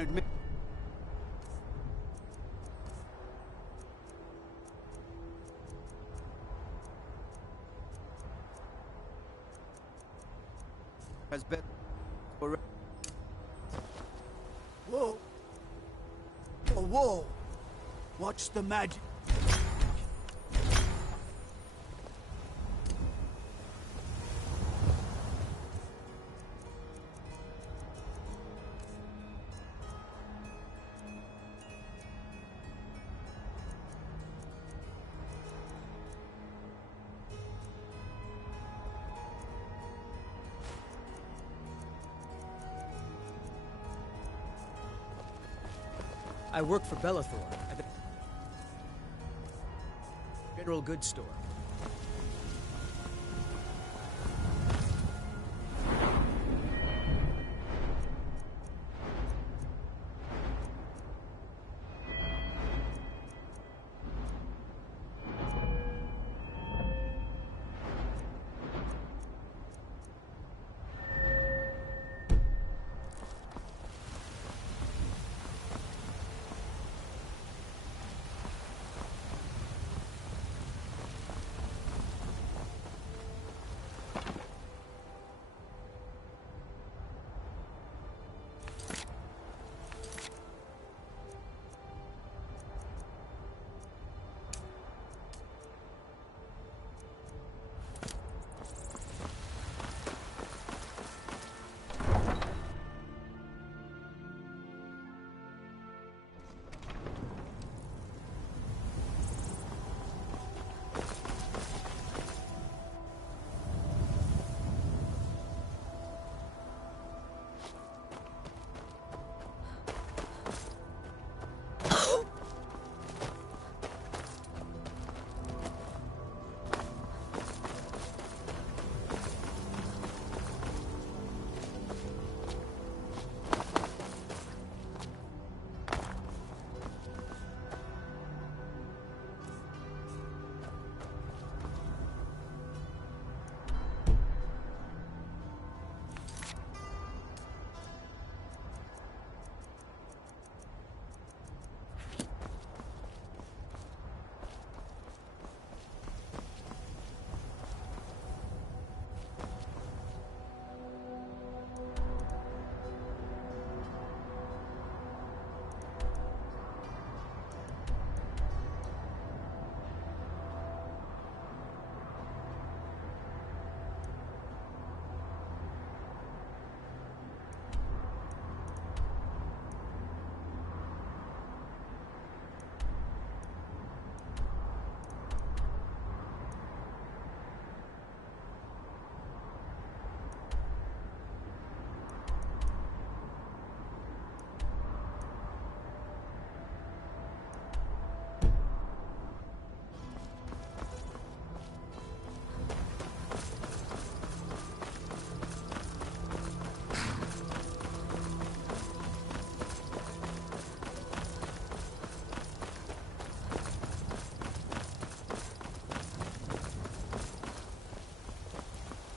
admit. Has been. Whoa! Whoa, whoa! Watch the magic. I work for Bellathor at the General Goods Store.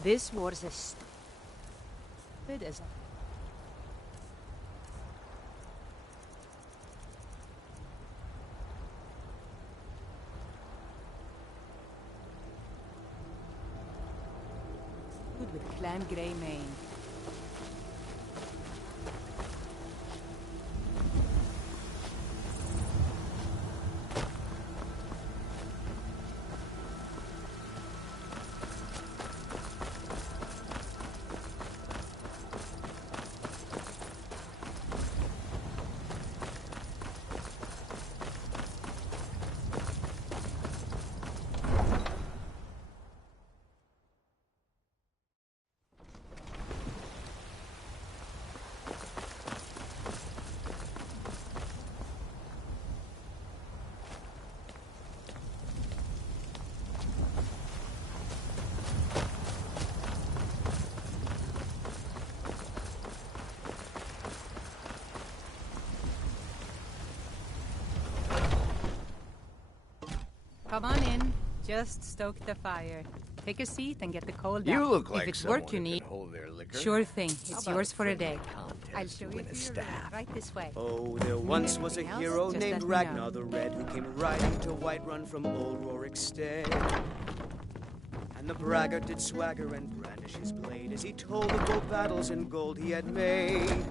This was as stupid as... with Clan Greymane. Come on in. Just stoke the fire. Take a seat and get the cold out. You look like if it's someone work you who need, can hold their liquor. sure thing. How It's about yours for a friendly day. contest? I'll show you through your room. Right this way. Oh, there once was a Anything else? hero Just named let me Ragnar know. the Red who came riding to Whiterun from old Rorikstead. And the braggart did swagger and brandish his blade as he told of bold battles and gold he had made.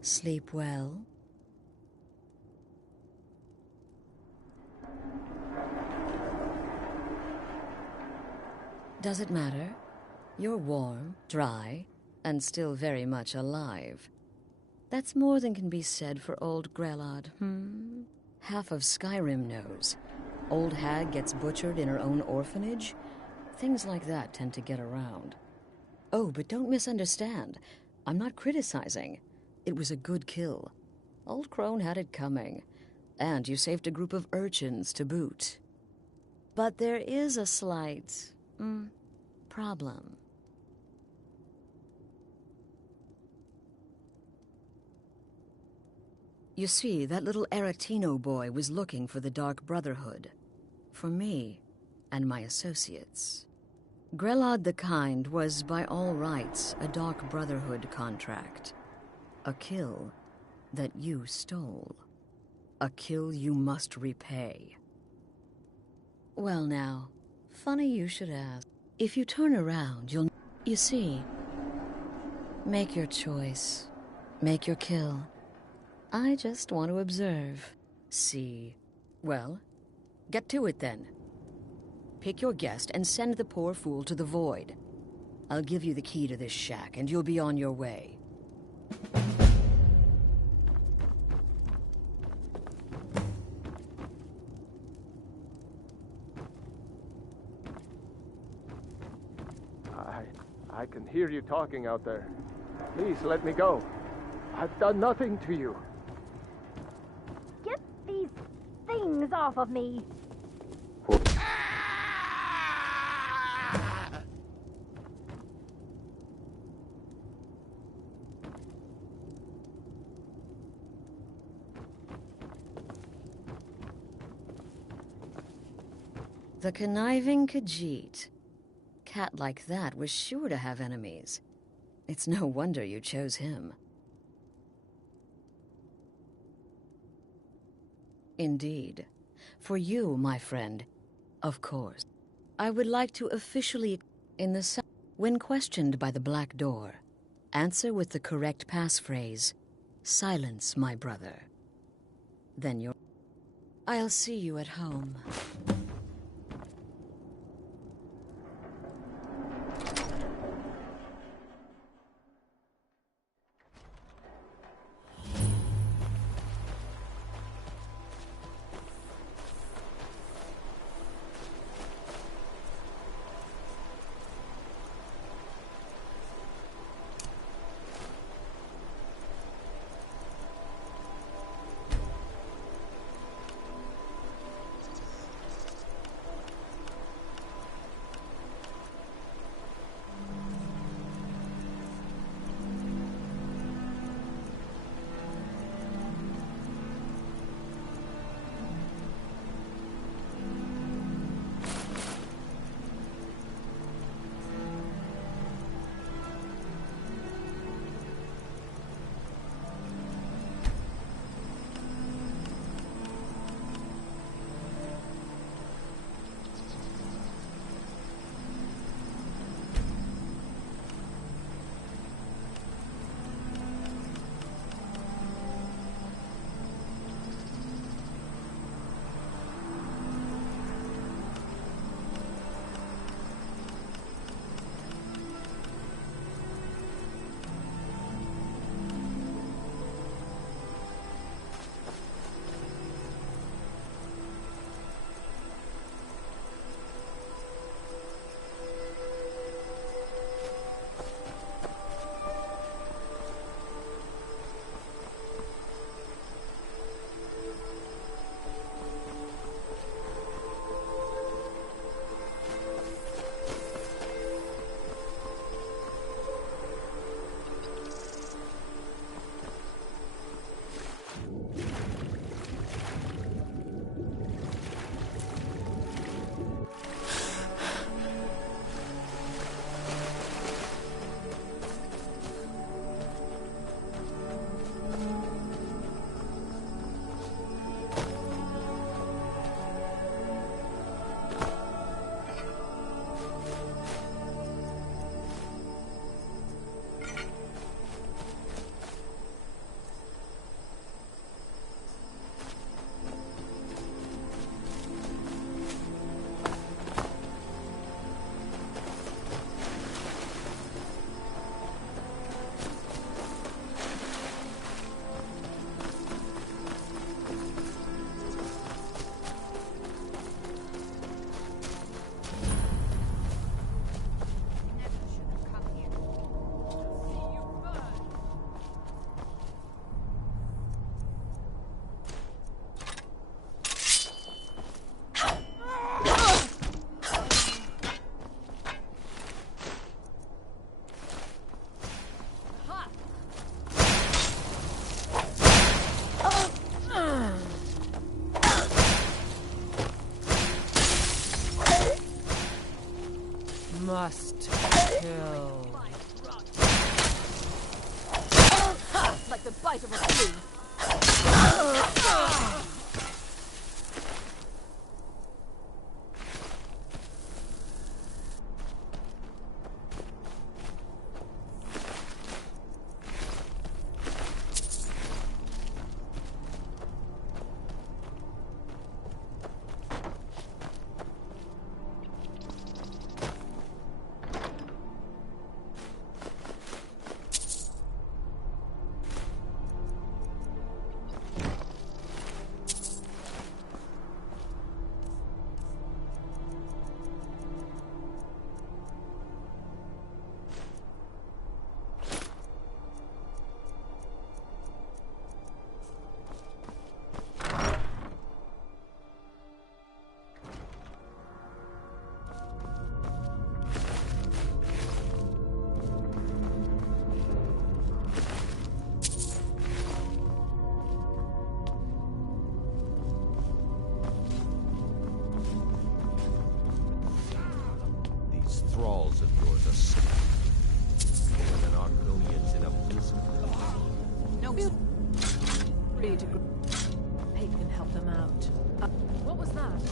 Sleep well. Does it matter? You're warm, dry, and still very much alive. That's more than can be said for old Grelod, Half of Skyrim knows. Old hag gets butchered in her own orphanage. Things like that tend to get around. Oh, but don't misunderstand. I'm not criticizing. It was a good kill. Old Crone had it coming. And you saved a group of urchins to boot. But there is a slight, problem. You see, that little Aretino boy was looking for the Dark Brotherhood. For me and my associates. Grelod the Kind was, by all rights, a Dark Brotherhood contract. A kill that you stole. A kill you must repay. Well now, funny you should ask. If you turn around, you'll... You see, make your choice. Make your kill. I just want to observe. See. Well, get to it then. Pick your guest and send the poor fool to the void. I'll give you the key to this shack and you'll be on your way. I can hear you talking out there. Please let me go. I've done nothing to you. Get these things off of me. The conniving Khajiit. Cat like that was sure to have enemies. It's no wonder you chose him. Indeed. For you, my friend, of course. I would like to officially, in the when questioned by the Black Door, answer with the correct passphrase, "Silence, my brother." Then you're... I'll see you at home. must kill. Like the bite of a flea. Thralls of yours are sick. More than Arconians in a blizzard. No. Free to Pig can help them out. What was that?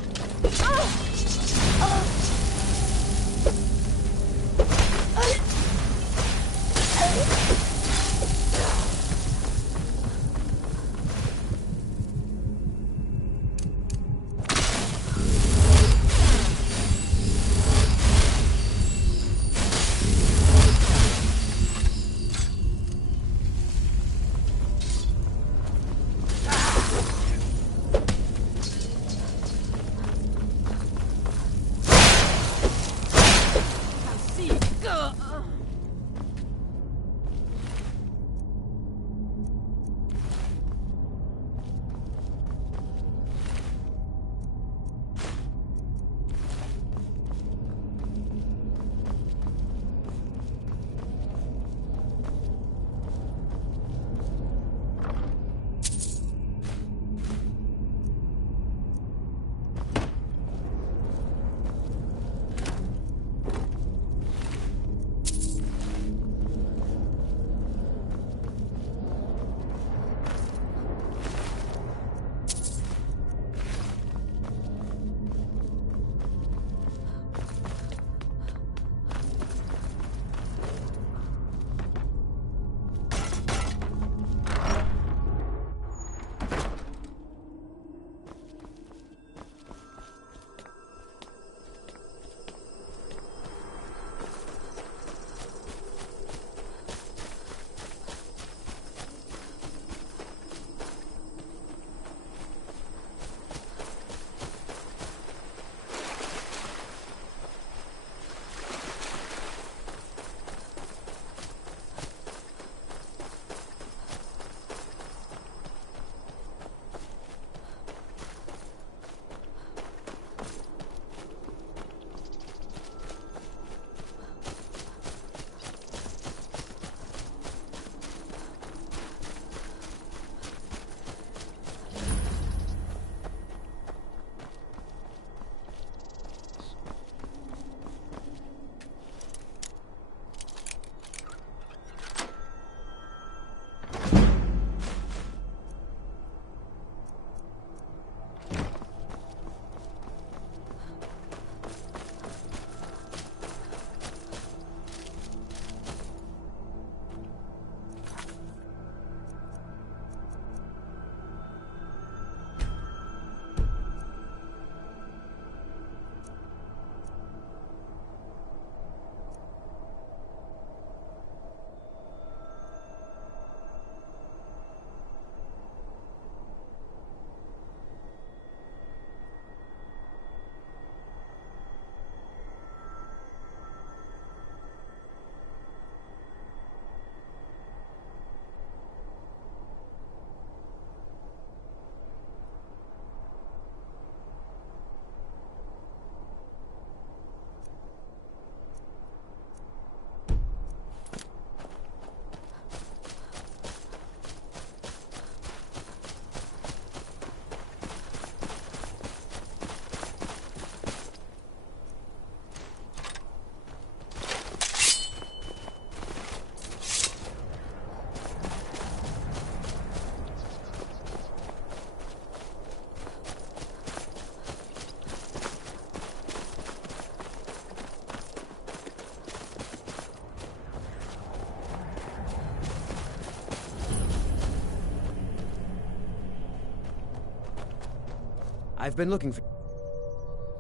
I've been looking for...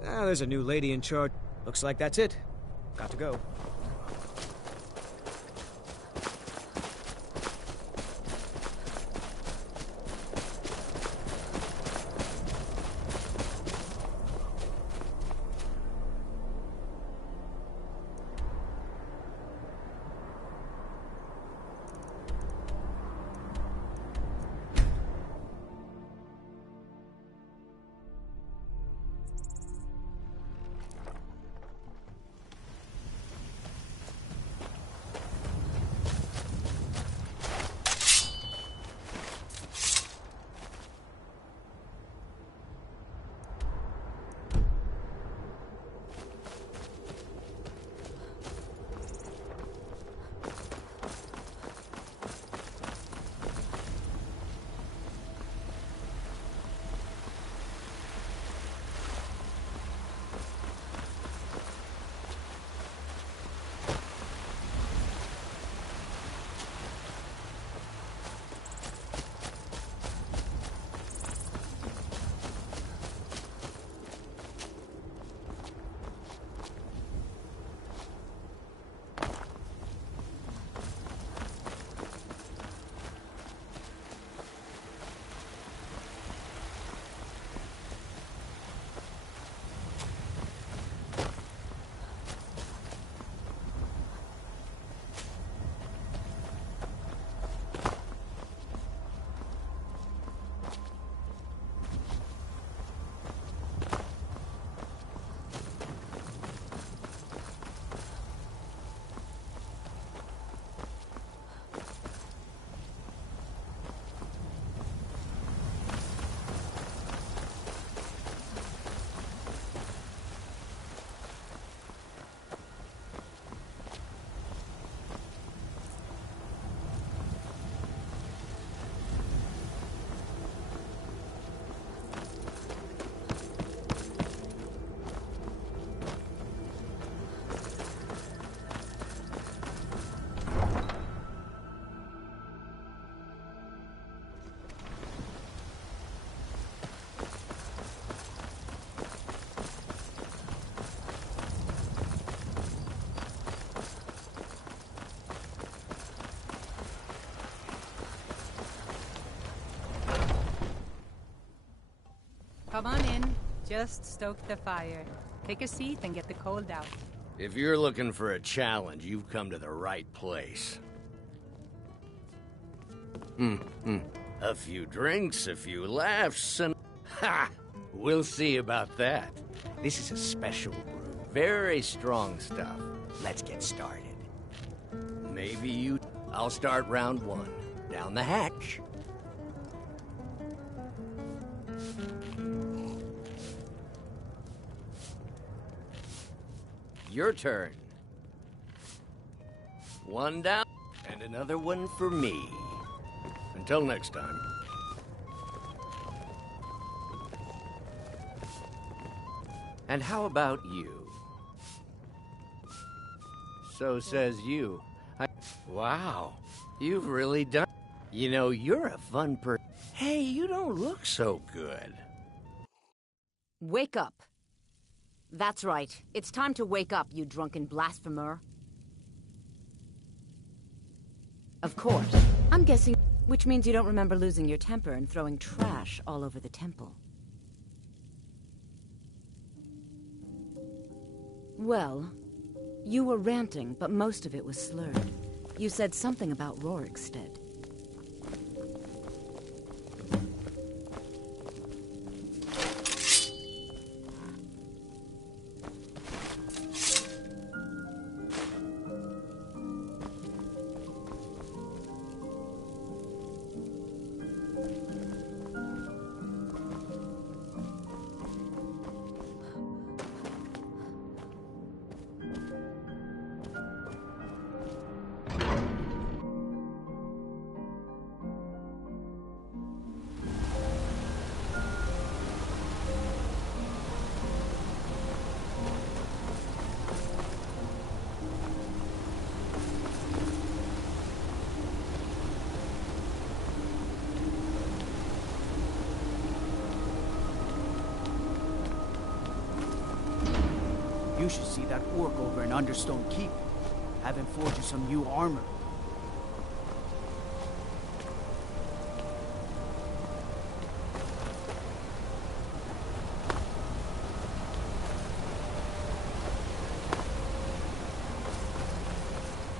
Ah, there's a new lady in charge. Looks like that's it. Got to go. Come on in. Just stoke the fire. Take a seat and get the cold out. If you're looking for a challenge, you've come to the right place. A few drinks, a few laughs, and... Ha! We'll see about that. This is a special brew. Very strong stuff. Let's get started. Maybe you... I'll start round one. Down the hatch. Your turn. One down, and another one for me. Until next time. And how about you? So says you. Wow, you've really done... You know, you're a fun Hey, you don't look so good. Wake up. That's right. It's time to wake up, you drunken blasphemer. Of course. I'm guessing... Which means you don't remember losing your temper and throwing trash all over the temple. Well, you were ranting, but most of it was slurred. You said something about Rorikstead. You should see that orc over in Understone Keep. Have him forge you some new armor.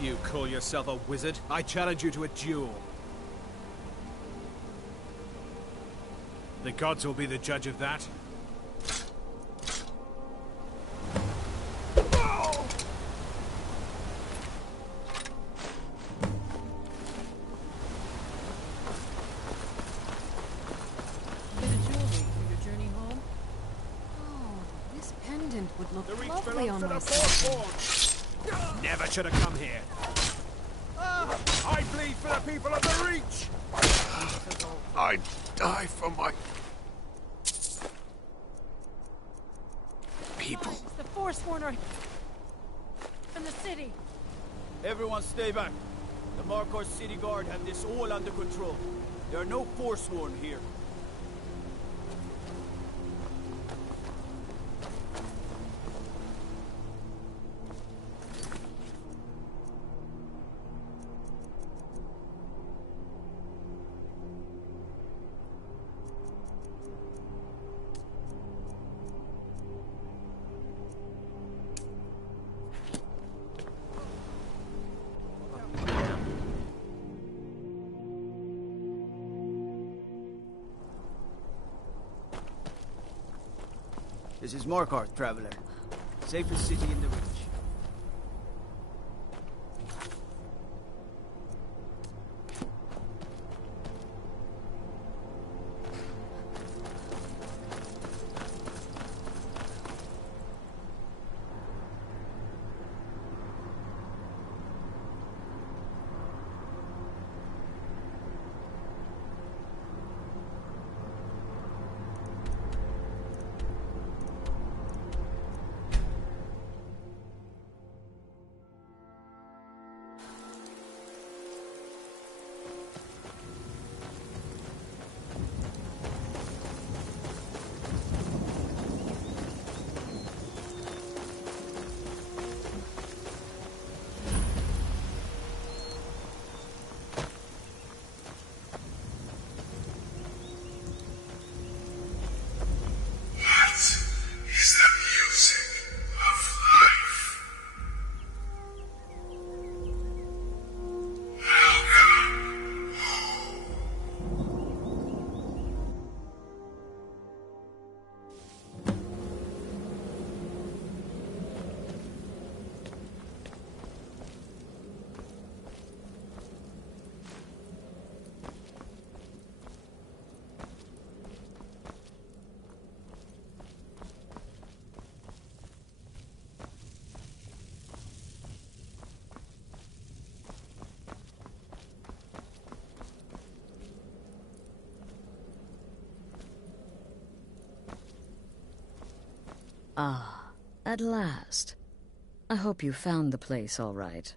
You call yourself a wizard? I challenge you to a duel. The gods will be the judge of that. Bit of jewelry for your journey home? Oh, this pendant would look lovely on my skin. Never should have come here. I bleed for the people of the Reach! I die for my people. The Forsworn are in the city. Everyone stay back. The Markor City Guard have this all under control. There are no Forsworn here. This is Markar, traveler. Safest city in the Reach. Ah, at last. I hope you found the place all right.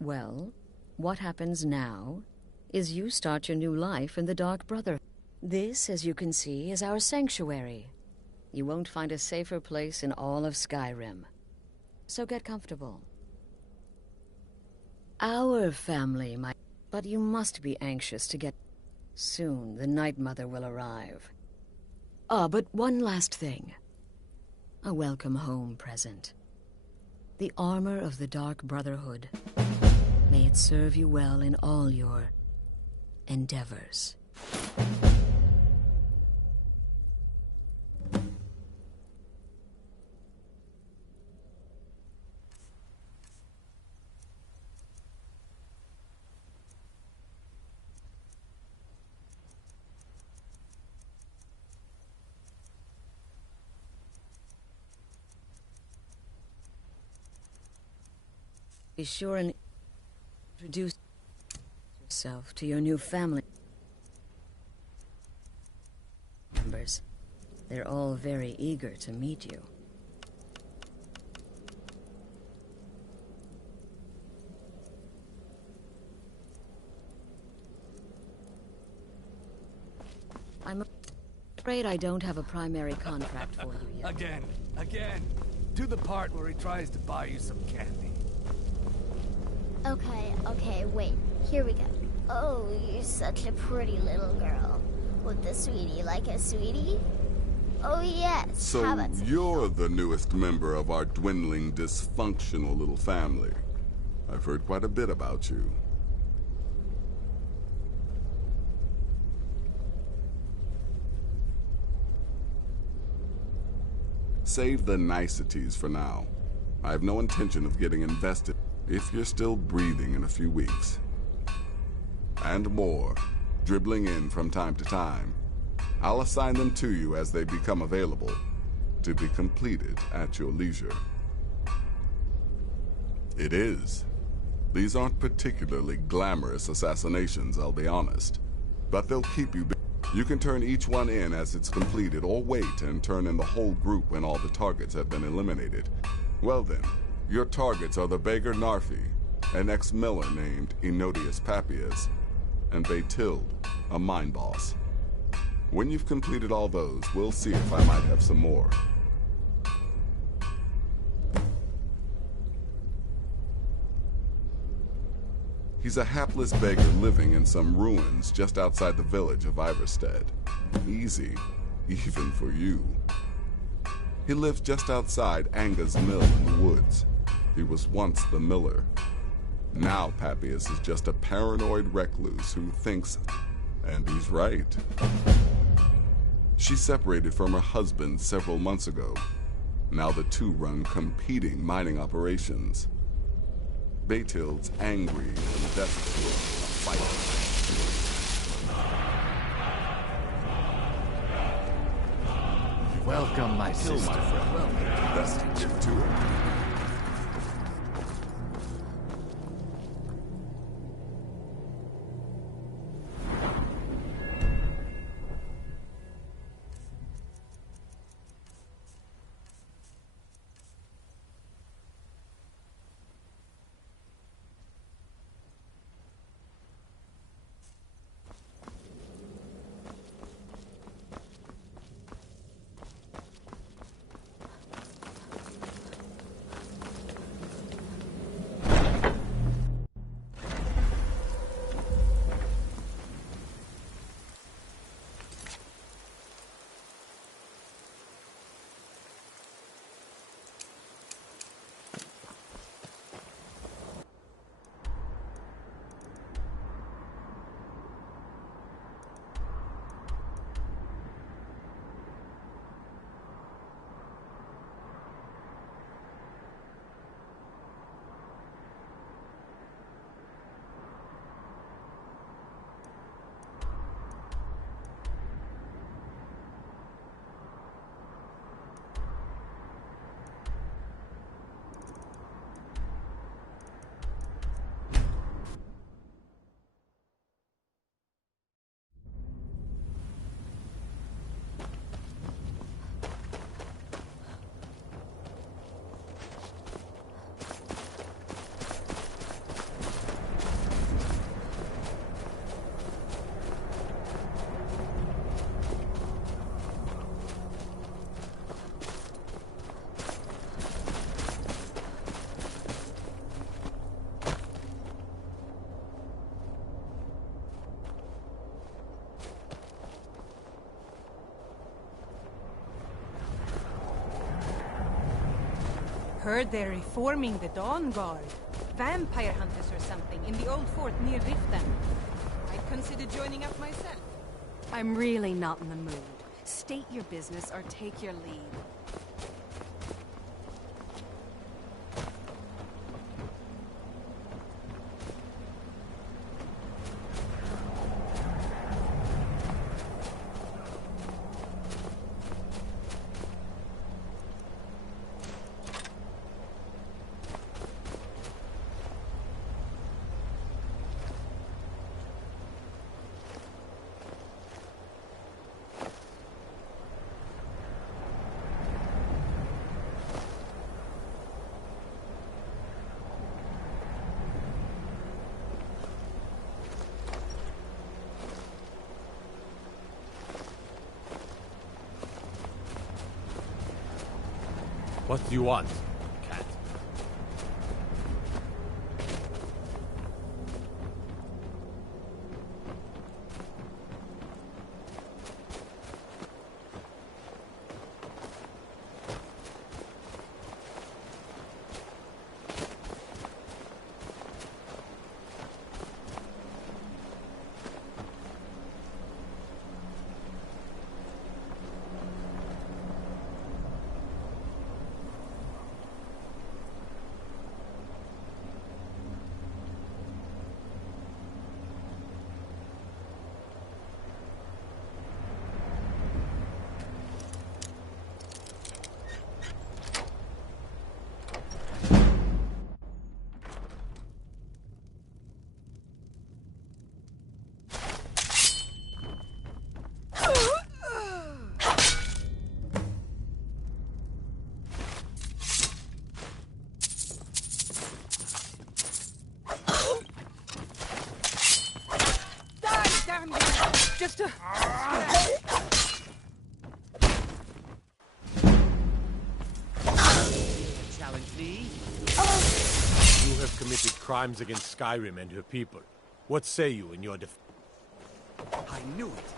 Well, what happens now is you start your new life in the Dark Brotherhood. This, as you can see, is our sanctuary. You won't find a safer place in all of Skyrim. So get comfortable. Our family might... But you must be anxious to get... Soon, the Night Mother will arrive. Ah, but one last thing. A welcome home present. The armor of the Dark Brotherhood. May it serve you well in all your endeavors. Be sure and introduce yourself to your new family members. They're all very eager to meet you. I'm afraid I don't have a primary contract for you yet. Again. Do the part where he tries to buy you some candy. Okay, wait. Here we go. Oh, you're such a pretty little girl. Would the sweetie like a sweetie? Oh, yes. So How about some you're the newest member of our dwindling, dysfunctional little family. I've heard quite a bit about you. Save the niceties for now. I have no intention of getting invested if you're still breathing in a few weeks. And more, dribbling in from time to time. I'll assign them to you as they become available, to be completed at your leisure. It is. These aren't particularly glamorous assassinations, I'll be honest. But they'll keep you busy. You can turn each one in as it's completed, or wait and turn in the whole group when all the targets have been eliminated. Well then, your targets are the beggar Narfi, an ex-miller named Enodius Papias, and Baytild, a mine boss. When you've completed all those, we'll see if I might have some more. He's a hapless beggar living in some ruins just outside the village of Iverstead. Easy, even for you. He lives just outside Anga's mill in the woods. He was once the miller. Now Papias is just a paranoid recluse who thinks, and he's right. She separated from her husband several months ago. Now the two run competing mining operations. Baytild's angry and desperate, a fighter. Welcome, my sister. My friend. Welcome. That's you to it. Heard they're reforming the Dawn Guard. Vampire hunters or something in the old fort near Riften. I'd consider joining up myself. I'm really not in the mood. State your business or take your leave. What do you want, cat? Just to... Challenge me? You have committed crimes against Skyrim and her people. What say you in your defense? I knew it.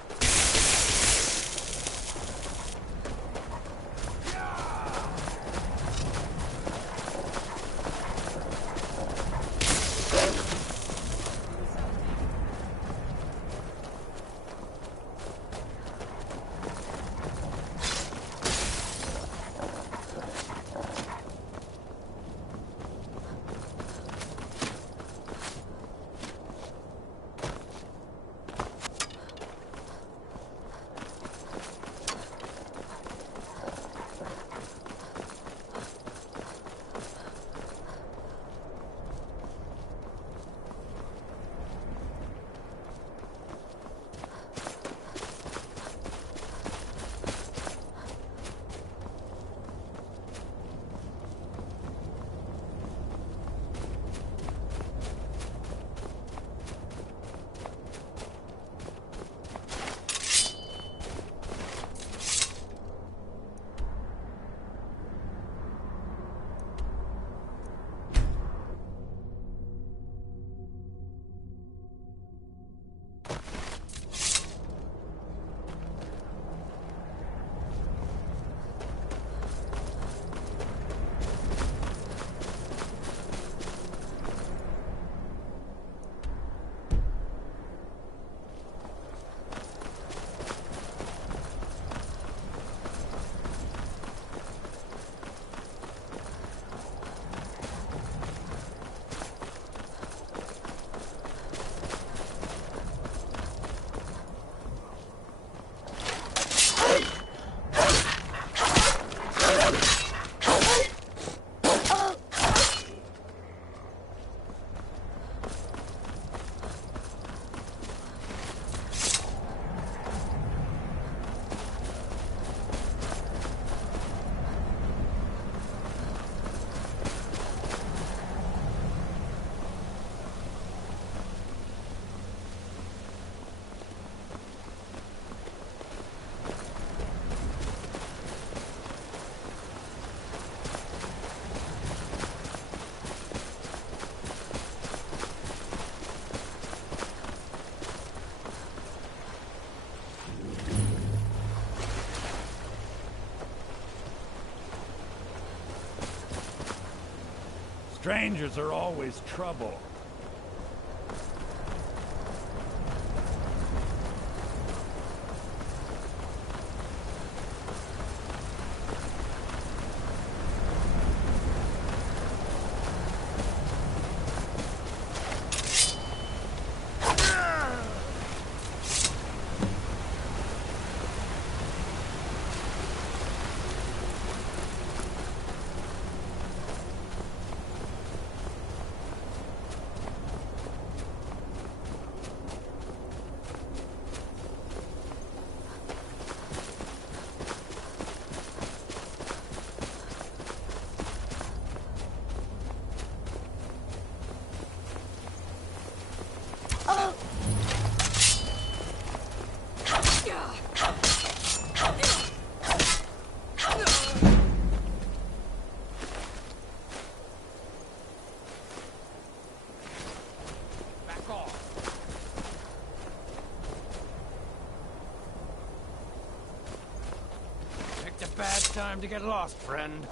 Strangers are always trouble. bad time to get lost, friend.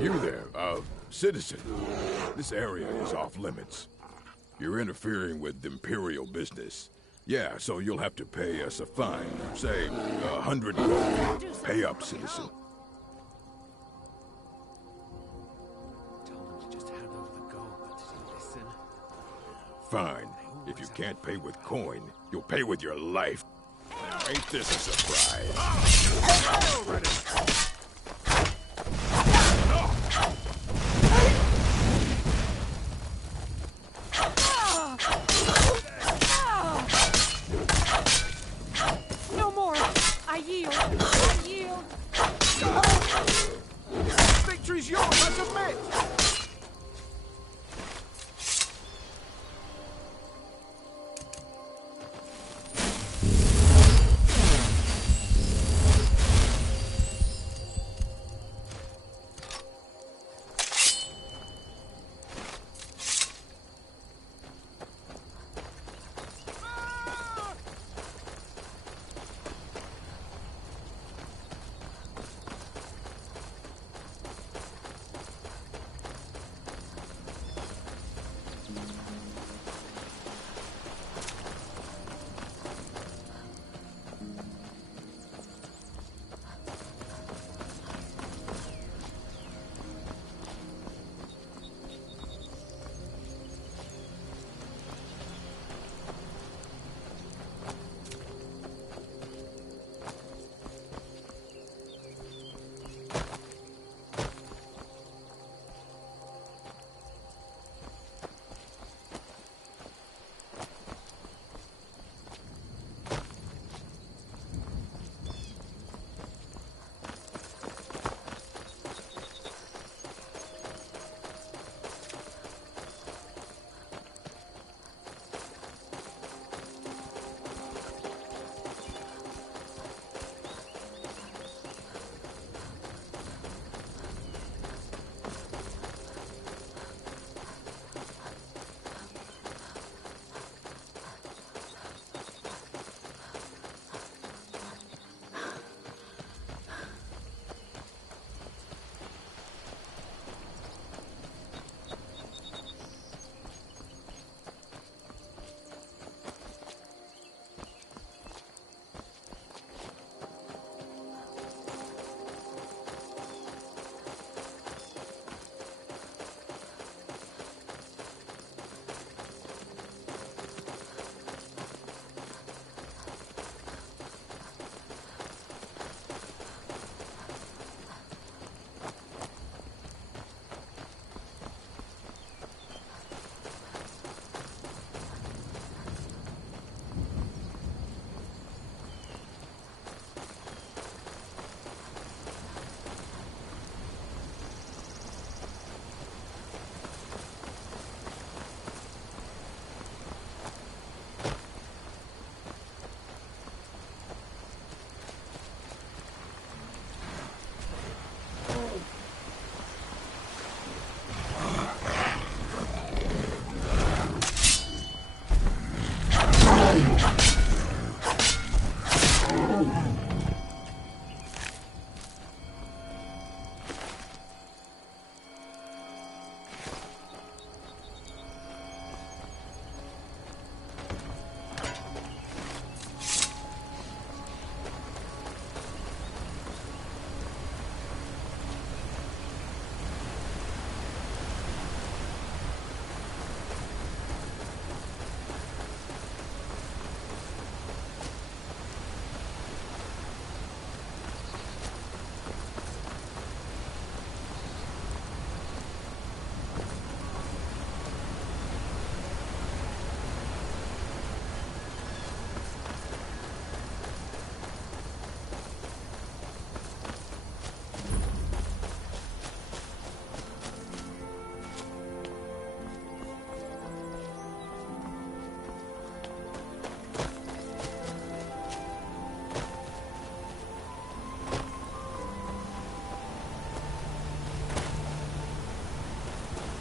You there, citizen. This area is off limits. You're interfering with Imperial business. Yeah, so you'll have to pay us a fine. Say, 100 gold. Pay up, citizen. Told him to just hand over the gold, but did he listen? Fine. If you can't pay with coin, you'll pay with your life. Now, ain't this a surprise? No more! I yield! I yield! Victory's yours, I submit!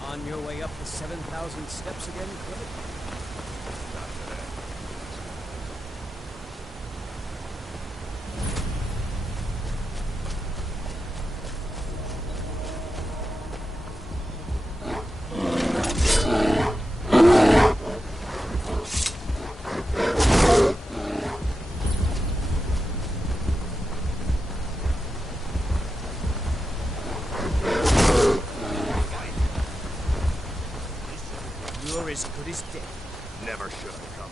On your way up the 7,000 steps again, Craig? You're as good as dead. Never should have come.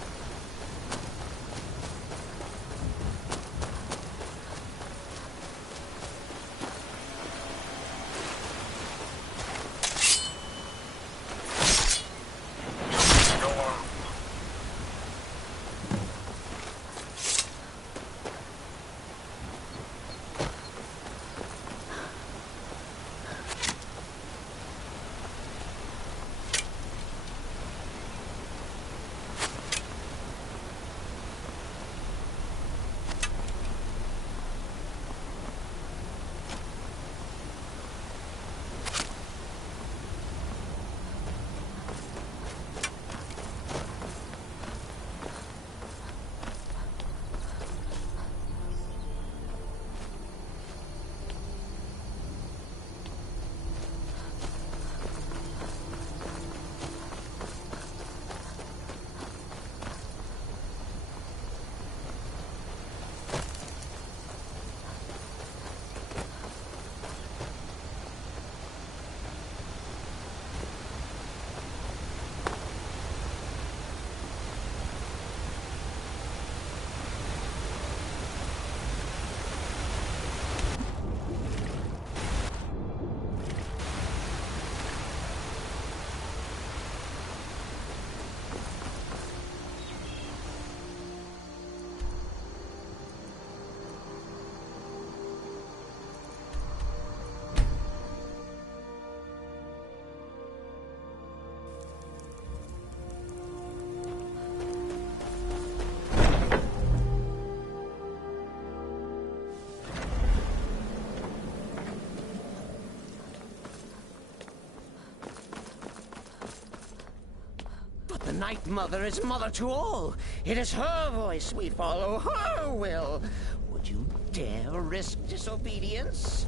Night Mother is mother to all. It is her voice we follow, her will. Would you dare risk disobedience?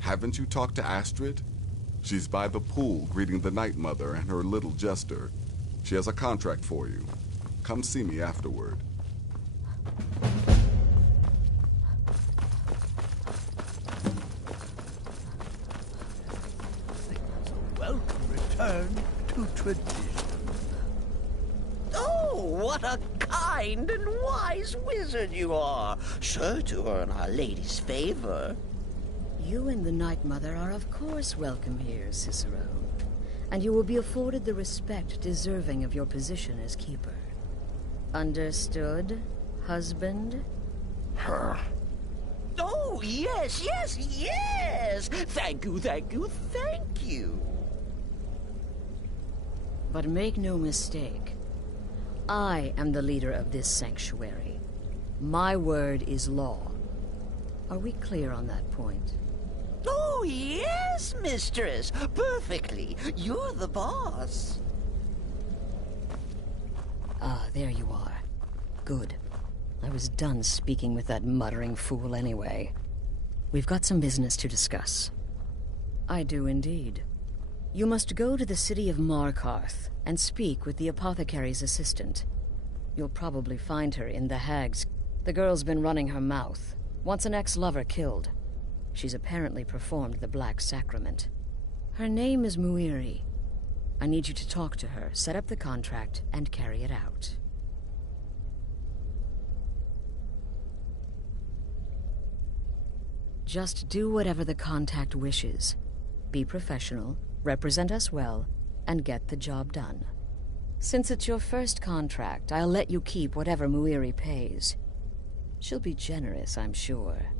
Haven't you talked to Astrid? She's by the pool greeting the Night Mother and her little jester. She has a contract for you. Come see me afterward. Welcome return to tradition. Oh, what a kind and wise wizard you are. Sure to earn Our Lady's favor. You and the Night Mother are of course welcome here, Cicero. And you will be afforded the respect deserving of your position as keeper. Understood, husband? Oh, yes, yes, yes! Thank you, thank you, thank you! But make no mistake. I am the leader of this sanctuary. My word is law. Are we clear on that point? Oh, yes, mistress. Perfectly. You're the boss. Ah, there you are. Good. I was done speaking with that muttering fool anyway. We've got some business to discuss. I do indeed. You must go to the city of Markarth and speak with the apothecary's assistant. You'll probably find her in the Hags. The girl's been running her mouth. Wants an ex-lover killed. She's apparently performed the Black Sacrament. Her name is Muiri. I need you to talk to her, set up the contract, and carry it out. Just do whatever the contact wishes. Be professional, represent us well, and get the job done. Since it's your first contract, I'll let you keep whatever Muiri pays. She'll be generous, I'm sure.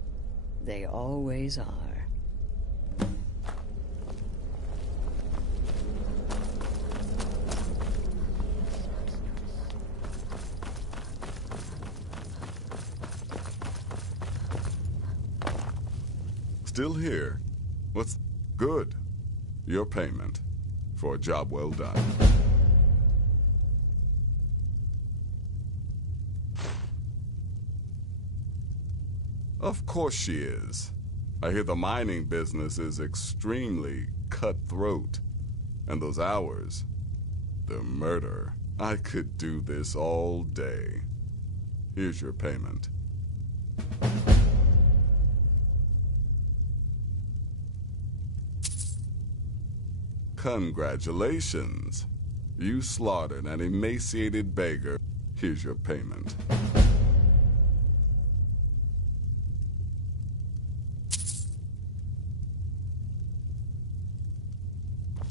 They always are. Still here? What's good? Your payment for a job well done. Of course she is. I hear the mining business is extremely cutthroat. And those hours, the murder. I could do this all day. Here's your payment. Congratulations. You slaughtered an emaciated beggar. Here's your payment.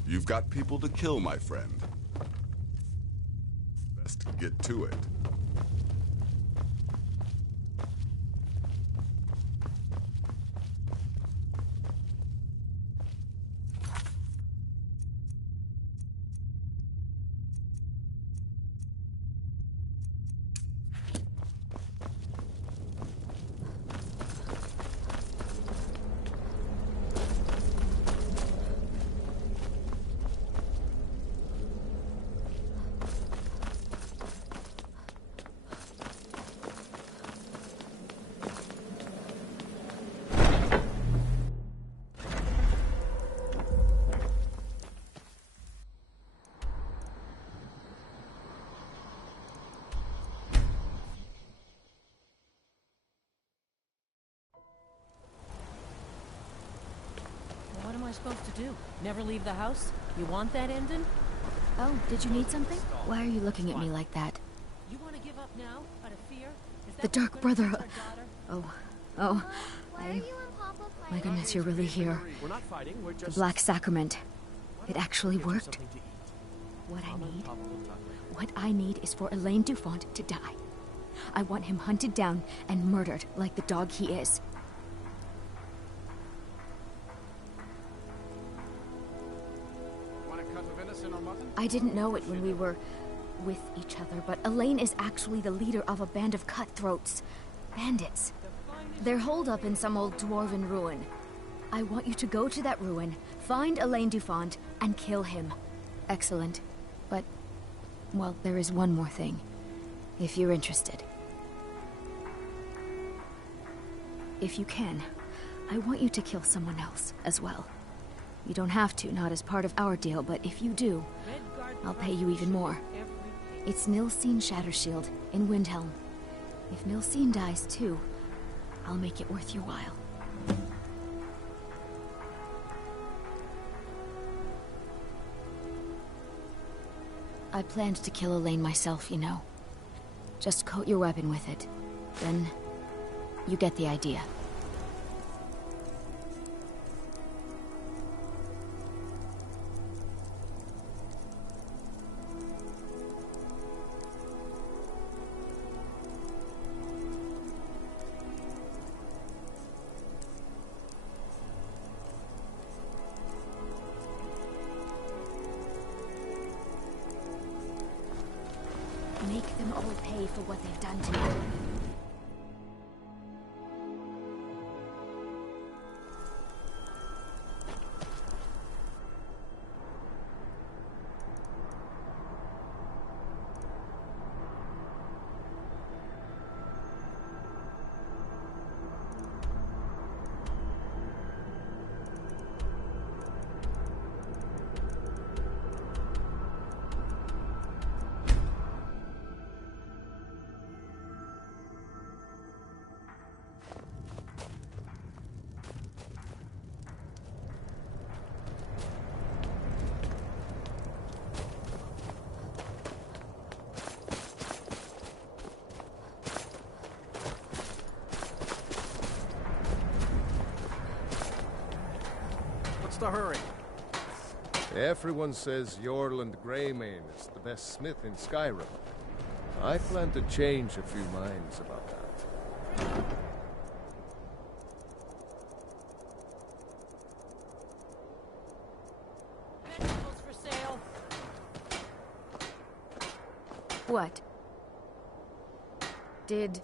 You've got people to kill, my friend. Best get to it. What am I supposed to do? Never leave the house? You want that ending? Oh, did you need something? Why are you looking at me like that? You want to give up now, out of fear? The Dark Brotherhood. Oh, my goodness, you're really here. The Black Sacrament. It actually worked. What I need is for Elaine Dufont to die. I want him hunted down and murdered like the dog he is. I didn't know it when we were with each other, but Elaine is actually the leader of a band of cutthroats. Bandits. They're holed up in some old dwarven ruin. I want you to go to that ruin, find Elaine Dufont, and kill him. Excellent. But, well, there is one more thing. If you're interested. If you can, I want you to kill someone else as well. You don't have to, not as part of our deal, but if you do, I'll pay you even more. It's Nilsine Shattershield in Windhelm. If Nilsine dies too, I'll make it worth your while. I planned to kill Elaine myself, you know. Just coat your weapon with it. Then, you get the idea. Make them all pay for what they've done to me. The hurry. Everyone says Jorland Greymane is the best smith in Skyrim. I plan to change a few minds about that. Vegetables for sale. What? Did...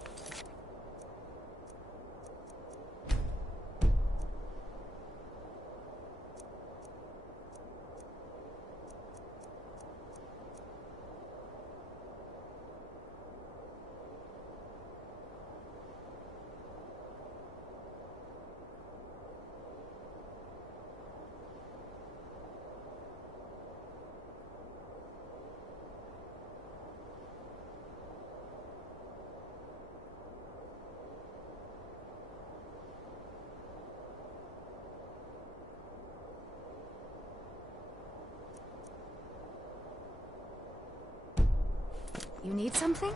You need something?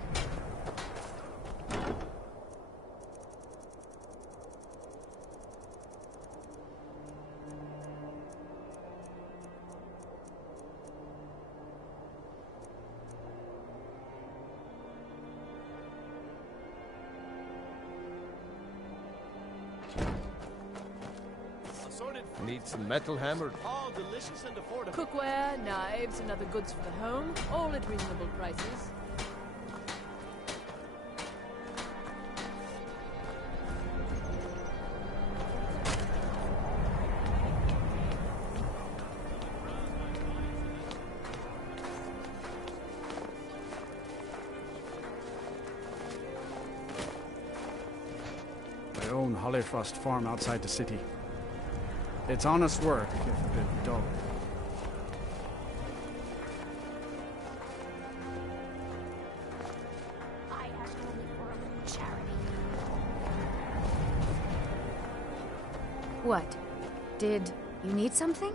Need some metal hammered. All delicious and affordable. Cookware, knives, and other goods for the home, all at reasonable prices. I own Hollyfrost farm outside the city. It's honest work, if a bit dull. I asked only for a little charity. What? Did you need something?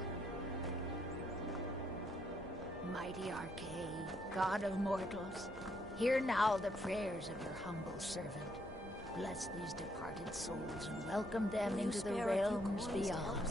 Mighty Arcade, God of mortals, hear now the prayers of your humble servant. Bless these departed souls and welcome them into the realms beyond.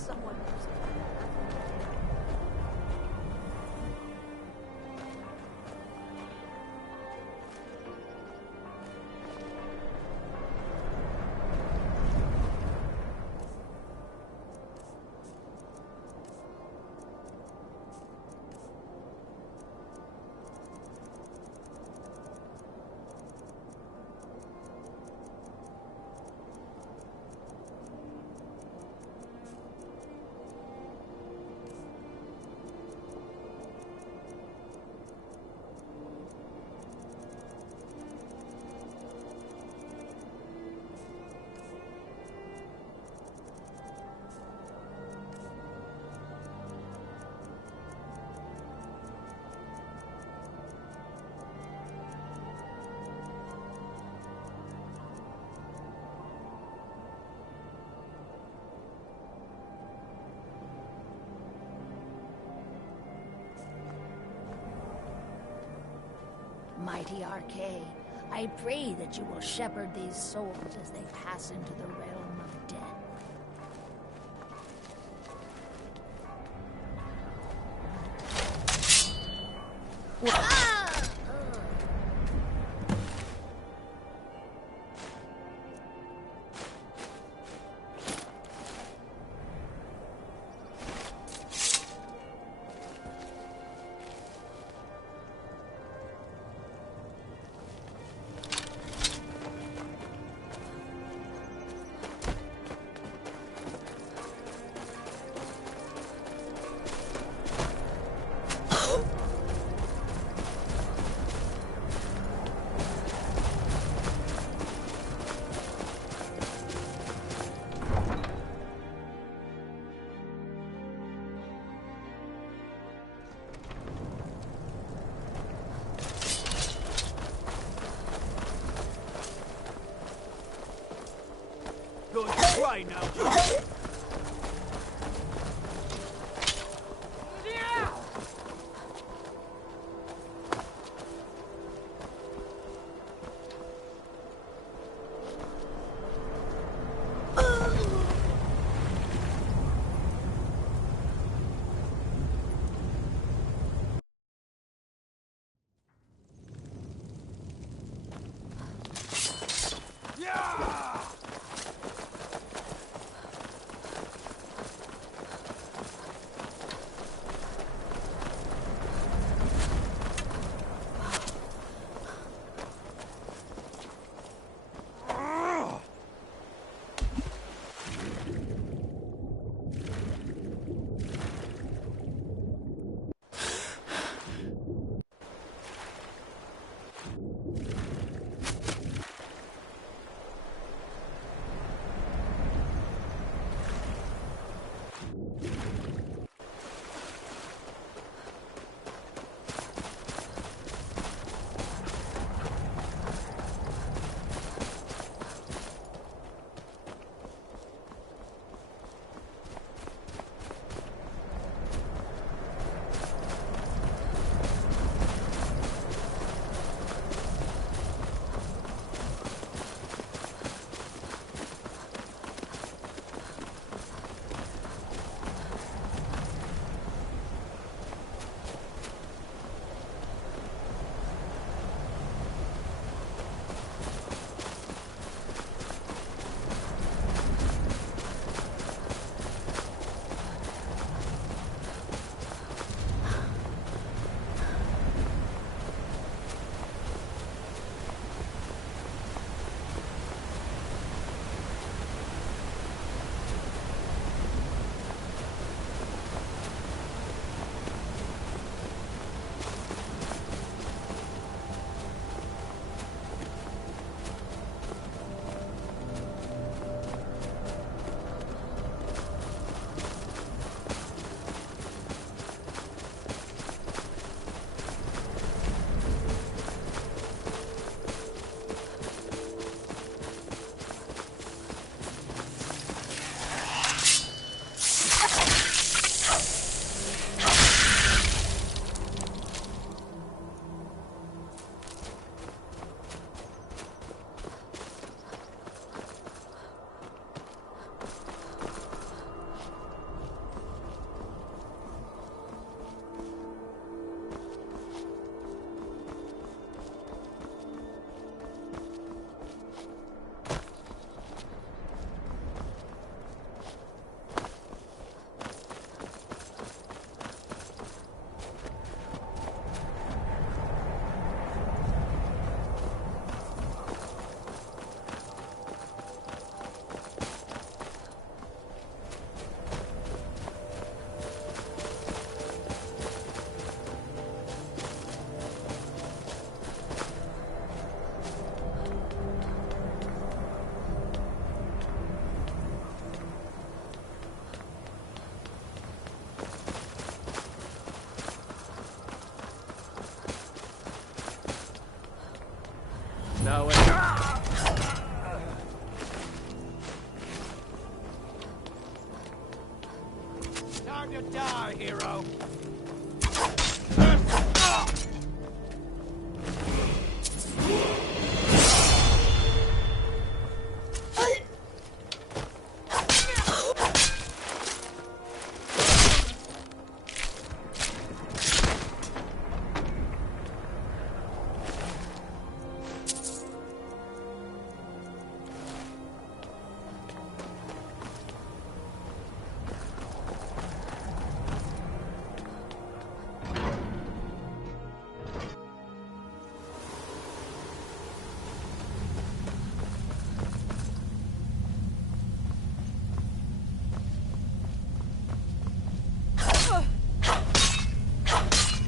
mighty arcade, I pray that you will shepherd these souls as they pass into the realm of death. Going to try now, Joe. No way. Time to die, hero.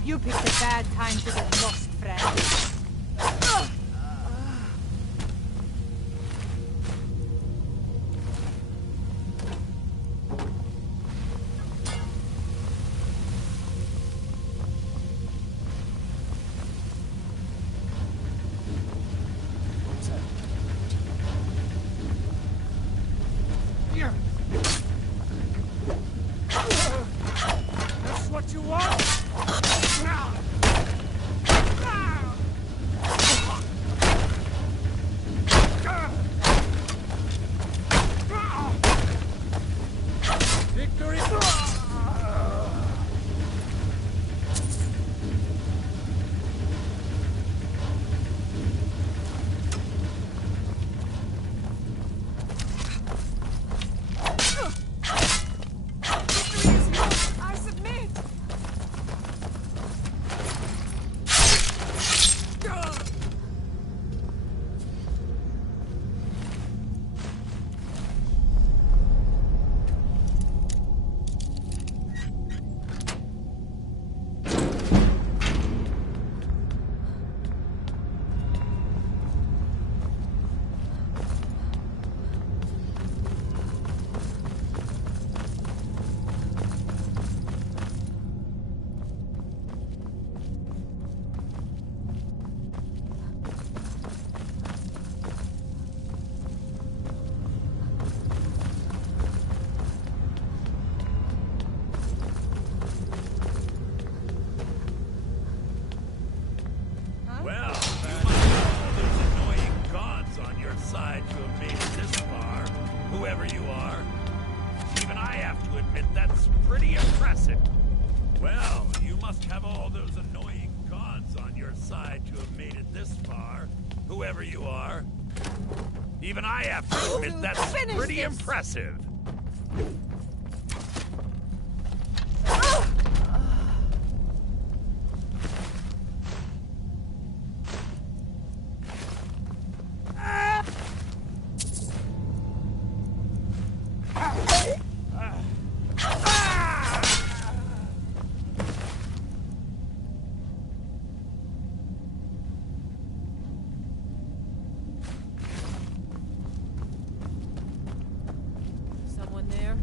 You picked a bad time to get lost, friend. That's what you want? Victory! I submit! Well, you must have all those annoying gods on your side to have made it this far, whoever you are. Even I have to admit that's pretty impressive. Well, you must have all those annoying gods on your side to have made it this far, whoever you are. Even I have to admit that's pretty impressive. Someone there?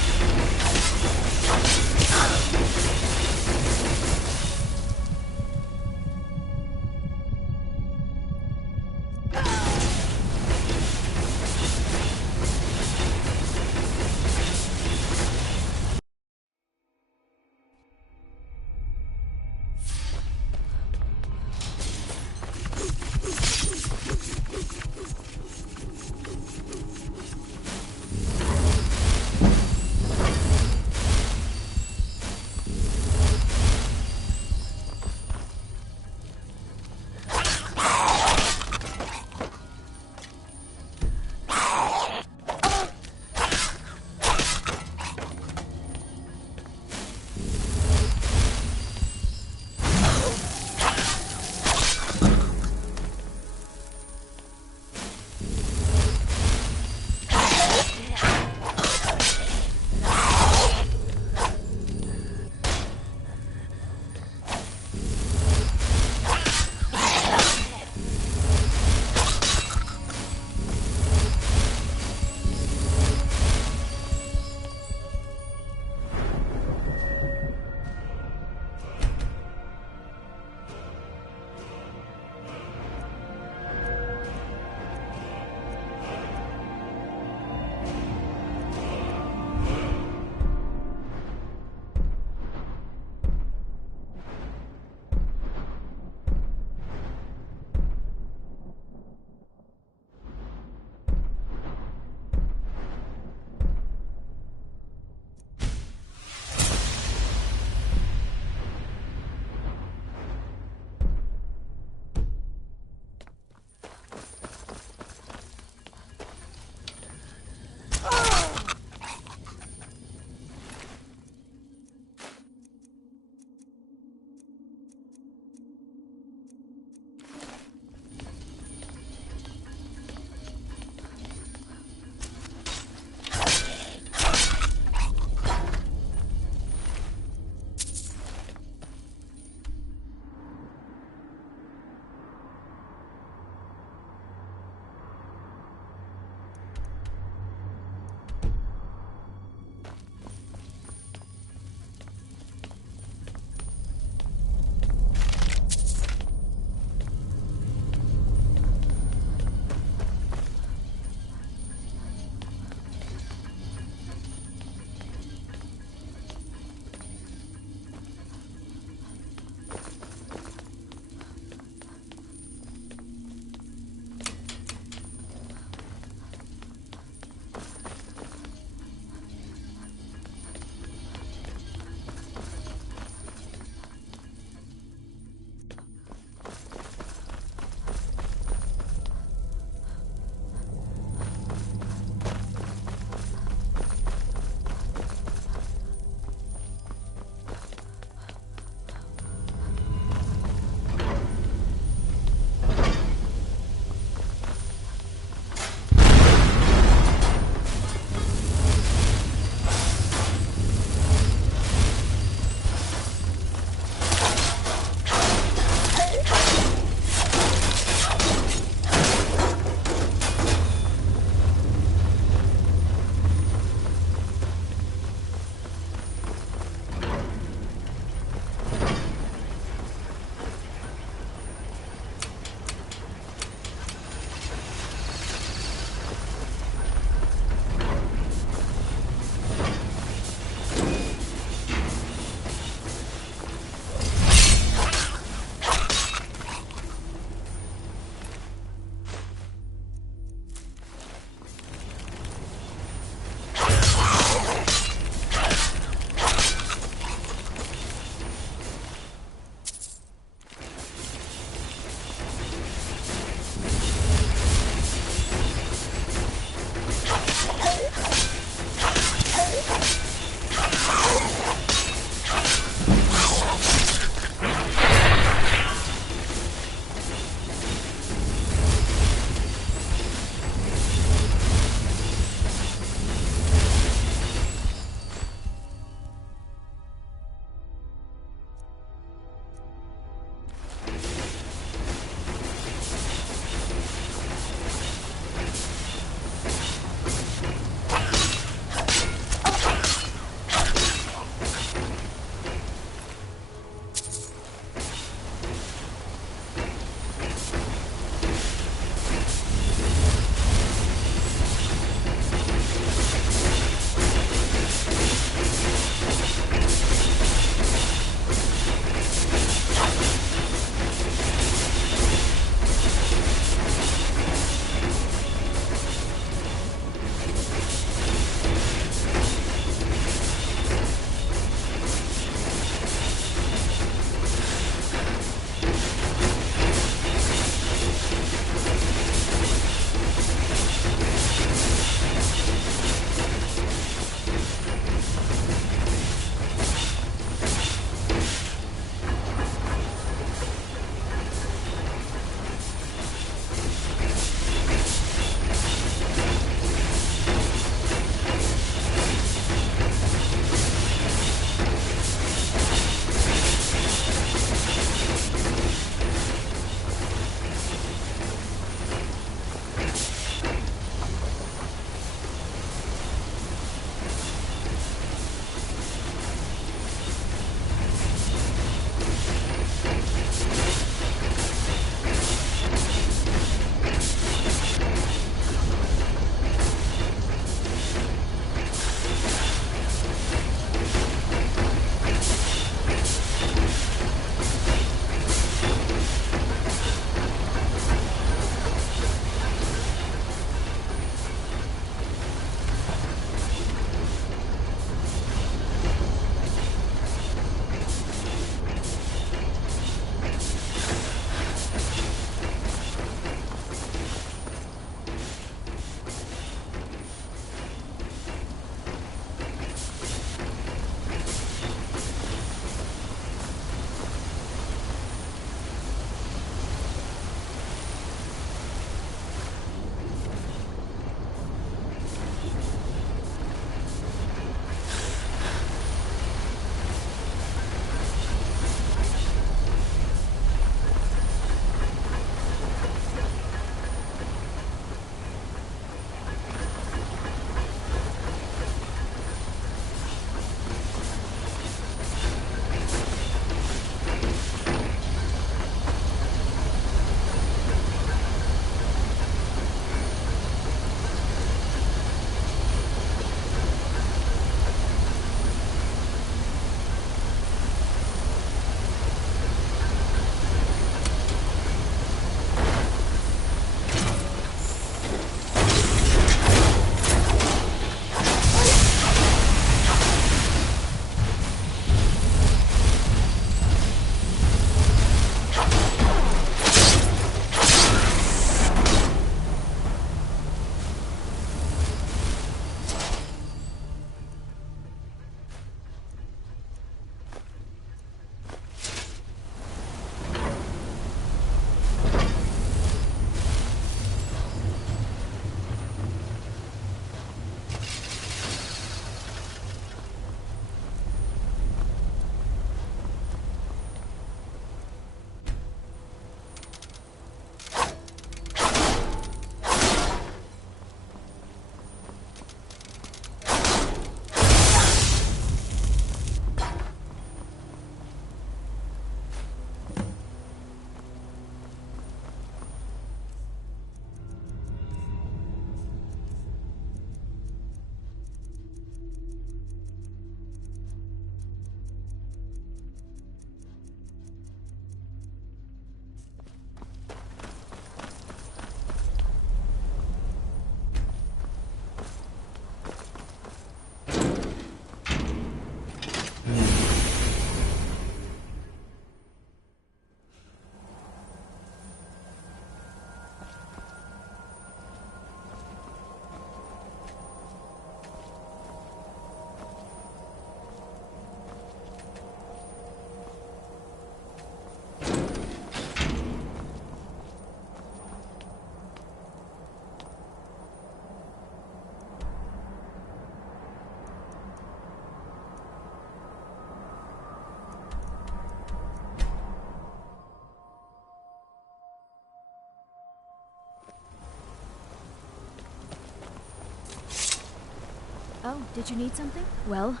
Oh, did you need something? Well,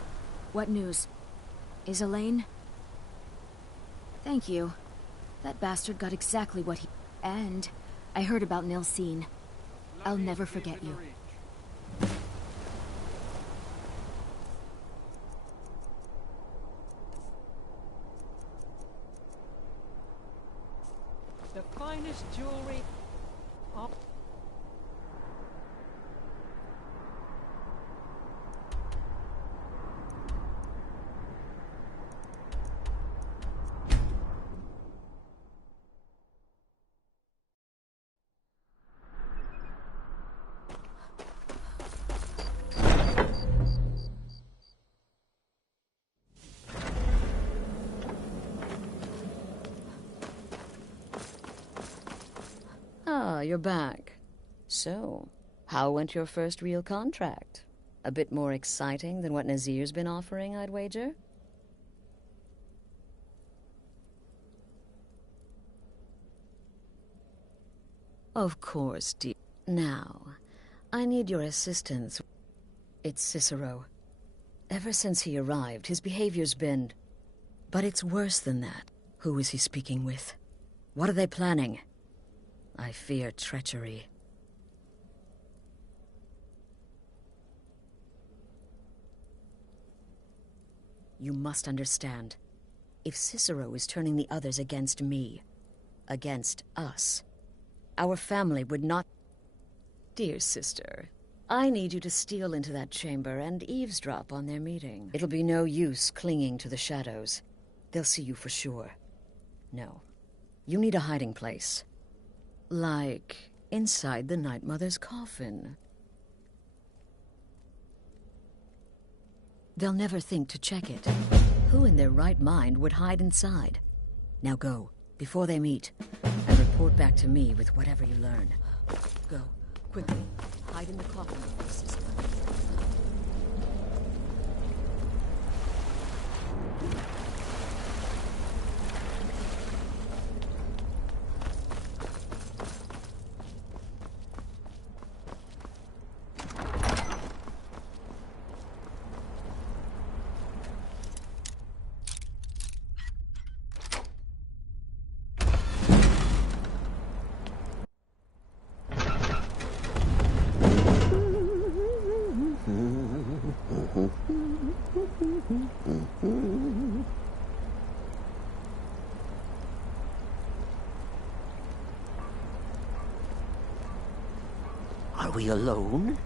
what news? Is Elaine? Thank you. That bastard got exactly what he... And I heard about Nilsine. I'll never forget you. The finest jewelry... Up. Ah, you're back. So, how went your first real contract? A bit more exciting than what Nazir's been offering, I'd wager? Of course, dear. Now, I need your assistance. It's Cicero. Ever since he arrived, his behavior's been... But it's worse than that. Who is he speaking with? What are they planning? I fear treachery. You must understand. If Cicero is turning the others against me, against us, our family would not... Dear sister, I need you to steal into that chamber and eavesdrop on their meeting. It'll be no use clinging to the shadows. They'll see you for sure. No. You need a hiding place. Like inside the Night Mother's coffin. They'll never think to check it. Who in their right mind would hide inside? Now go, before they meet, and report back to me with whatever you learn. Go, quickly. Hide in the coffin with your sister. Are we alone?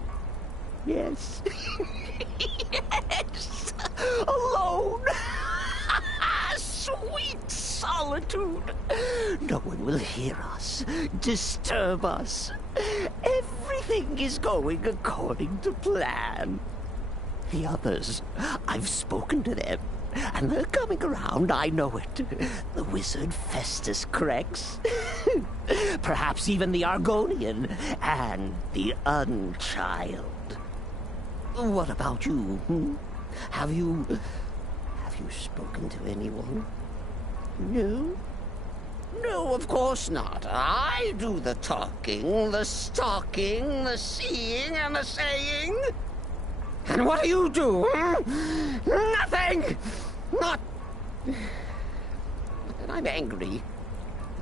Yes. Yes! Alone! Sweet solitude! No one will hear us, disturb us. Everything is going according to plan. The others, I've spoken to them, and they're coming around, I know it. The wizard Festus Crex. Perhaps even the Argonian, and the Unchild. What about you? Have you spoken to anyone? No? No, of course not. I do the talking, the stalking, the seeing, and the saying. And what do you do? Nothing! Not... And I'm angry.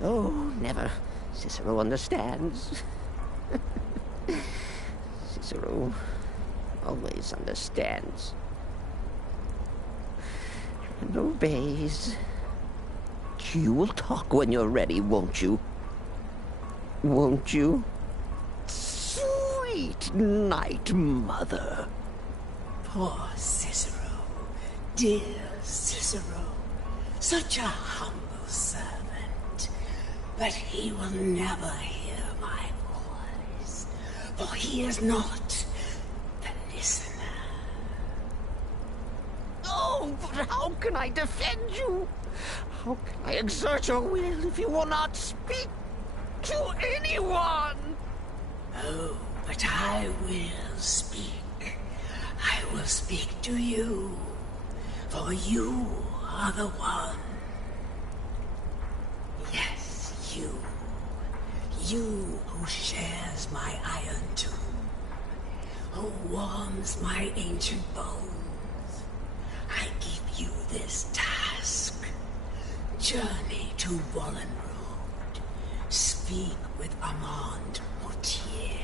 Oh, never. Cicero understands. Cicero always understands. And obeys. You will talk when you're ready, won't you? Won't you? Sweet Night Mother. Poor Cicero. Dear Cicero. Such a humble servant. But he will never hear my voice. For he is not the listener. Oh, but how can I defend you? How can I exert your will if you will not speak to anyone? Oh, but I will speak. I will speak to you, for you are the one. Yes, you. You who shares my iron tomb. who warms my ancient bones, I give you this task. Journey to Wallenrood. Speak with Armand Mortier.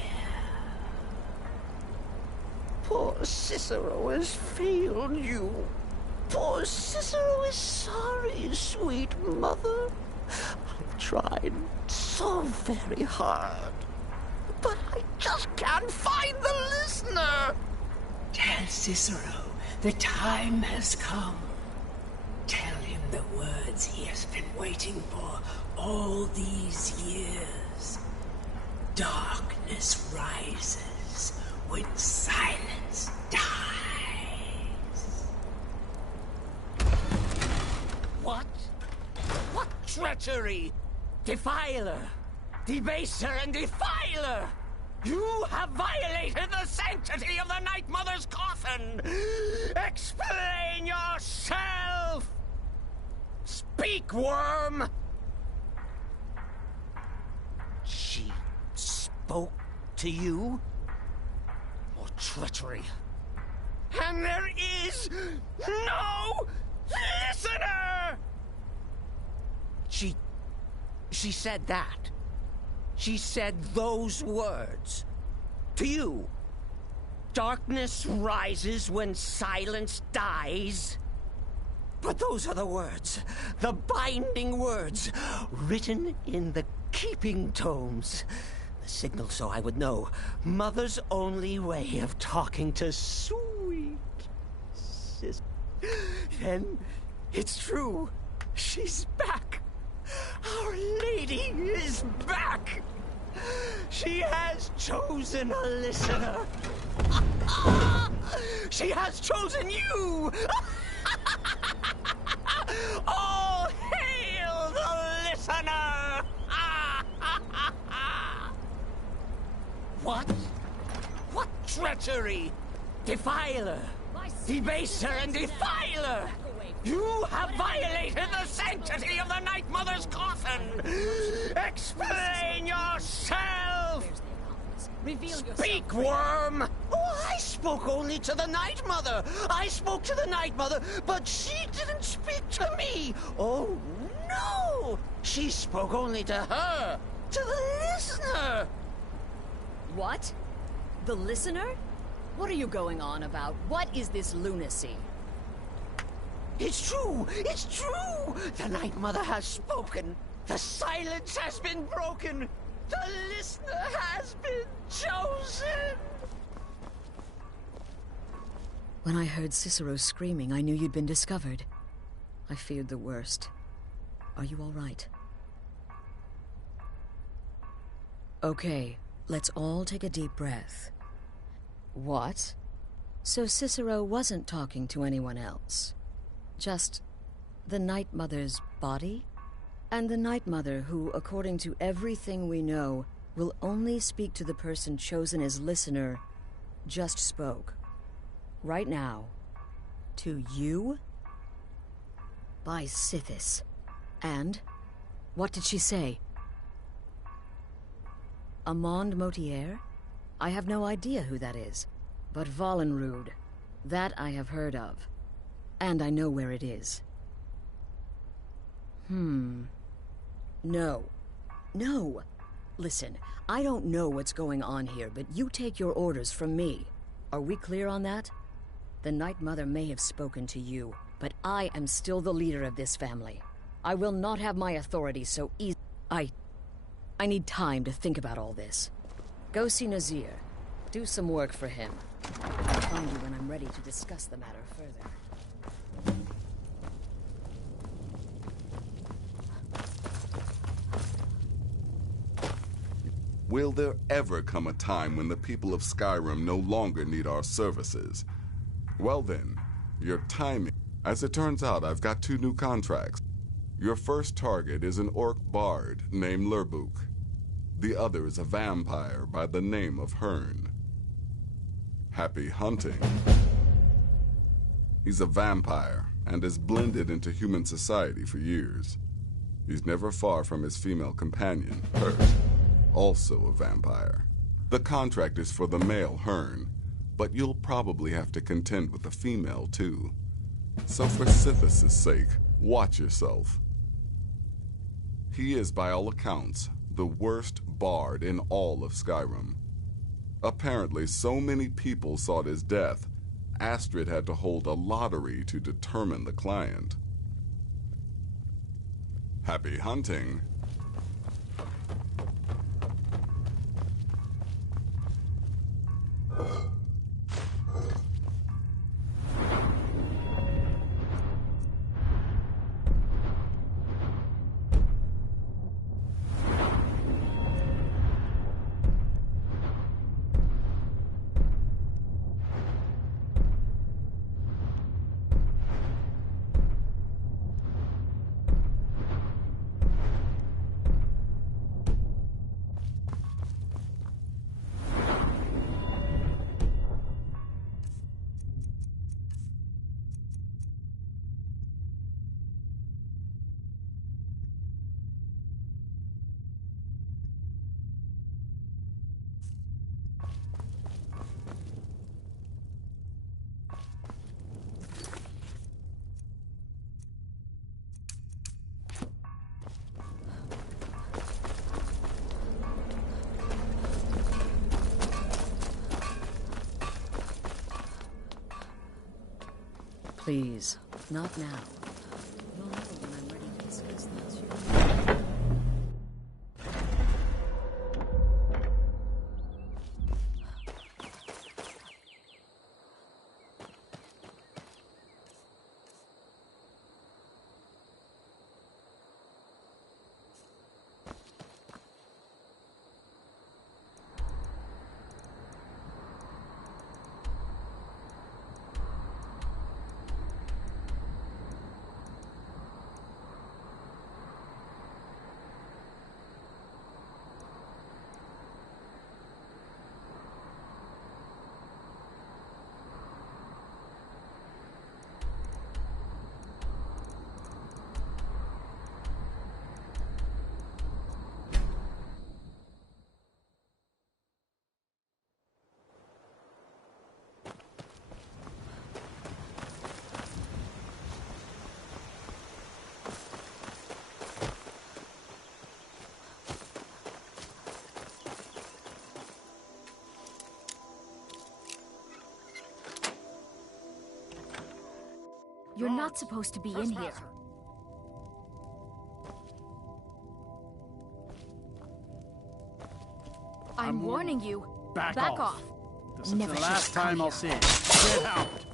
Poor Cicero has failed you. Poor Cicero is sorry, sweet mother. I've tried so very hard, but I just can't find the listener. Tell Cicero the time has come. Tell him the words he has been waiting for all these years. Darkness rises when silence dies. What? What treachery! Defiler! Debaser and defiler! You have violated the sanctity of the Night Mother's coffin! Explain yourself! Speak, worm! She spoke to you? More treachery. And there is no listener! She said that. She said those words. To you. Darkness rises when silence dies. But those are the words, the binding words, written in the keeping tomes. The signal so I would know. Mother's only way of talking to sweet sister. Then it's true. She's back. Our Lady is back. She has chosen a listener. She has chosen you. All hail the listener. What? What treachery? Defiler, debaser and defiler! You have violated the sanctity of the Night Mother's coffin! Explain yourself! Speak, worm! Oh, I spoke only to the Night Mother! I spoke to the Night Mother, but she didn't speak to me! Oh, no! She spoke only to her! To the listener! What? The listener? What are you going on about? What is this lunacy? It's true! It's true! The Night Mother has spoken! The silence has been broken! The listener has been chosen! When I heard Cicero screaming, I knew you'd been discovered. I feared the worst. Are you all right? Okay, let's all take a deep breath. What? So Cicero wasn't talking to anyone else? Just the Night Mother's body? And the Night Mother who, according to everything we know, will only speak to the person chosen as listener, just spoke. Right now. To you? By Sithis. And? What did she say? Armand Mortier? I have no idea who that is. But Wallenrood. That I have heard of. And I know where it is. No. No! Listen, I don't know what's going on here, but you take your orders from me. Are we clear on that? The Night Mother may have spoken to you, but I am still the leader of this family. I will not have my authority so easy. I need time to think about all this. Go see Nazir. Do some work for him. I'll find you when I'm ready to discuss the matter further. Will there ever come a time when the people of Skyrim no longer need our services? Well then, your timing. As it turns out, I've got 2 new contracts. Your first target is an orc bard named Lurbuk. The other is a vampire by the name of Hearn. Happy hunting. He's a vampire and has blended into human society for years. He's never far from his female companion, Hurt, also a vampire. The contract is for the male Hearn, but you'll probably have to contend with a female too. So for Sithis' sake, watch yourself. He is, by all accounts, the worst bard in all of Skyrim. Apparently, so many people sought his death, Astrid had to hold a lottery to determine the client. Happy hunting. Please, not now. You'll know when I'm ready to discuss things. You're not supposed to be in here. I'm warning you. Back off. off. This is Never the last should've come time I'll here. see you. Get out.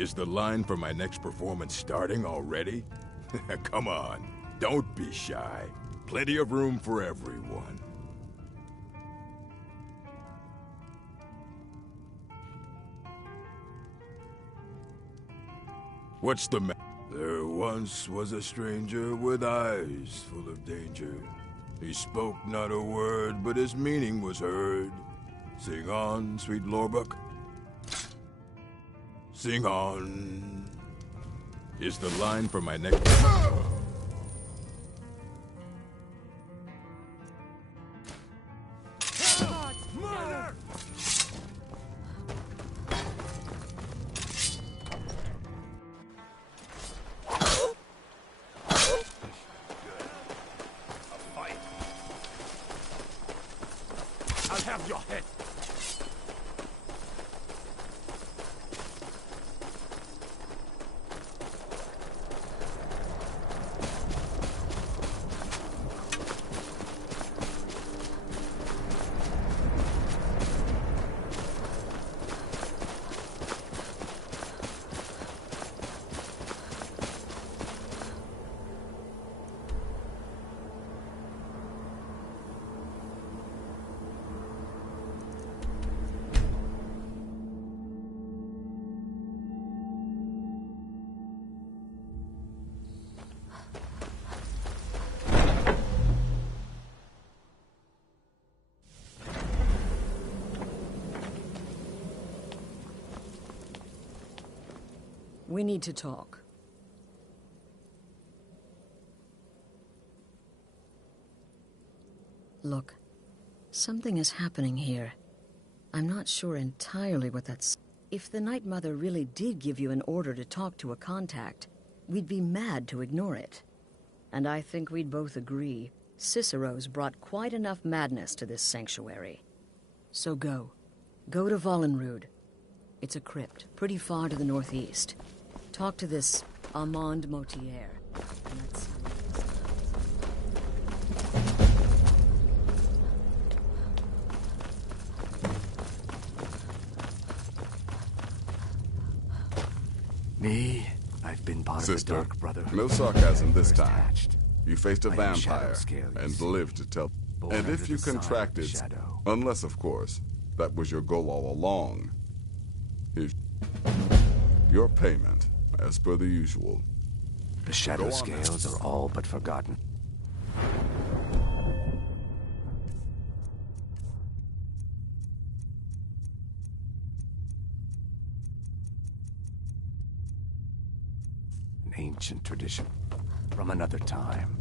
Is the line for my next performance starting already? Come on, don't be shy. Plenty of room for everyone. What's the matter? There once was a stranger with eyes full of danger. He spoke not a word, but his meaning was heard. Sing on, sweet Lorbuck. Sing on. Is the line for my next... Murder! I'll have your head. We need to talk. Look, something is happening here. I'm not sure entirely what that's... If the Night Mother really did give you an order to talk to a contact, we'd be mad to ignore it. And I think we'd both agree, Cicero's brought quite enough madness to this sanctuary. So go. Go to Vollenrud. It's a crypt, pretty far to the northeast. Talk to this Armand Motier. And let's see. Me? I've been part Sister, of the Dark Brotherhood. no sarcasm this time. Attached. You faced a I am vampire Shadowscale, you and see. lived to tell. Born And if under you the sign of contracted, Shadow. unless of course, that was your goal all along. Here's your payment, as per the usual. The Shadow Scales are all but forgotten. An ancient tradition from another time.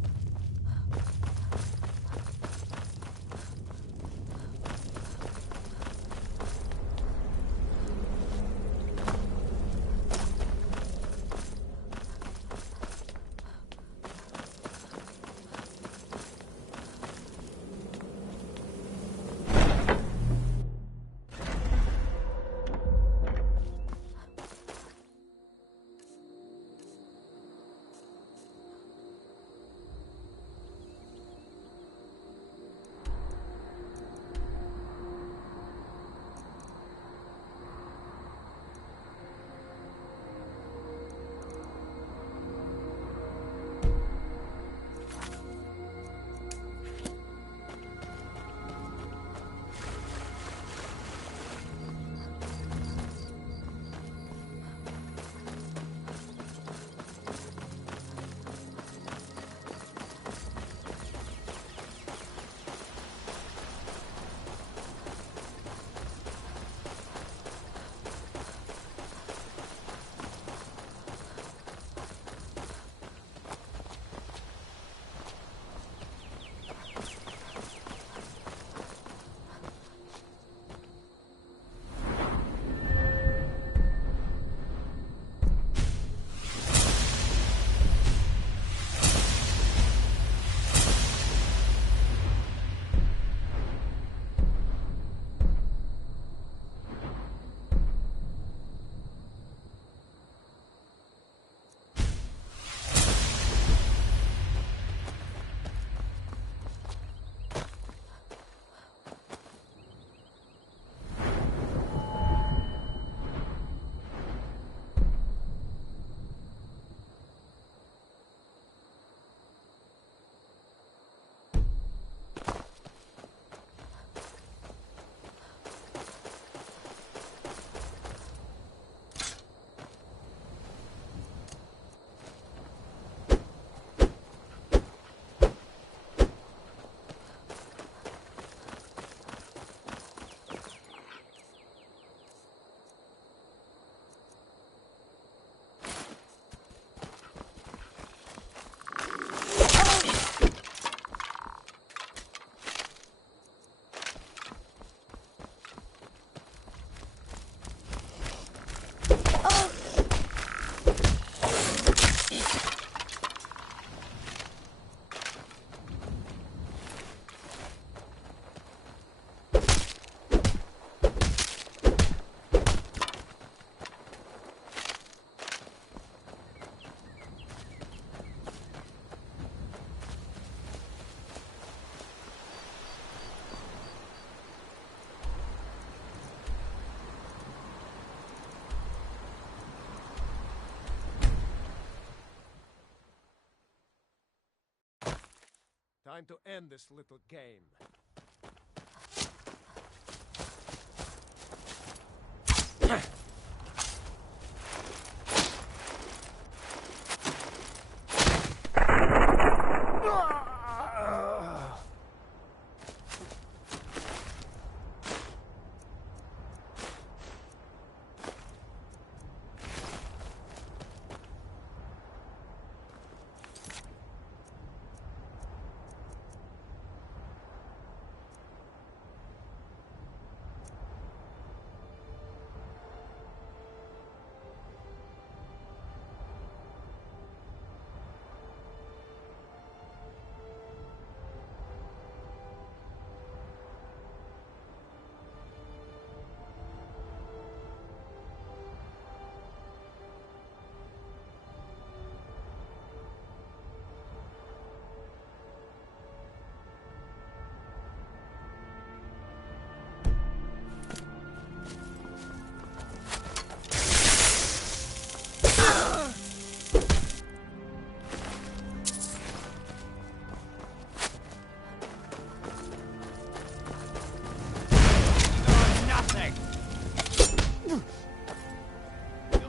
time to end this little game.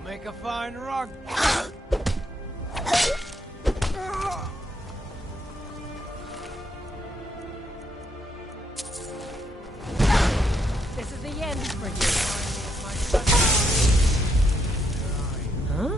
Make a fine rug. This is the end for you. Huh?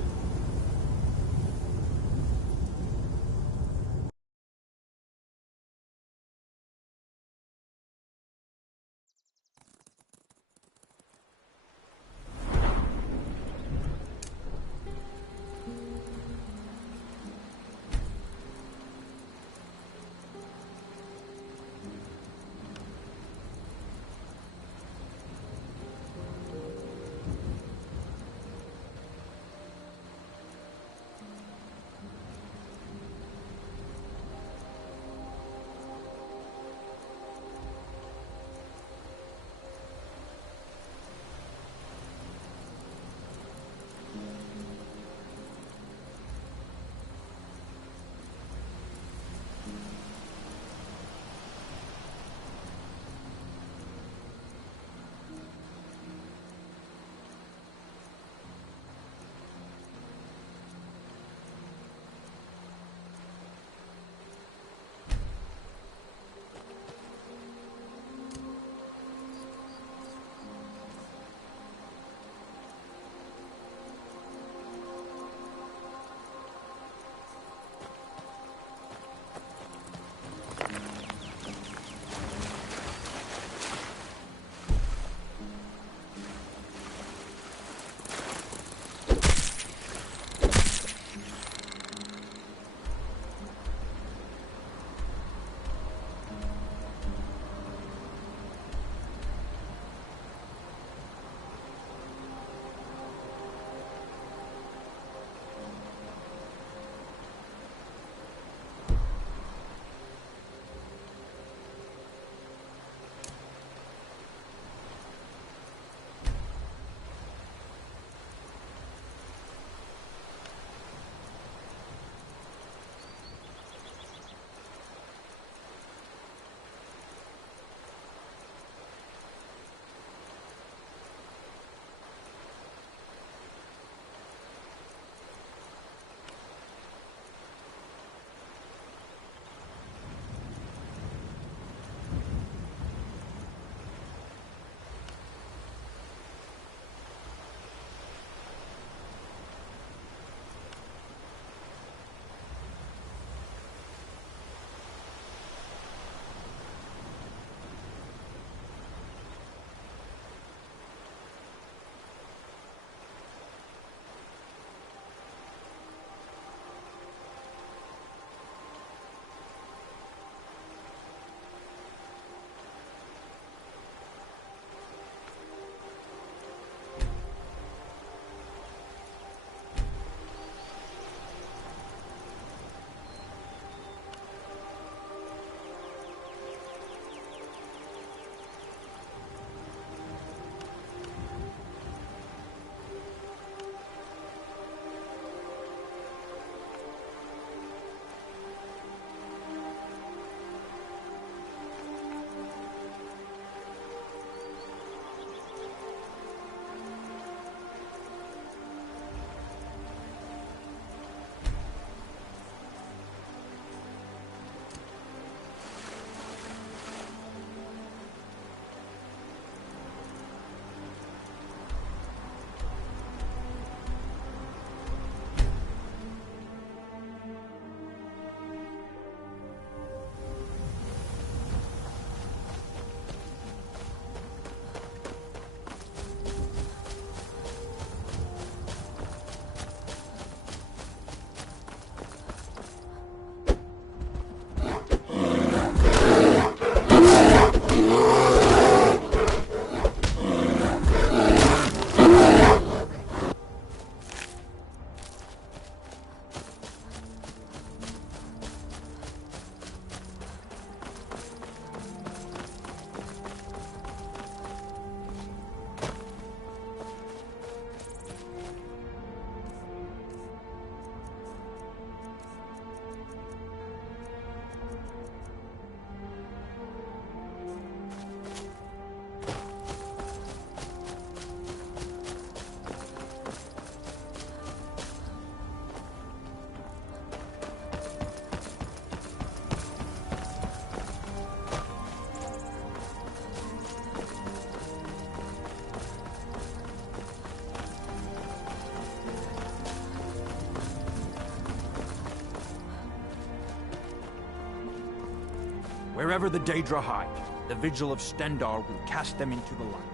Wherever the Daedra hide, the Vigil of Stendarr will cast them into the light.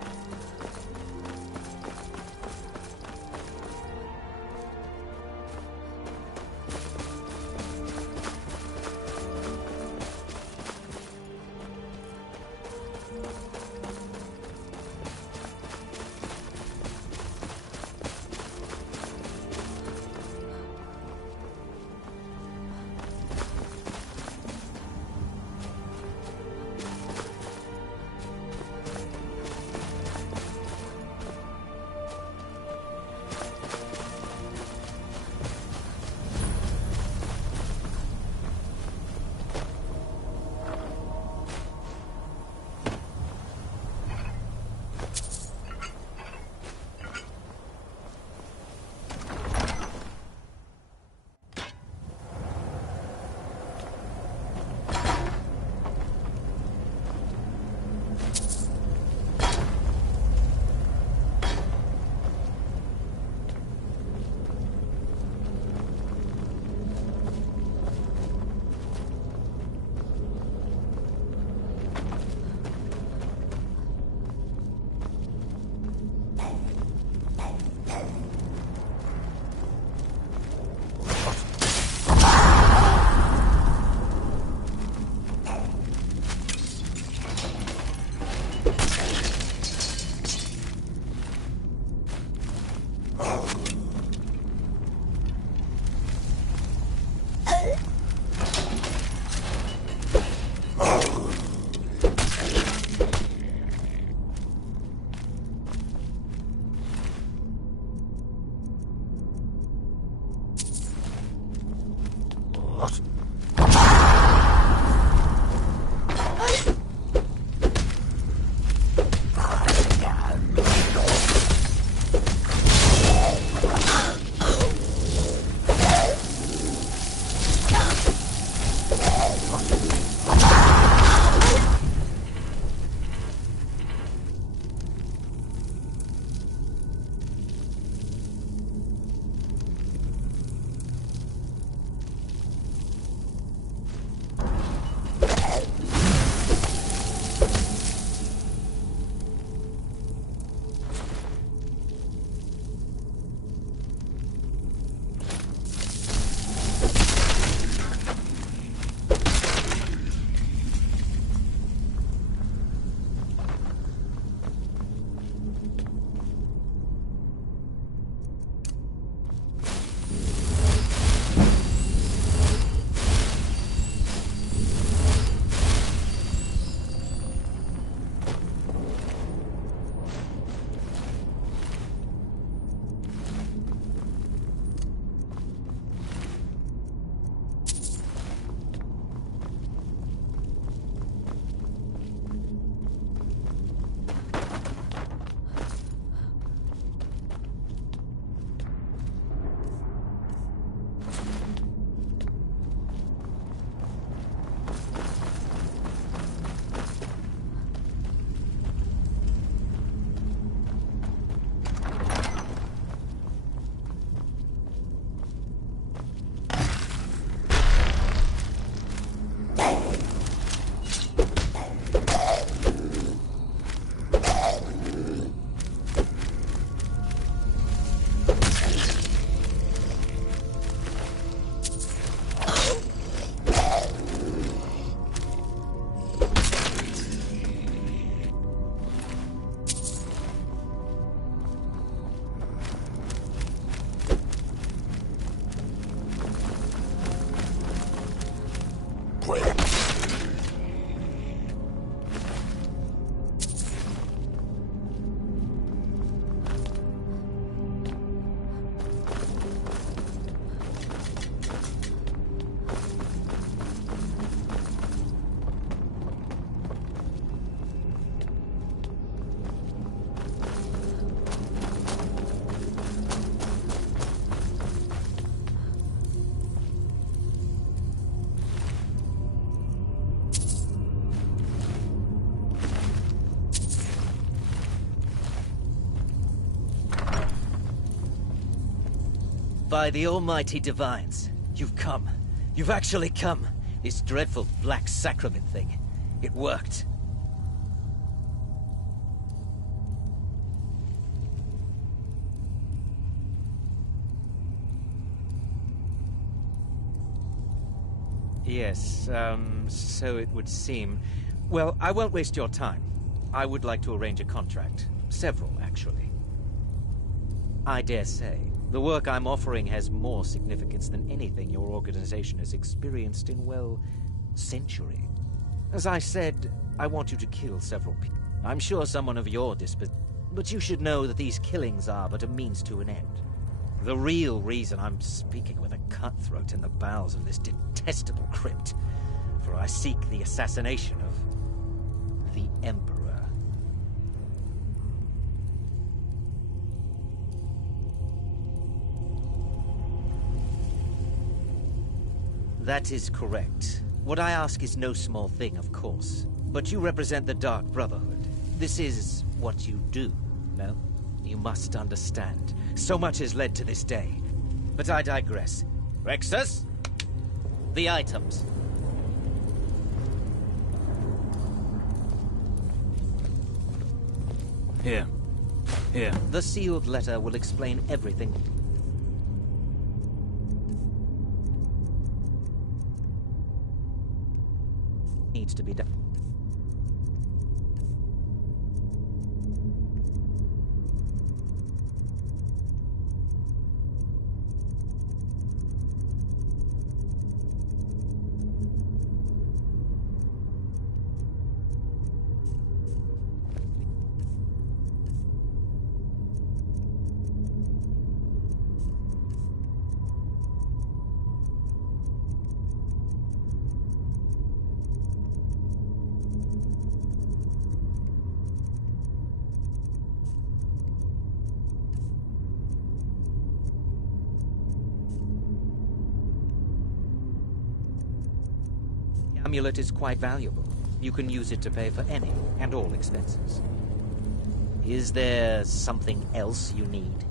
By the almighty divines, you've come. You've actually come. This dreadful black sacrament thing. It worked. Yes, so it would seem. Well, I won't waste your time. I would like to arrange a contract. Several, actually. I dare say, the work I'm offering has more significance than anything your organization has experienced in, well, century. As I said, I want you to kill several people. I'm sure someone of your disposition, but you should know that these killings are but a means to an end. The real reason I'm speaking with a cutthroat in the bowels of this detestable crypt, for I seek the assassination of the Emperor. That is correct. What I ask is no small thing, of course. But you represent the Dark Brotherhood. This is what you do, no? You must understand. So much has led to this day. But I digress. Rexus? The items. Here. Here. The sealed letter will explain everything. Needs to be done. The amulet is quite valuable. You can use it to pay for any and all expenses. Is there something else you need?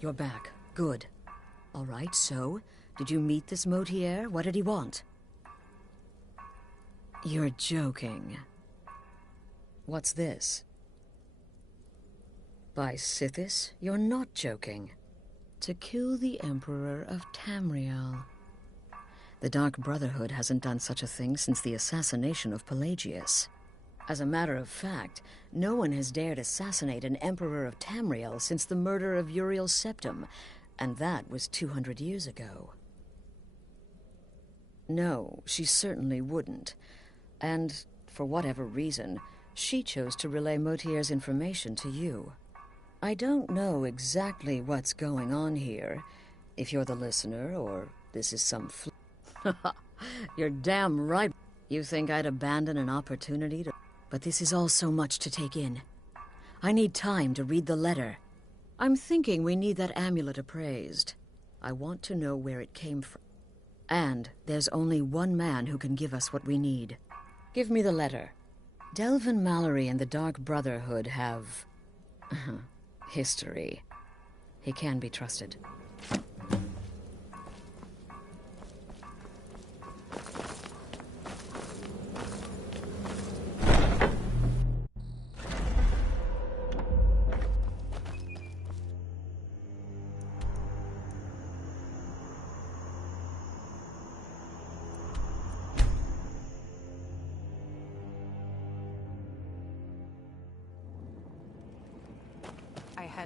You're back. Good. All right, so, did you meet this Motier? What did he want? You're joking. What's this? By Sithis, you're not joking. To kill the Emperor of Tamriel. The Dark Brotherhood hasn't done such a thing since the assassination of Pelagius. As a matter of fact, no one has dared assassinate an Emperor of Tamriel since the murder of Uriel Septim, and that was 200 years ago. No, she certainly wouldn't. And, for whatever reason, she chose to relay Motier's information to you. I don't know exactly what's going on here, if you're the listener, or this is some You're damn right. You think I'd abandon an opportunity to... But this is all so much to take in. I need time to read the letter. I'm thinking we need that amulet appraised. I want to know where it came from. And there's only one man who can give us what we need. Give me the letter. Delvin Mallory and the Dark Brotherhood have... history. He can be trusted.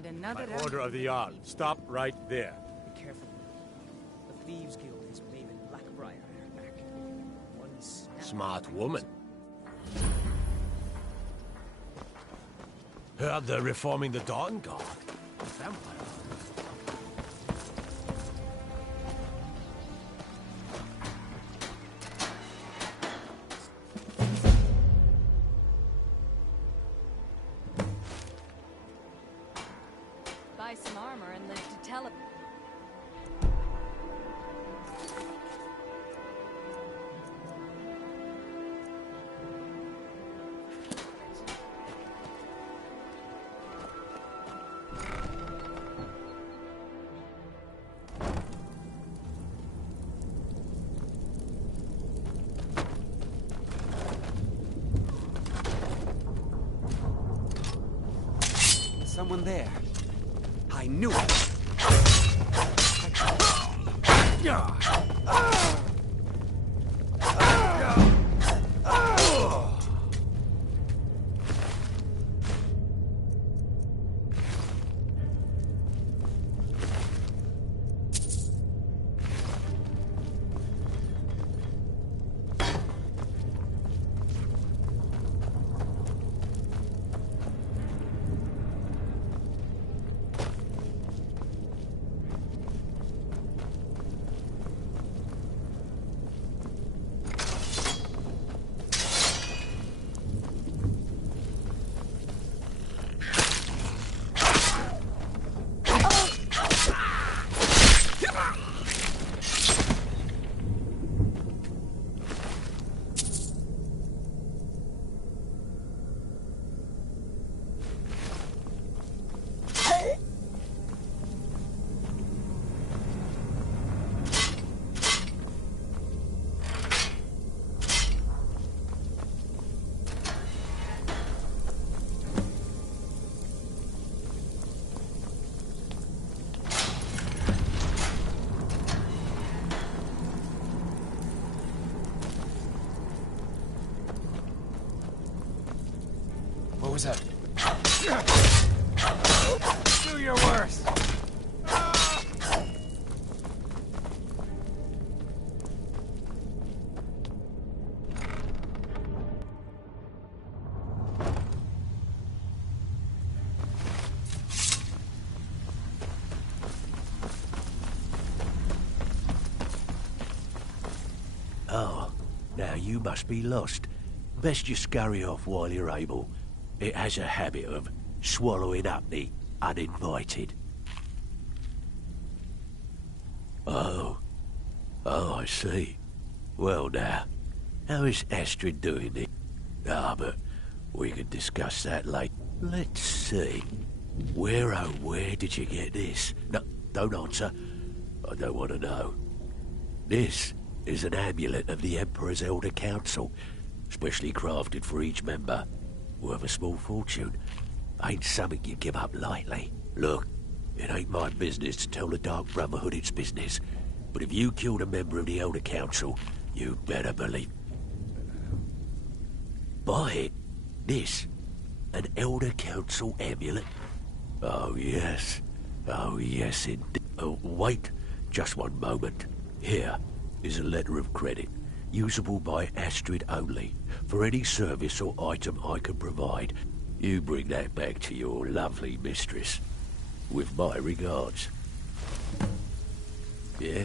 Another By order of the Jarl, stop right there. Be careful. The Thieves Guild has Maven Blackbriar at her back. One snap. Smart woman. Heard they're reforming the Dawn Guard. Vampire. Some armor and live to tell it. There's someone there. I knew it! What was that? Do your worst! Oh, now you must be lost. Best you scurry off while you're able. It has a habit of swallowing up the uninvited. Oh, I see. Well now, how is Astrid doing it? But we can discuss that later. Let's see. Where did you get this? No, don't answer. I don't want to know. This is an amulet of the Emperor's Elder Council, specially crafted for each member. Worth a small fortune. Ain't something you give up lightly. Look, it ain't my business to tell the Dark Brotherhood its business, but if you killed a member of the Elder Council, you'd better believe. Buy it. This, an Elder Council amulet? Oh yes indeed. Oh, wait, just one moment. Here is a letter of credit, usable by Astrid only, for any service or item I can provide. You bring that back to your lovely mistress. With my regards. Yeah?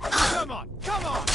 Come on! Come on!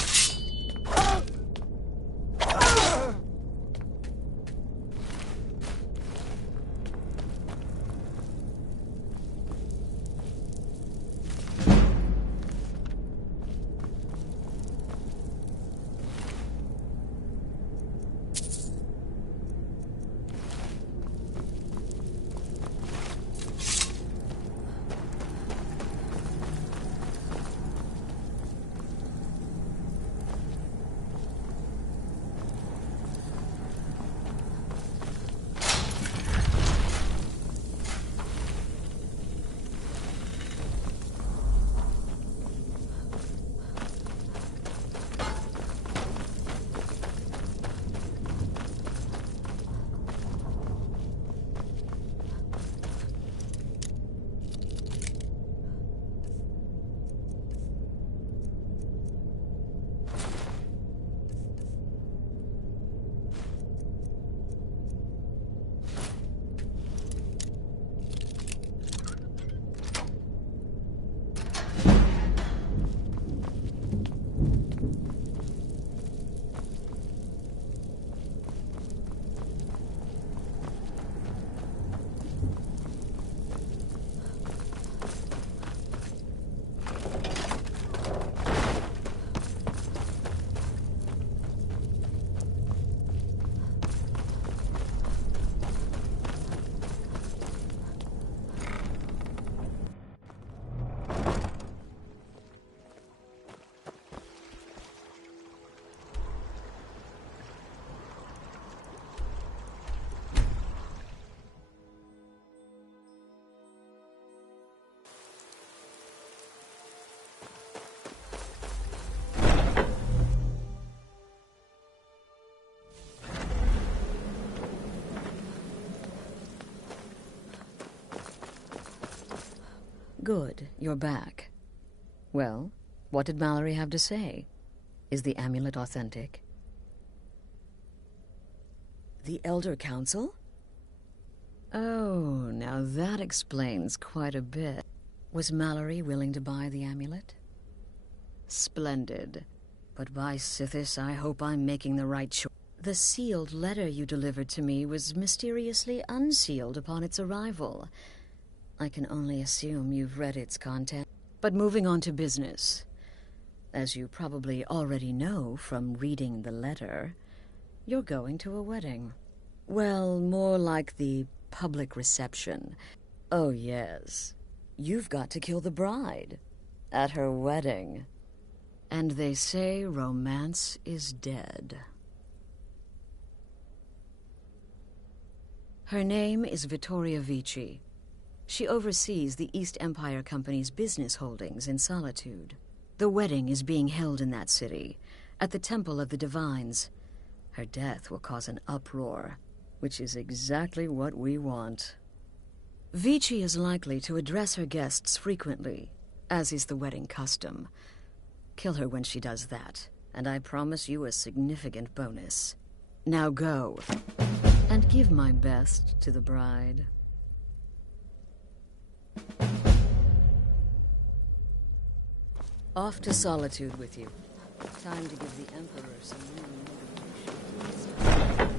Good, you're back. Well, what did Mallory have to say? Is the amulet authentic? The Elder Council? Oh, now that explains quite a bit. Was Mallory willing to buy the amulet? Splendid. But by Sithis, I hope I'm making the right choice. The sealed letter you delivered to me was mysteriously unsealed upon its arrival. I can only assume you've read its content. But moving on to business. As you probably already know from reading the letter, you're going to a wedding. Well, more like the public reception. Oh, yes. You've got to kill the bride at her wedding. And they say romance is dead. Her name is Vittoria Vici. She oversees the East Empire Company's business holdings in Solitude. The wedding is being held in that city, at the Temple of the Divines. Her death will cause an uproar, which is exactly what we want. Vici is likely to address her guests frequently, as is the wedding custom. Kill her when she does that, and I promise you a significant bonus. Now go, and give my best to the bride. Off to Solitude with you. Time to give the Emperor some new motivation.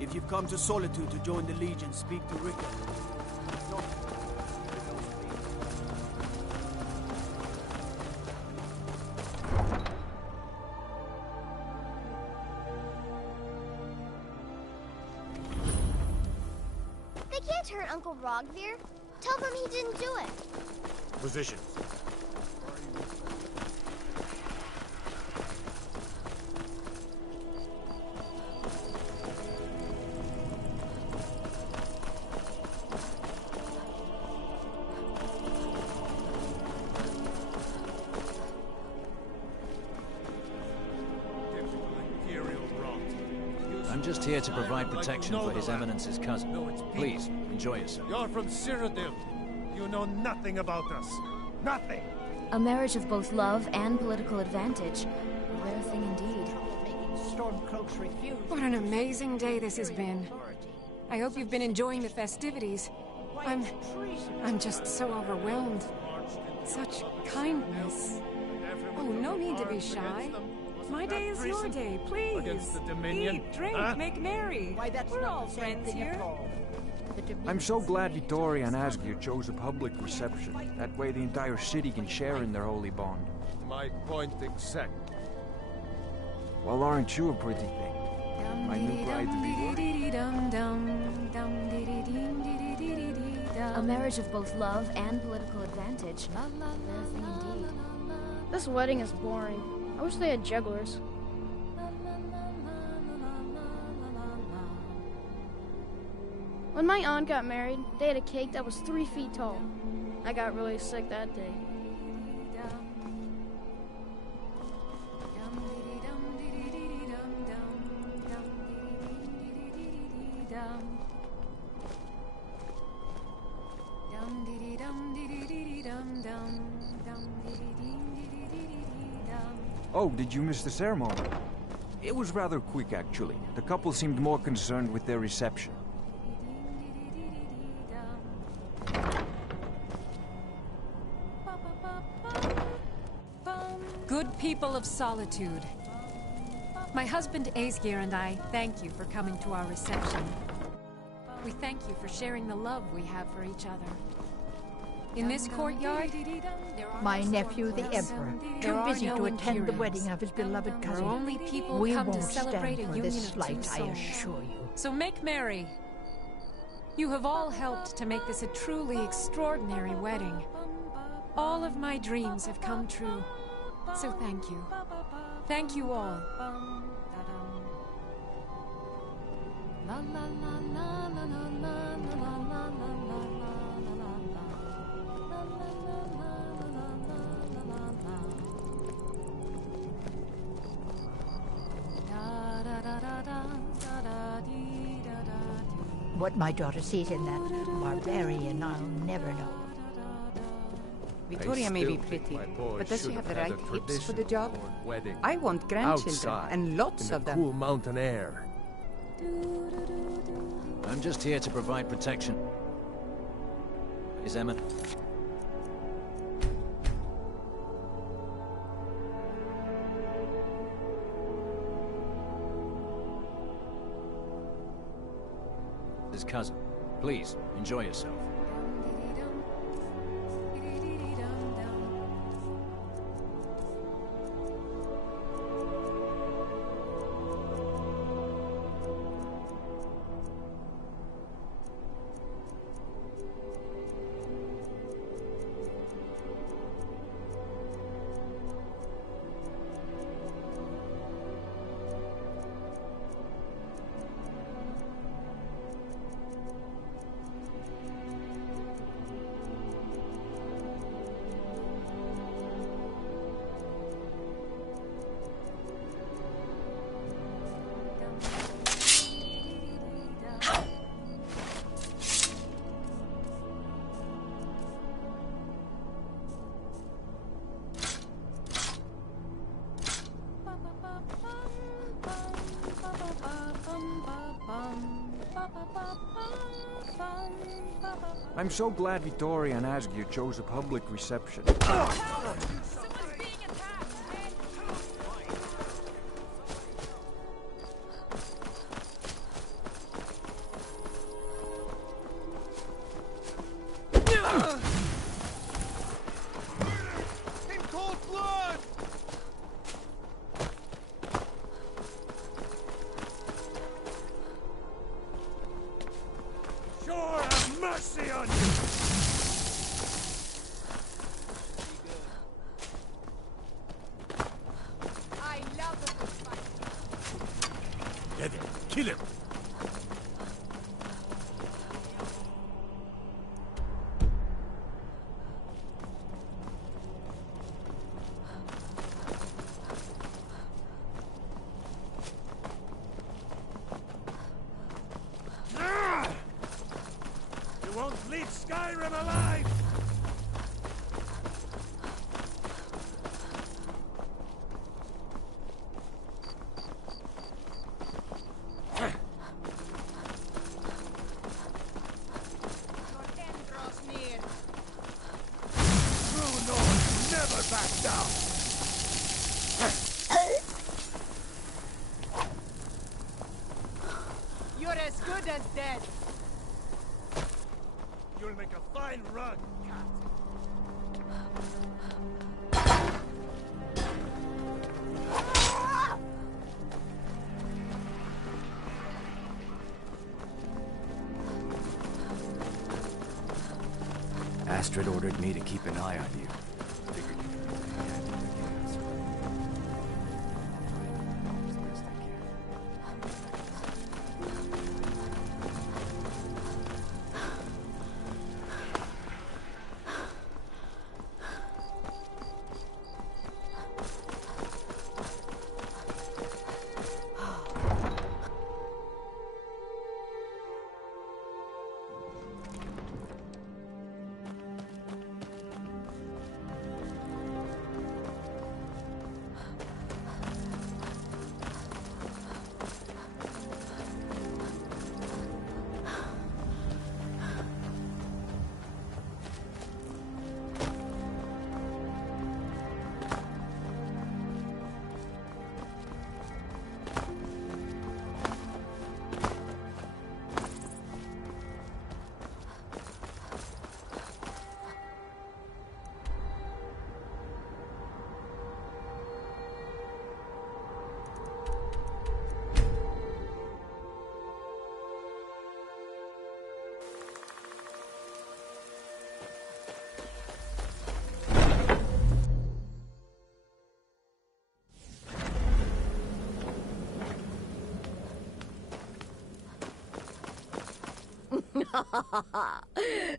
If you've come to Solitude to join the Legion, speak to Rickon. They can't hurt Uncle Rogvir. Tell them he didn't do it. Position. I'm just here to provide protection for His Eminence's cousin. Please, enjoy yourself. You're from Cyrodiil. You know nothing about us. Nothing! A marriage of both love and political advantage. A rare thing indeed. Stormcloaks refuse. What an amazing day this has been. I hope you've been enjoying the festivities. I'm just so overwhelmed. Such kindness. Oh, no need to be shy. My day is your day, please. Against the Dominion. Eat, drink, make merry. We're all friends here. I'm so glad Vittoria and Asgeir chose a public reception. That way the entire city can share in their holy bond. My point exact. Well, aren't you a pretty thing? My new bride to be. A marriage of both love and political advantage. A rare thing indeed. This wedding is boring. I wish they had jugglers. When my aunt got married, they had a cake that was 3 feet tall. I got really sick that day. Oh, did you miss the ceremony? It was rather quick, actually. The couple seemed more concerned with their reception. Good people of Solitude. My husband Asgeir and I thank you for coming to our reception. We thank you for sharing the love we have for each other. In this courtyard, my nephew, the Emperor, too busy to attend the wedding of his beloved cousin. Only people we come won't to celebrate stand a for union this of slight, two I souls. assure you. So make merry. You have all helped to make this a truly extraordinary wedding. All of my dreams have come true. So thank you. Thank you all. What my daughter sees in that barbarian, I'll never know. Vittoria may be pretty, but does she have the right hips for the job? I want grandchildren, and lots of them. Cool mountain air. I'm just here to provide protection. His Eminence. His cousin. Please, enjoy yourself. I'm so glad Vittoria and Asgeir chose a public reception. mercy on you! I love a good fight. Get him! Kill him! You won't leave Skyrim alive! True North never back down! You're as good as dead. You'll make a fine run, cat. Astrid ordered me to keep an eye on you.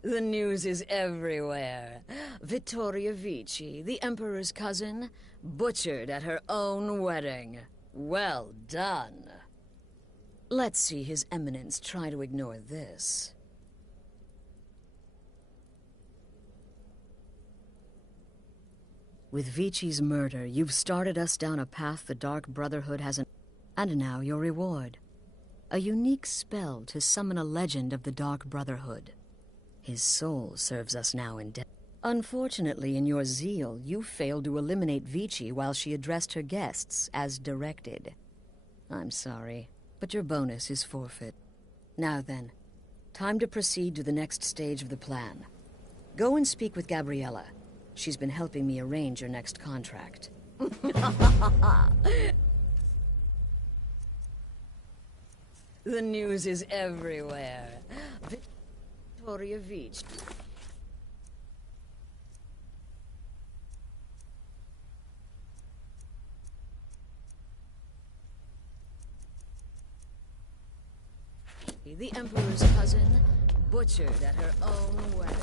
The news is everywhere. Vittoria Vici, the Emperor's cousin, butchered at her own wedding. Well done. Let's see His Eminence try to ignore this. With Vici's murder, you've started us down a path the Dark Brotherhood hasn't... And now your reward. A unique spell to summon a legend of the Dark Brotherhood. His soul serves us now in death. Unfortunately, in your zeal, you failed to eliminate Vici while she addressed her guests as directed. I'm sorry, but your bonus is forfeit. Now then, time to proceed to the next stage of the plan. Go and speak with Gabriella. She's been helping me arrange your next contract. The news is everywhere. Vittoria Vici. The Emperor's cousin, butchered at her own wedding.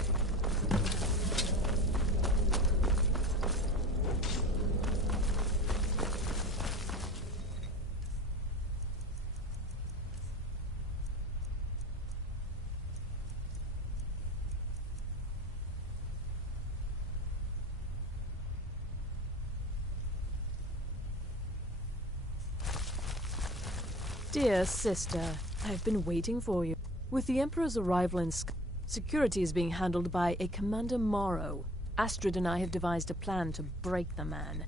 Dear sister, I've been waiting for you. With the Emperor's arrival in Skyrim, security is being handled by a Commander Morrow. Astrid and I have devised a plan to break the man.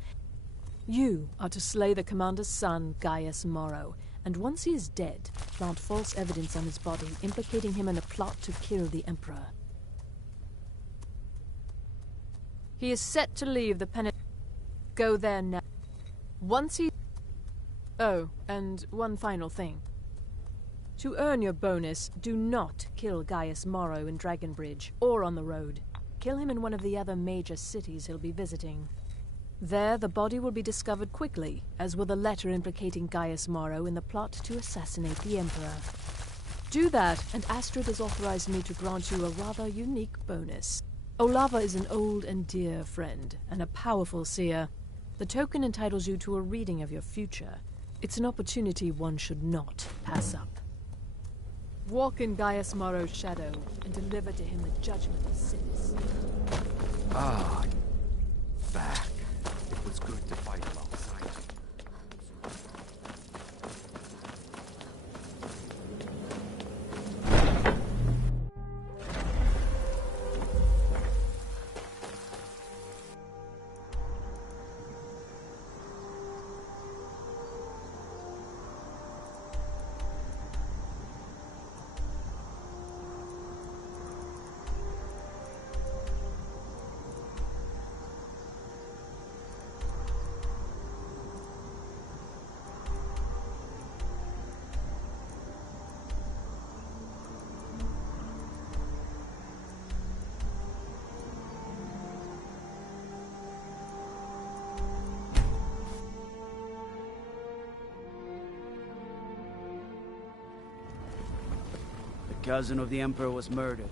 You are to slay the Commander's son, Gaius Morrow, and once he is dead, plant false evidence on his body, implicating him in a plot to kill the Emperor. He is set to leave the Go there now. Once he... Oh, and one final thing. To earn your bonus, do not kill Gaius Morrow in Dragonbridge or on the road. Kill him in one of the other major cities he'll be visiting. There, the body will be discovered quickly, as will the letter implicating Gaius Morrow in the plot to assassinate the Emperor. Do that, and Astrid has authorized me to grant you a rather unique bonus. Olava is an old and dear friend, and a powerful seer. The token entitles you to a reading of your future. It's an opportunity one should not pass up. Walk in Gaius Morrow's shadow, and deliver to him the judgment of sins. Ah, back. It was good to fight alongside you. The cousin of the Emperor was murdered,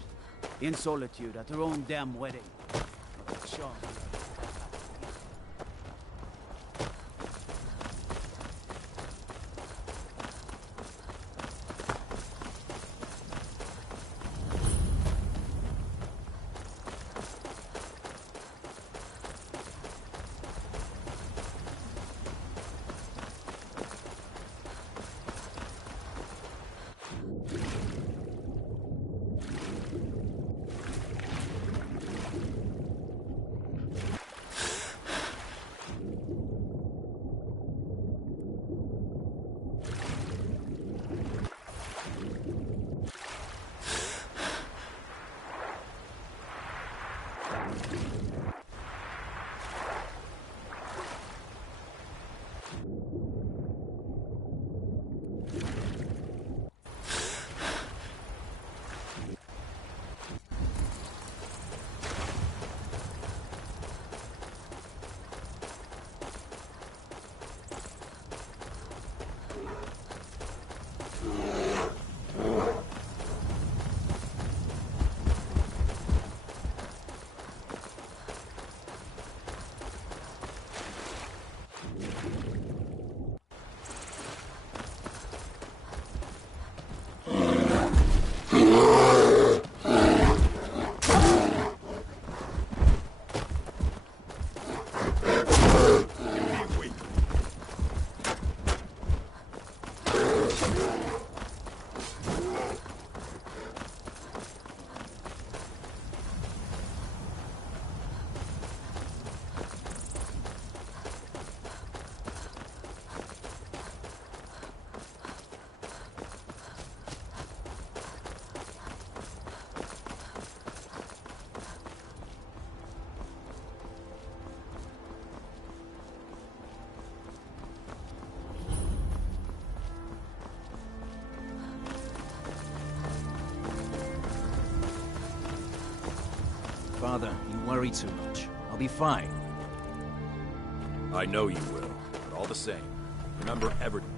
in solitude at her own damn wedding. Sean. Father, you worry too much. I'll be fine. I know you will, but all the same, remember everything.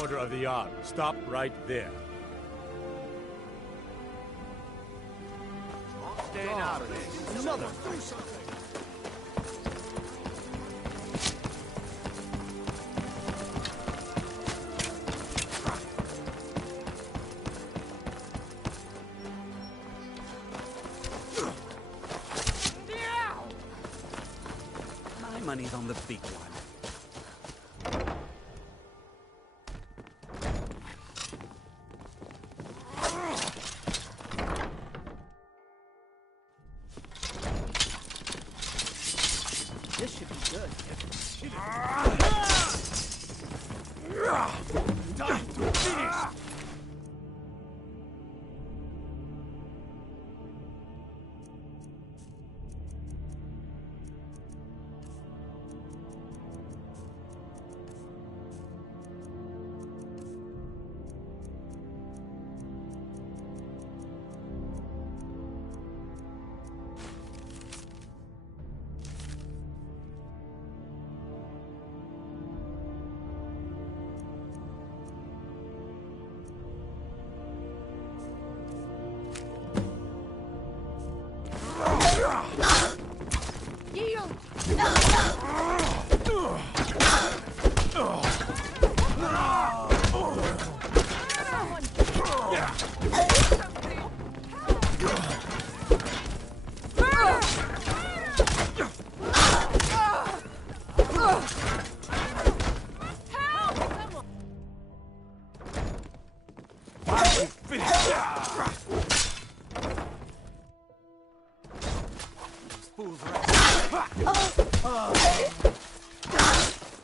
Order of the Jarl. Stop right there. Staying out of this. Mother. Do something. My money's on the big one. This should be good. Time to finish!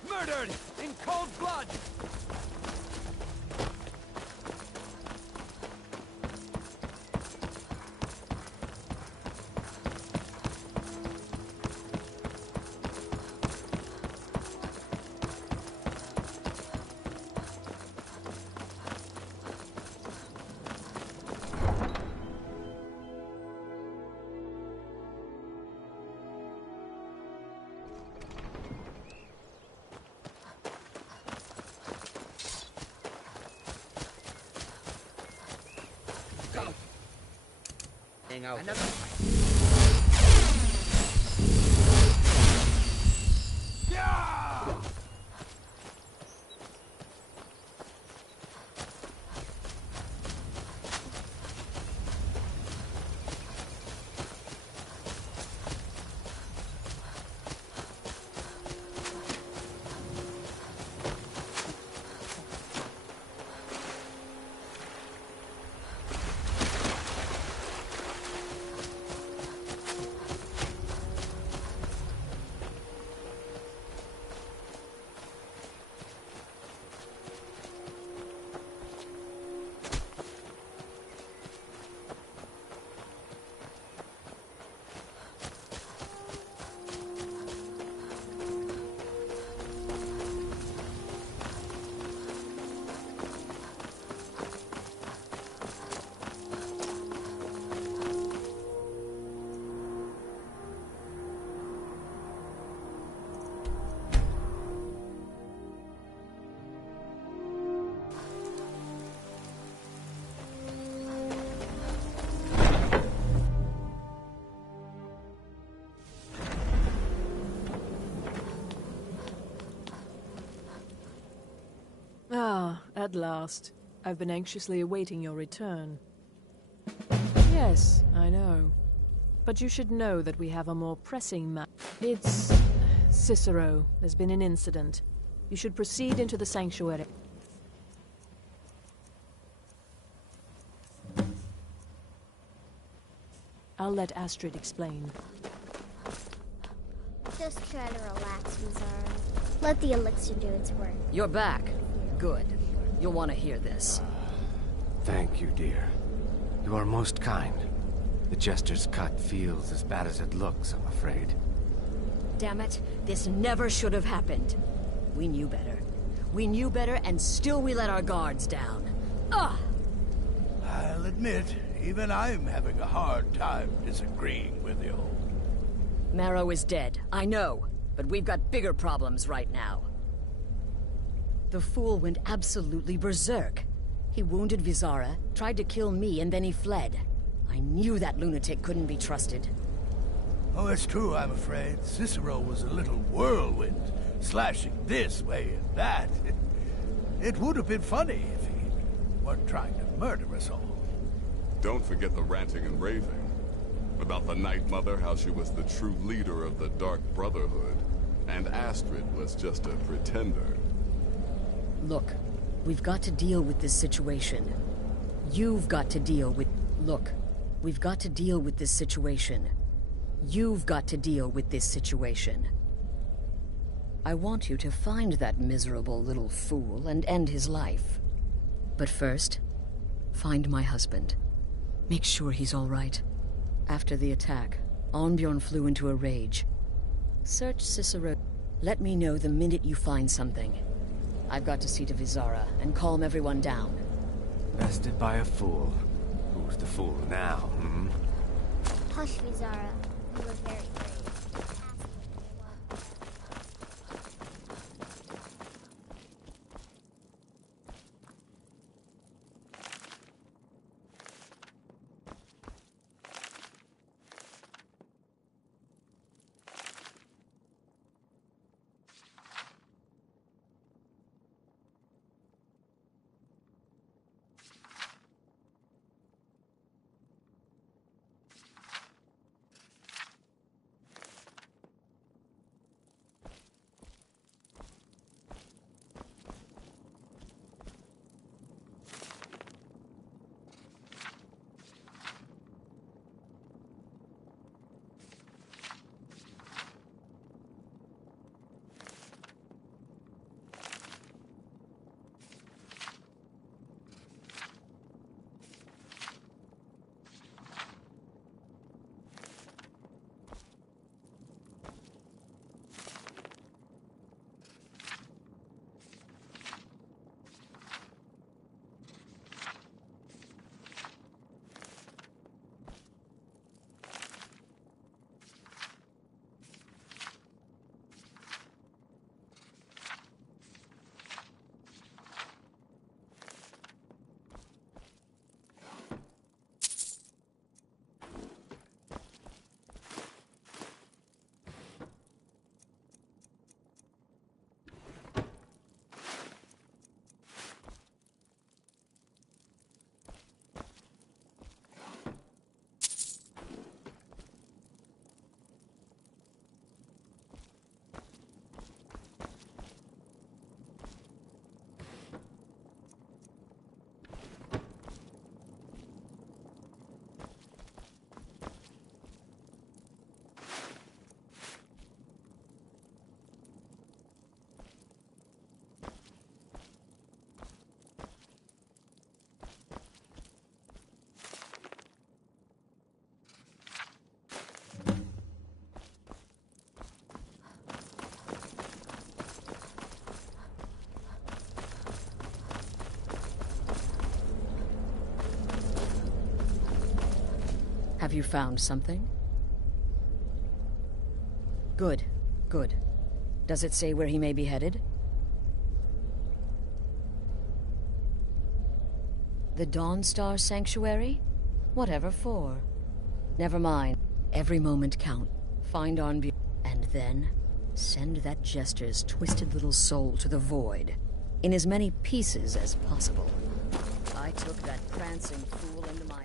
Murdered in cold blood! Out. At last. I've been anxiously awaiting your return. Yes, I know. But you should know that we have a more pressing matter. It's... Cicero. There's been an incident. You should proceed into the sanctuary. I'll let Astrid explain. Just try to relax, Mazara. Let the elixir do its work. You're back. Good. You'll want to hear this. Thank you, dear. You are most kind. The Jester's cut feels as bad as it looks, I'm afraid. Damn it. This never should have happened. We knew better. We knew better, and still we let our guards down. Ugh! I'll admit, even I'm having a hard time disagreeing with you. Marrow is dead, I know. But we've got bigger problems right now. The fool went absolutely berserk. He wounded Vizara, tried to kill me, and then he fled. I knew that lunatic couldn't be trusted. Oh, it's true, I'm afraid. Cicero was a little whirlwind, slashing this way and that. It would have been funny if he weren't trying to murder us all. Don't forget the ranting and raving. About the Night Mother, how she was the true leader of the Dark Brotherhood, and Astrid was just a pretender. Look, we've got to deal with this situation. You've got to deal with... Look, we've got to deal with this situation. You've got to deal with this situation. I want you to find that miserable little fool and end his life. But first, find my husband. Make sure he's all right. After the attack, Arnbjorn flew into a rage. Search Cicero. Let me know the minute you find something. I've got to see to Vizara and calm everyone down. Bested by a fool. Who's the fool now, hmm? Hush, Vizara. You were very brave. Have you found something? Good, good. Does it say where he may be headed? The Dawnstar Sanctuary? Whatever for. Never mind. Every moment count. Find Arnbjorn, and then send that jester's twisted little soul to the void, in as many pieces as possible. I took that prancing fool into my home.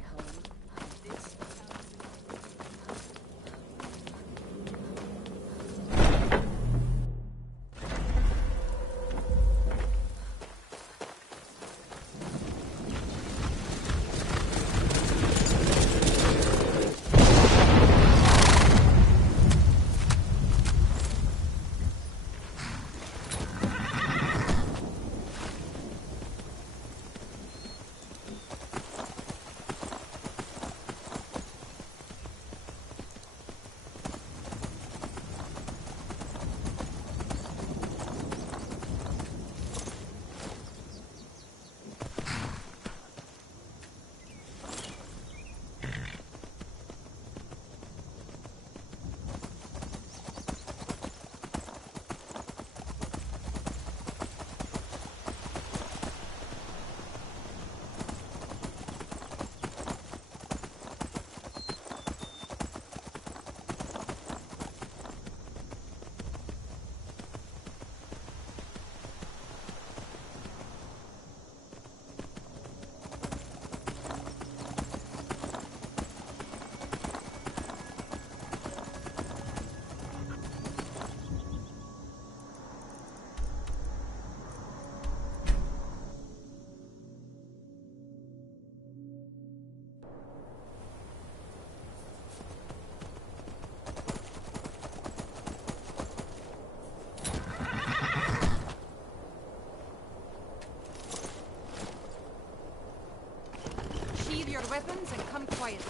Sheathe your weapons and come quietly.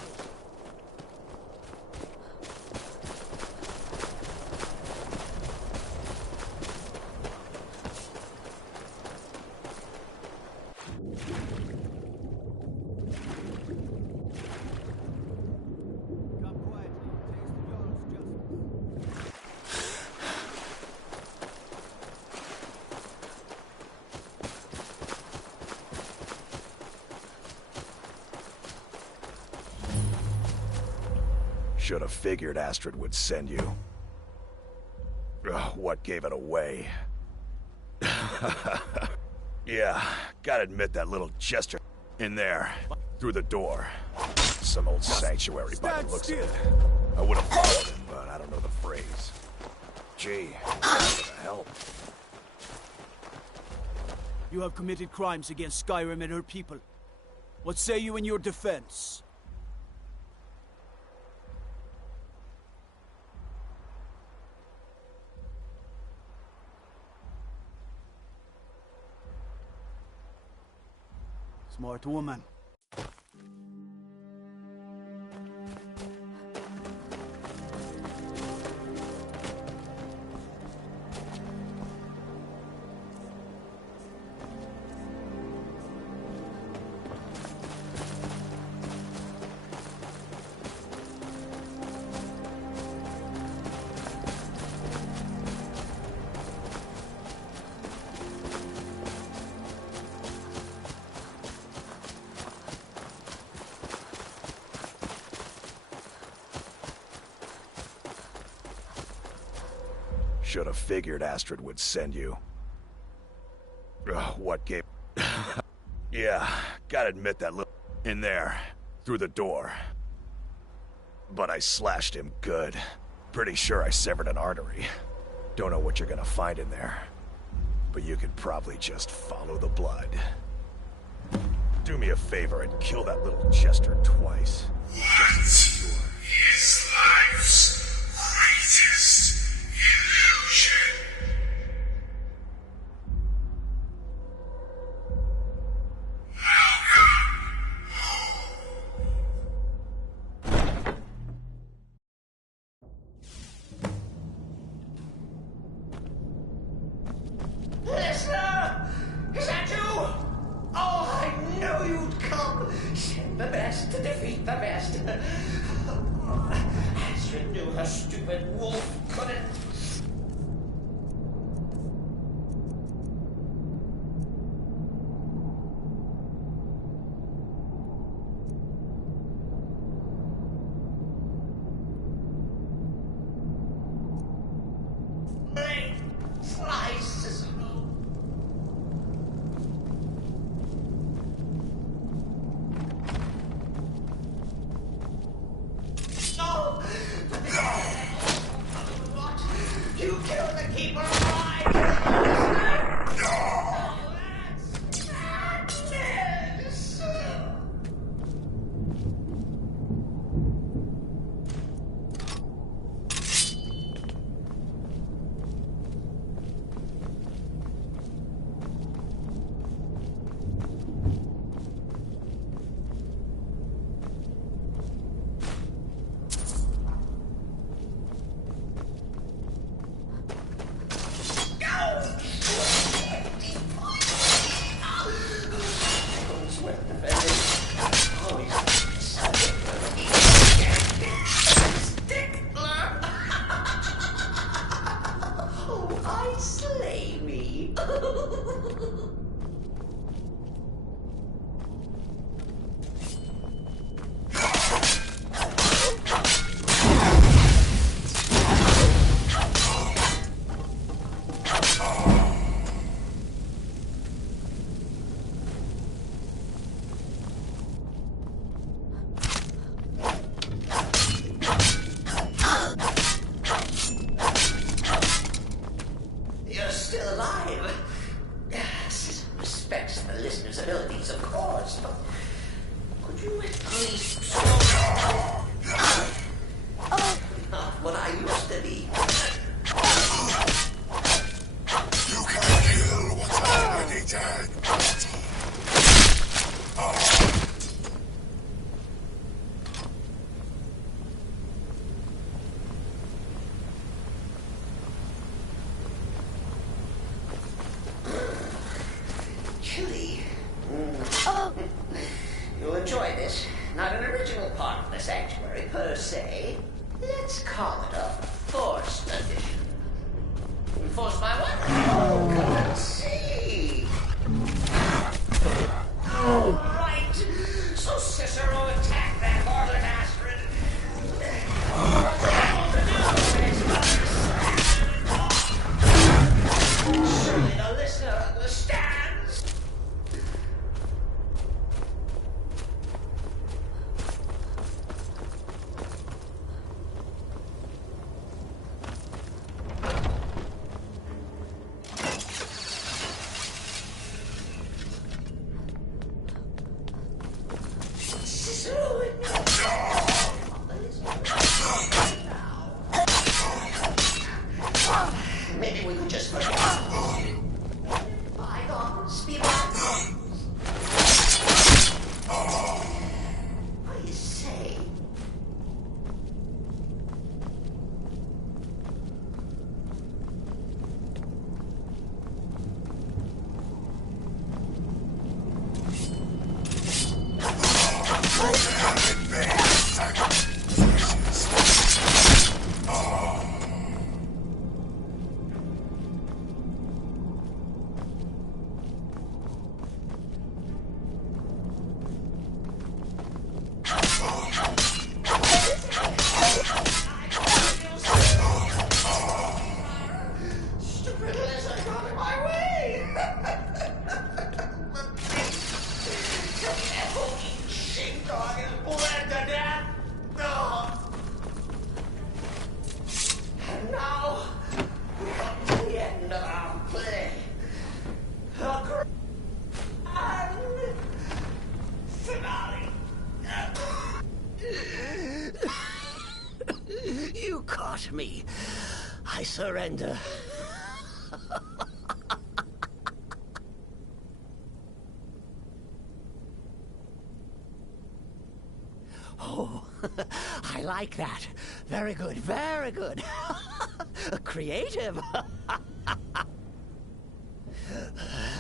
Should have figured Astrid would send you. Ugh, what gave it away? Yeah, gotta admit that little jester in there, through the door. Some old sanctuary by the looks of it. I would have followed him, but I don't know the phrase. Gee, thanks for the help. You have committed crimes against Skyrim and her people. What say you in your defense? Smart woman. Should have figured Astrid would send you. Ugh, what gave... Yeah, gotta admit that little... in there, through the door. But I slashed him good. Pretty sure I severed an artery. Don't know what you're gonna find in there. But you could probably just follow the blood. Do me a favor and kill that little jester twice. What is life's greatest illusion? Listener! Is that you? Oh, I knew you'd come! Send the best to defeat the best. Astrid knew her stupid wolf couldn't. Slices. No! What? it's not an original part of the sanctuary per se. Let's call it a forced addition. Forced by what? Oh, let's see. Oh, right. So Cicero attacked that harlot Astrid. Surely the listener understands. Maybe we could just forget. Bygones be bygones. What do you say? You caught me. I surrender. Oh, I like that. Very good, very good. Creative.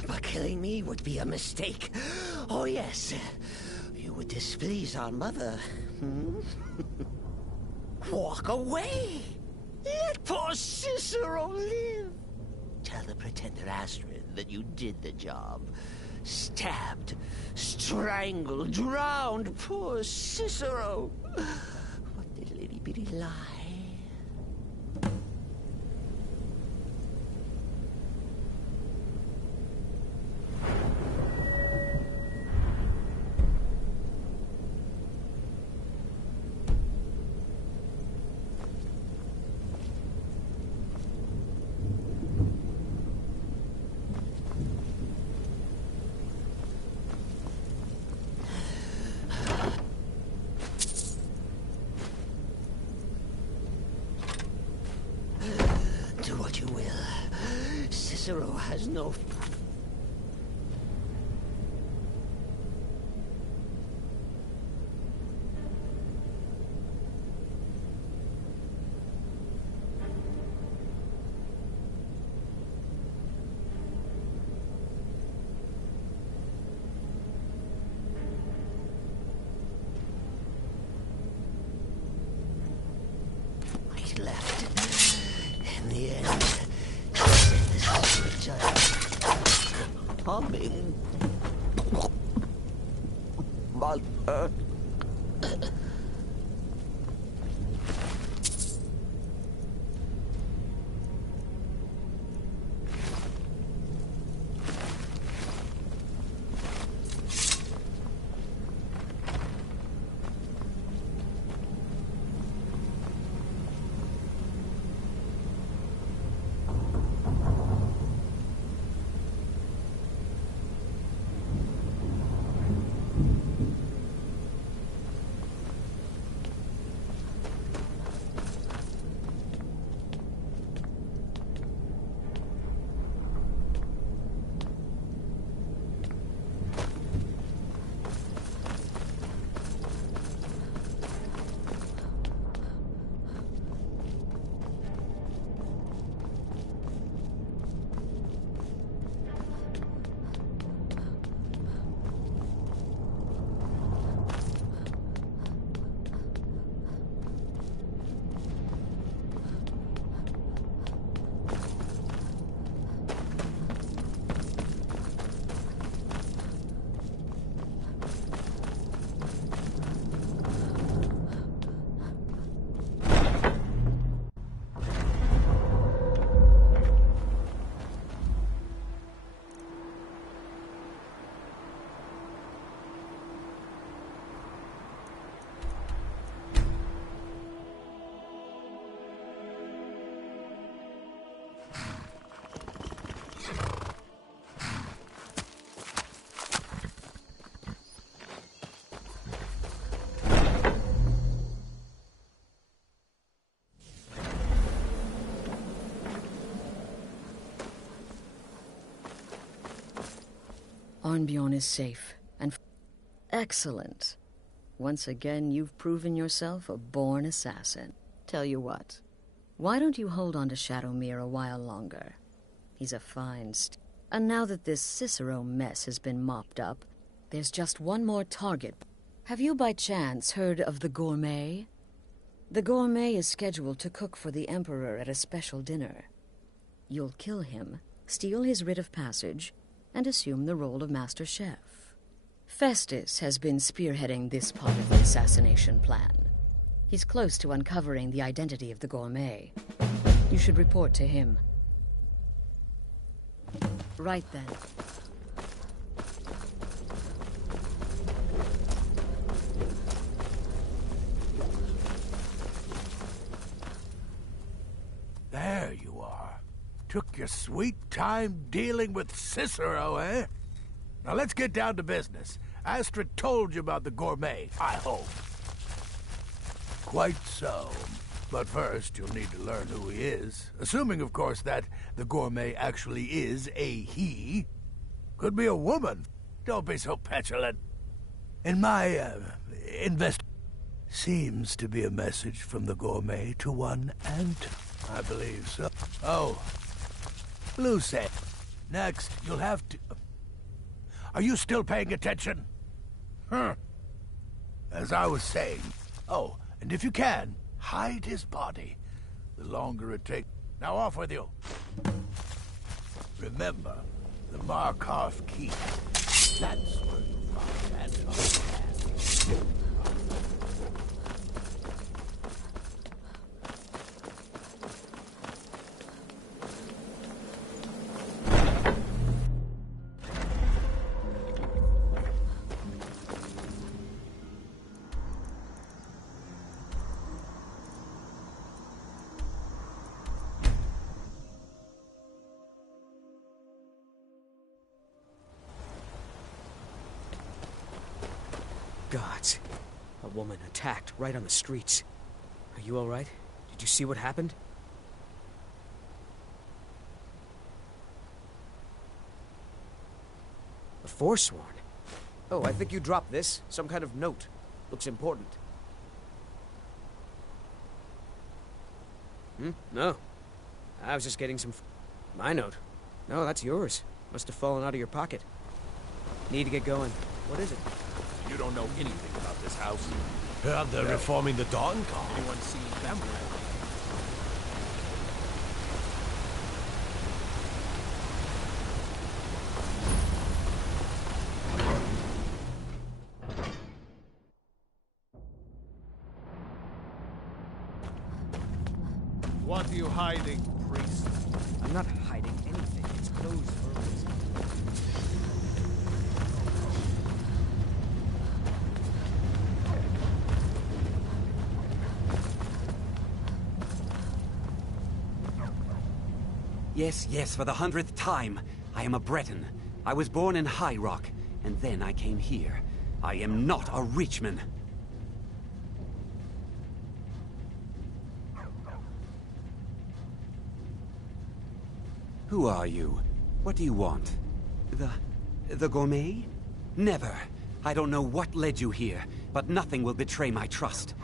But killing me would be a mistake. Oh, yes. You would displease our mother. Hmm? Walk away. Let poor Cicero live. Tell the pretender Astrid that you did the job. Stabbed, strangled, drowned poor Cicero. What little itty-bitty lie. Do what you will. Cicero has no... I left. In the end, he said this is just humming. Mother. Arnbjorn is safe, and excellent. Once again, you've proven yourself a born assassin. Tell you what, why don't you hold on to Shadowmere a while longer? He's a fine and now that this Cicero mess has been mopped up, there's just one more target. Have you by chance heard of the Gourmet? The Gourmet is scheduled to cook for the Emperor at a special dinner. You'll kill him, steal his writ of passage, and assume the role of Master Chef. Festus has been spearheading this part of the assassination plan. He's close to uncovering the identity of the Gourmet. You should report to him. Right then. There you are. Took your sweet time dealing with Cicero, eh? Now let's get down to business. Astrid told you about the Gourmet, I hope. Quite so. But first, you'll need to learn who he is. Assuming, of course, that the Gourmet actually is a he. Could be a woman. Don't be so petulant. In my, seems to be a message from the Gourmet to one Ant. I believe so. Oh. Lucy. Next, you'll have to... Are you still paying attention? Huh. As I was saying. Oh, and if you can, hide his body. The longer it takes... Now off with you. Remember, the Markov key. That's where you find that. Gods. A woman attacked right on the streets. Are you all right? Did you see what happened? A forsworn? Oh, I think you dropped this. Some kind of note. Looks important. No. I was just getting some... My note. No, that's yours. Must have fallen out of your pocket. Need to get going. What is it? You don't know anything about this house. Heard they're reforming the Dawn Guard. Anyone seen them? What are you hiding, priest? I'm not hiding anything. It's closed for a reason. Yes, for the 100th time. I am a Breton. I was born in High Rock, and then I came here. I am not a Richman. Who are you? What do you want? The Gourmet? Never. I don't know what led you here, but nothing will betray my trust.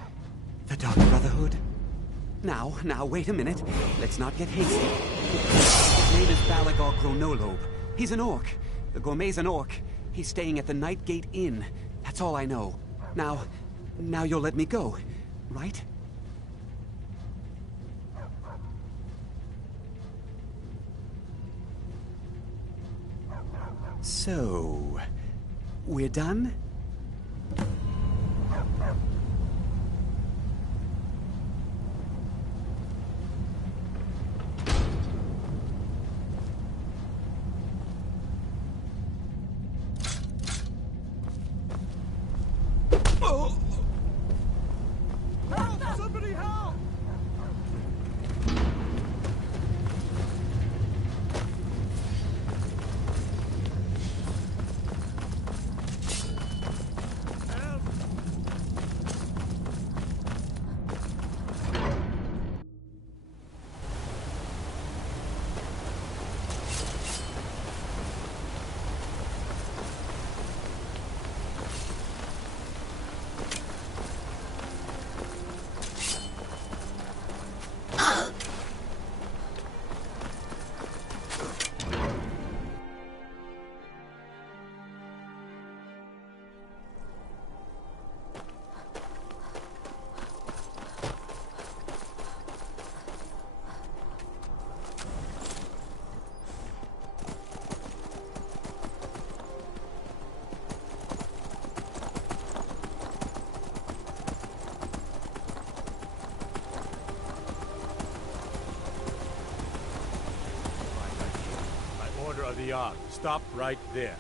The Dark Brotherhood? Now, wait a minute. Let's not get hasty. His name is Balagor Chronolobe. He's an orc. The Gourmet's an orc. He's staying at the Nightgate Inn. That's all I know. Now you'll let me go, right? So... we're done? me out. Stop right there.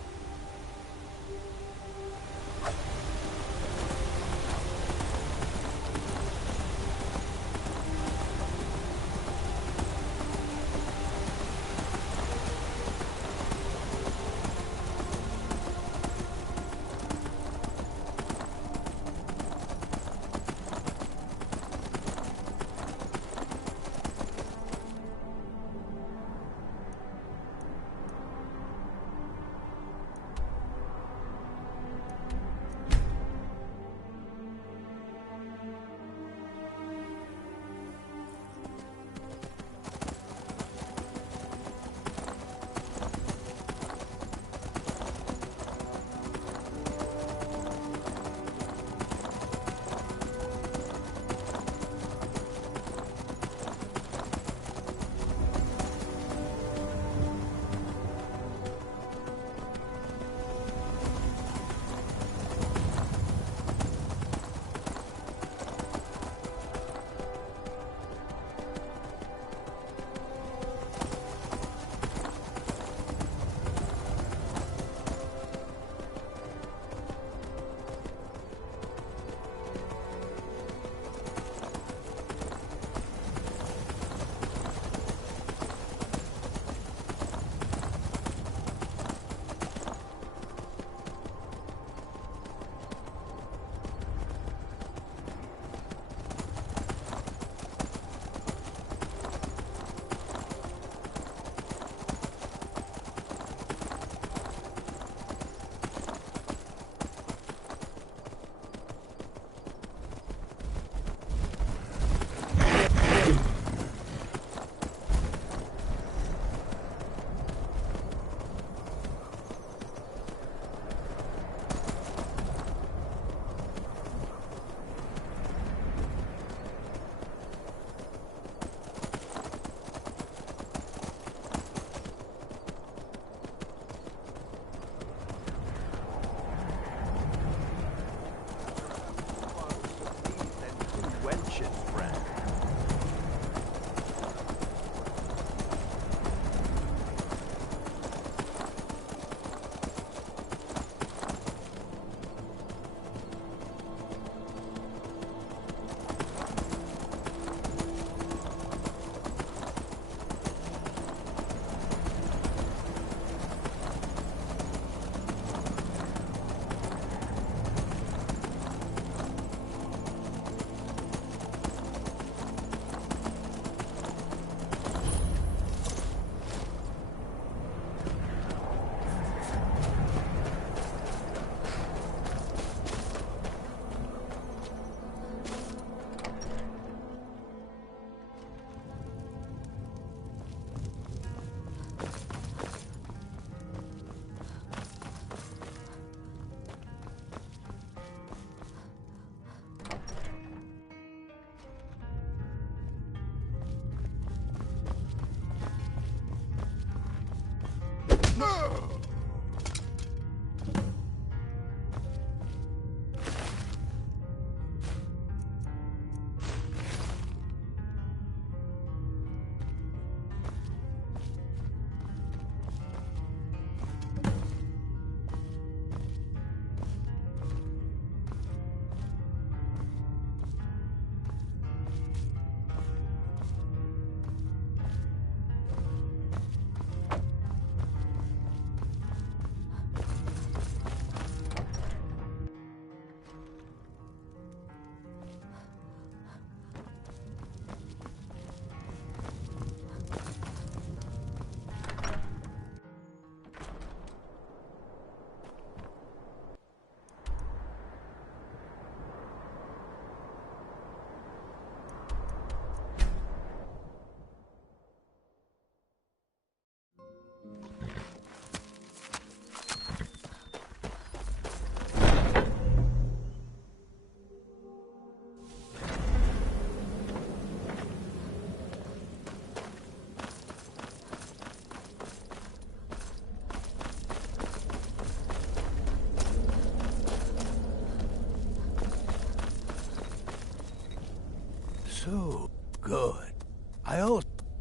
So good.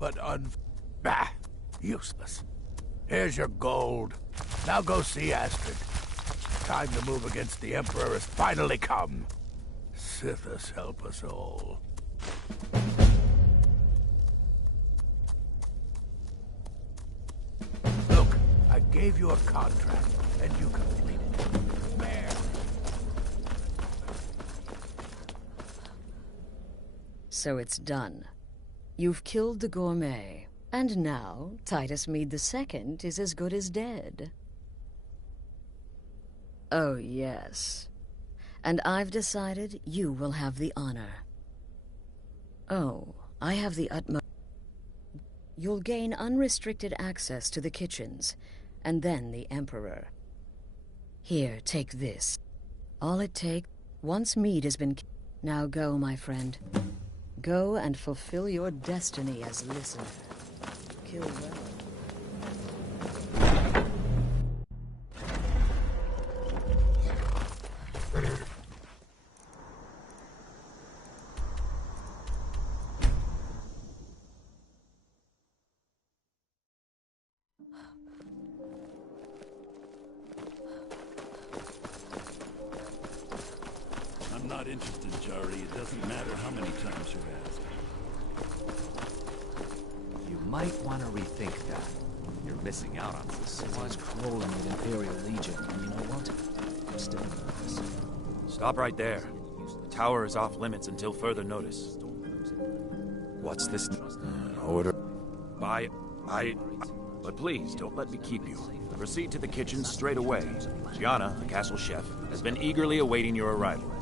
But bah, useless. Here's your gold. Now go see Astrid. Time to move against the Emperor has finally come. Sithis help us all. Look, I gave you a contract, and you completed it. Fair. So it's done. You've killed the gourmet, and now Titus Mead II is as good as dead. Oh, yes. And I've decided you will have the honor. Oh, I have the utmost... You'll gain unrestricted access to the kitchens, and then the Emperor. Here, take this. All it takes, once Mead has been... Now go, my friend. Go and fulfill your destiny as listener. Kill well. I'm not interested, Jari. It doesn't matter how many times you ask. You might want to rethink that. You're missing out on this. It was crawling with Imperial Legion, and you know what? I'm still nervous. Stop right there. The tower is off limits until further notice. What's this? Order. But please, don't let me keep you. Proceed to the kitchen straight away. Gianna, the castle chef, has been eagerly awaiting your arrival.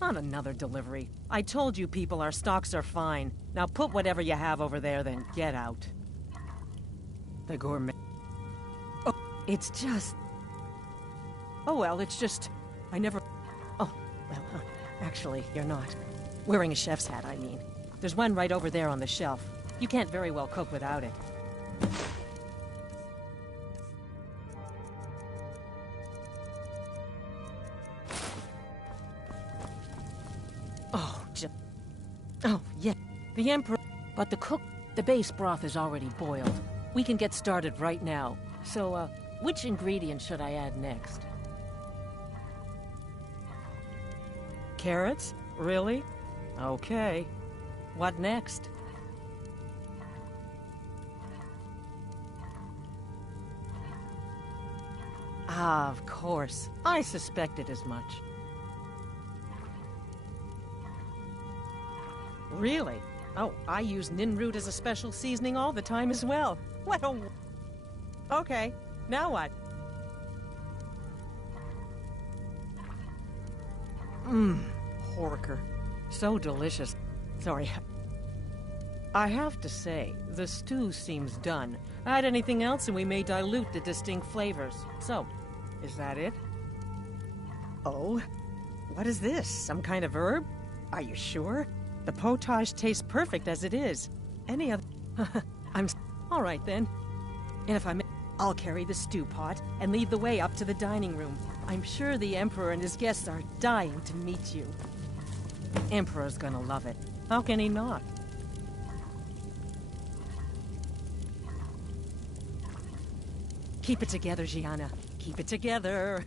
On another delivery. I told you people our stocks are fine. Now put whatever you have over there, then get out. The gourmet... Oh, it's just... Oh, well, it's just... I never... Oh, well, actually, you're not. Wearing a chef's hat, I mean. There's one right over there on the shelf. You can't very well cook without it. Oh, yeah, the Emperor... But the base broth is already boiled. We can get started right now. So, which ingredient should I add next? Carrots? Really? Okay. What next? Ah, of course. I suspected as much. Really? Oh, I use ninroot as a special seasoning all the time as well. What a... Okay, now what? Horker. So delicious. Sorry. I have to say, the stew seems done. Add anything else and we may dilute the distinct flavors. So, is that it? Oh? What is this? Some kind of herb? Are you sure? The potage tastes perfect as it is. Any other... All right, then. And if I may, I'll carry the stew pot and lead the way up to the dining room. I'm sure the Emperor and his guests are dying to meet you. The Emperor's gonna love it. How can he not? Keep it together, Gianna. Keep it together.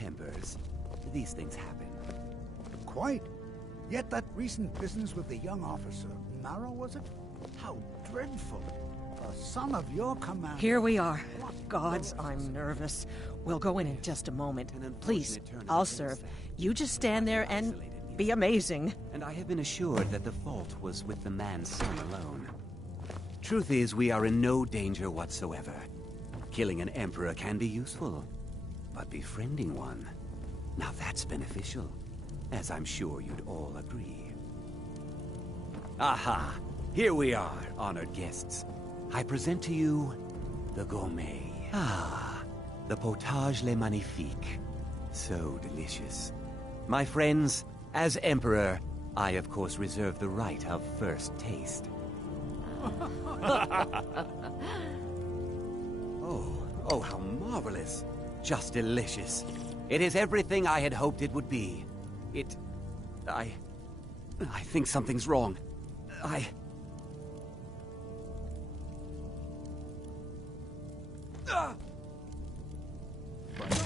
tempers. These things happen. Quite. Yet that recent business with the young officer, Marrow, was it? How dreadful. A son of your command. Here we are. Gods, I'm nervous. We'll go in just a moment. Please, I'll serve. You just stand there and be amazing. And I have been assured that the fault was with the man's son alone. Truth is, we are in no danger whatsoever. Killing an emperor can be useful, but befriending one, now that's beneficial, as I'm sure you'd all agree. Aha! Here we are, honored guests. I present to you the gourmet. Ah, the potage le magnifique. So delicious. My friends, as Emperor, I of course reserve the right of first taste. Oh, how marvelous. Just delicious. It is everything I had hoped it would be. I think something's wrong.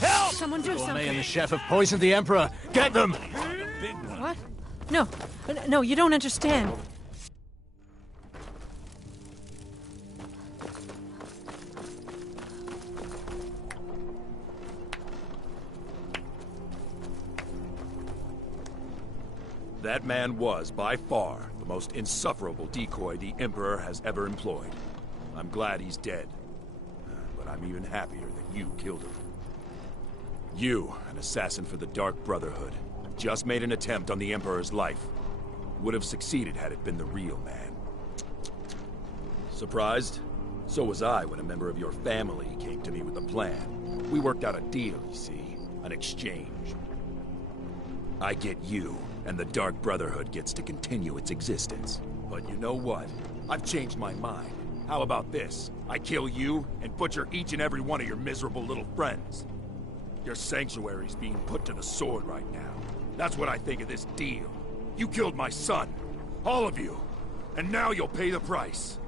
Help! Someone do something. Gourmet and the chef have poisoned the Emperor. Get them! What? No, you don't understand. That man was, by far, the most insufferable decoy the Emperor has ever employed. I'm glad he's dead. But I'm even happier that you killed him. You, an assassin for the Dark Brotherhood, just made an attempt on the Emperor's life. Would have succeeded had it been the real man. Surprised? So was I when a member of your family came to me with a plan. We worked out a deal, you see. An exchange. I get you, and the Dark Brotherhood gets to continue its existence. But you know what? I've changed my mind. How about this? I kill you, and butcher each and every one of your miserable little friends. Your sanctuary's being put to the sword right now. That's what I think of this deal. You killed my son. All of you. And now you'll pay the price.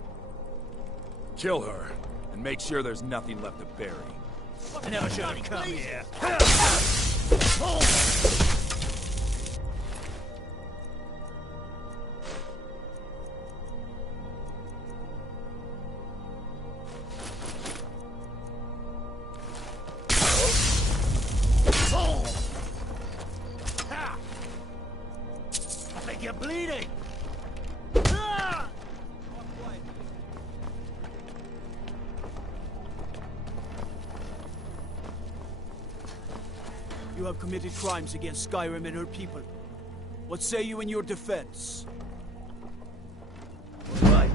Kill her, and make sure there's nothing left to bury. I never should have come here. I think you're bleeding. You have committed crimes against Skyrim and her people. What say you in your defense? All right.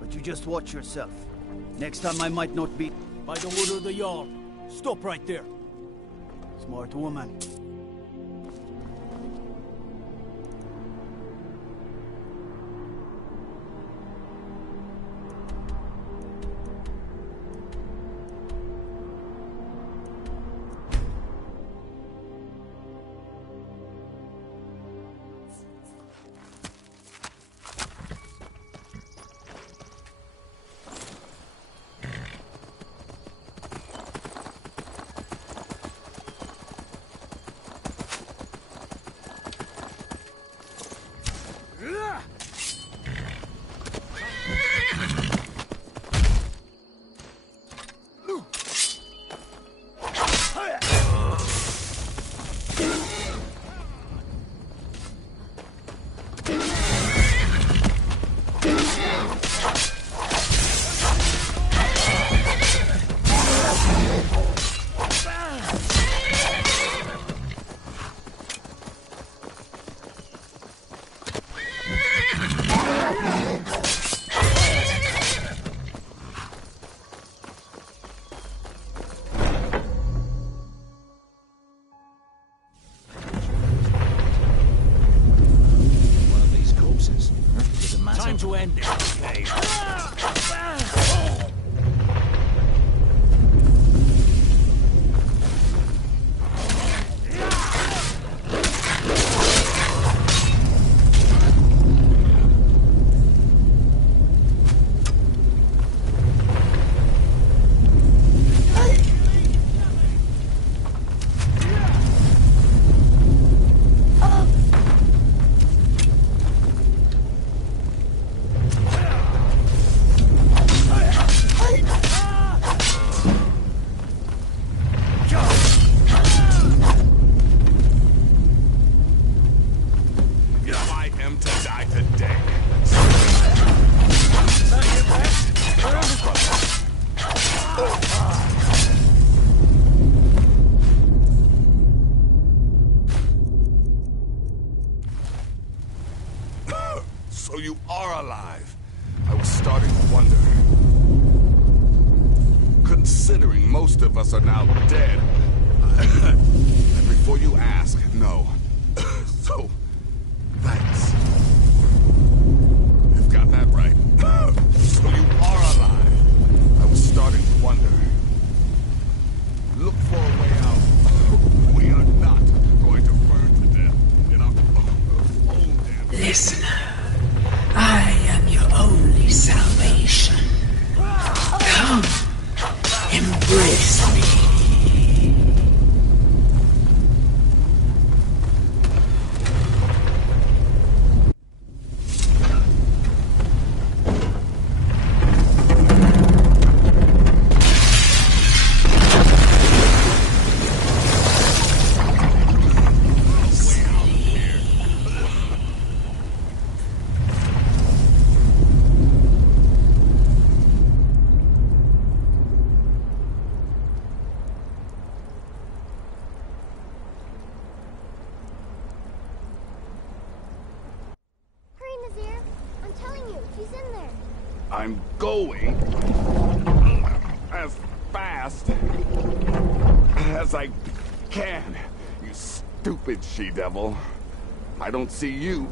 But you just watch yourself. Next time I might not be by the order of the Jarl. Stop right there. Smart woman. Time to end it, okay? So you are alive. I was starting to wonder. Considering most of us are now dead. And before you ask, no. So, thanks. You've got that right. So you are alive. I was starting to wonder. Look for a way out. We are not going to burn to death in our own damn... Listener, I am your only salvation. Come, embrace me. I'm going as fast as I can, you stupid she-devil. I don't see you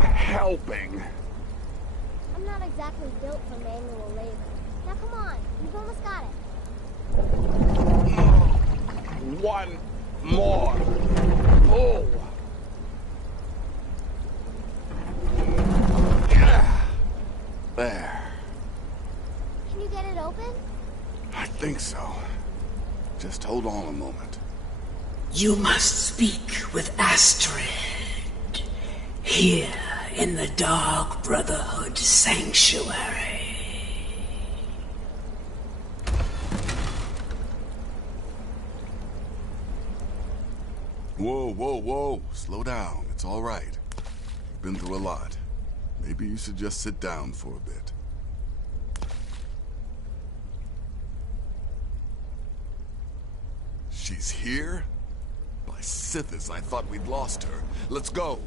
helping. I'm not exactly built for manual labor. Now come on, you've almost got it. One more pull. There. Can you get it open? I think so. Just hold on a moment. You must speak with Astrid. Here in the Dark Brotherhood Sanctuary. Whoa, whoa, whoa. Slow down. It's all right. You've been through a lot. Maybe you should just sit down for a bit. She's here? By Sithis, I thought we'd lost her. Let's go.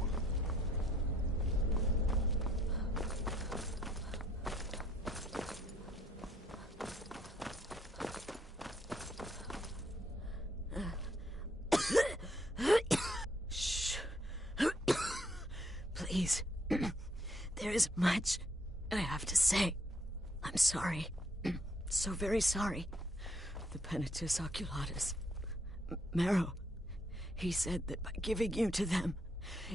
Shh. Please. There is much I have to say. I'm sorry. So very sorry. The Penitus Oculatus. Marrow. He said that by giving you to them,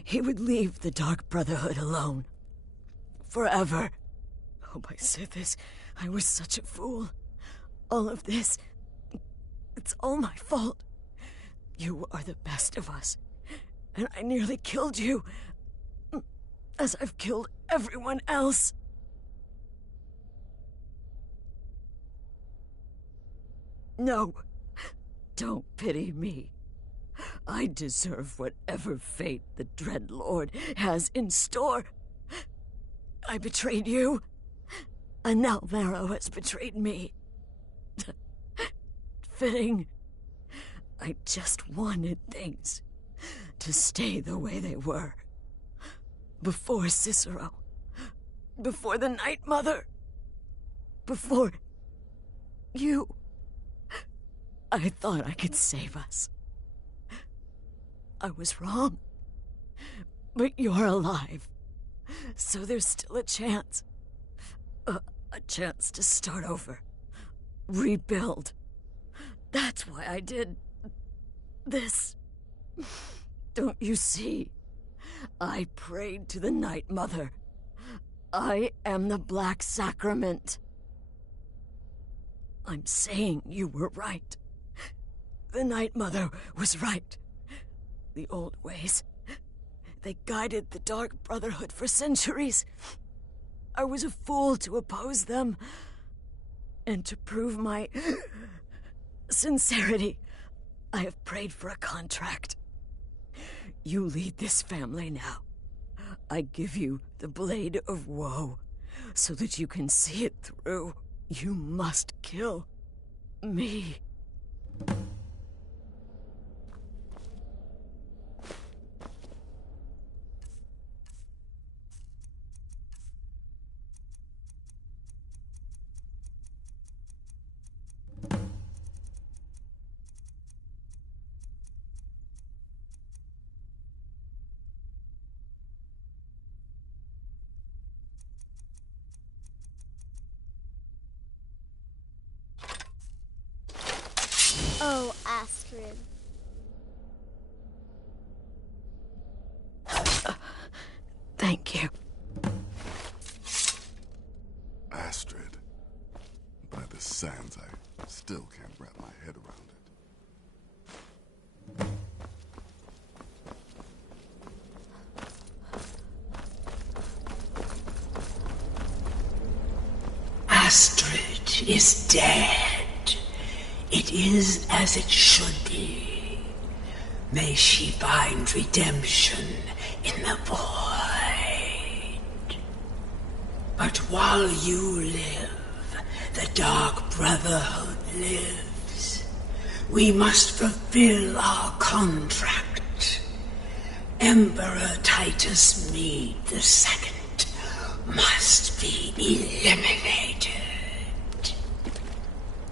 he would leave the Dark Brotherhood alone. Forever. Oh, by Sithis, I was such a fool. All of this, it's all my fault. You are the best of us, and I nearly killed you, as I've killed everyone else. No, don't pity me. I deserve whatever fate the Dread Lord has in store. I betrayed you, and now Marrow has betrayed me. Fitting. I just wanted things to stay the way they were. Before Cicero. Before the Night Mother. Before you. I thought I could save us. I was wrong. But you're alive. So there's still a chance. A chance to start over. Rebuild. That's why I did this. Don't you see? I prayed to the Night Mother. I am the Black Sacrament. I'm saying you were right. The Night Mother was right. The old ways. They guided the Dark Brotherhood for centuries. I was a fool to oppose them. And to prove my sincerity, I have prayed for a contract. You lead this family now. I give you the Blade of Woe, so that you can see it through. You must kill me. Astrid. Thank you. Astrid. By the sands, I still can't wrap my head around it. Astrid is dead. It is as it should be. May she find redemption in the void. But while you live, the Dark Brotherhood lives. We must fulfill our contract. Emperor Titus Mede II must be eliminated.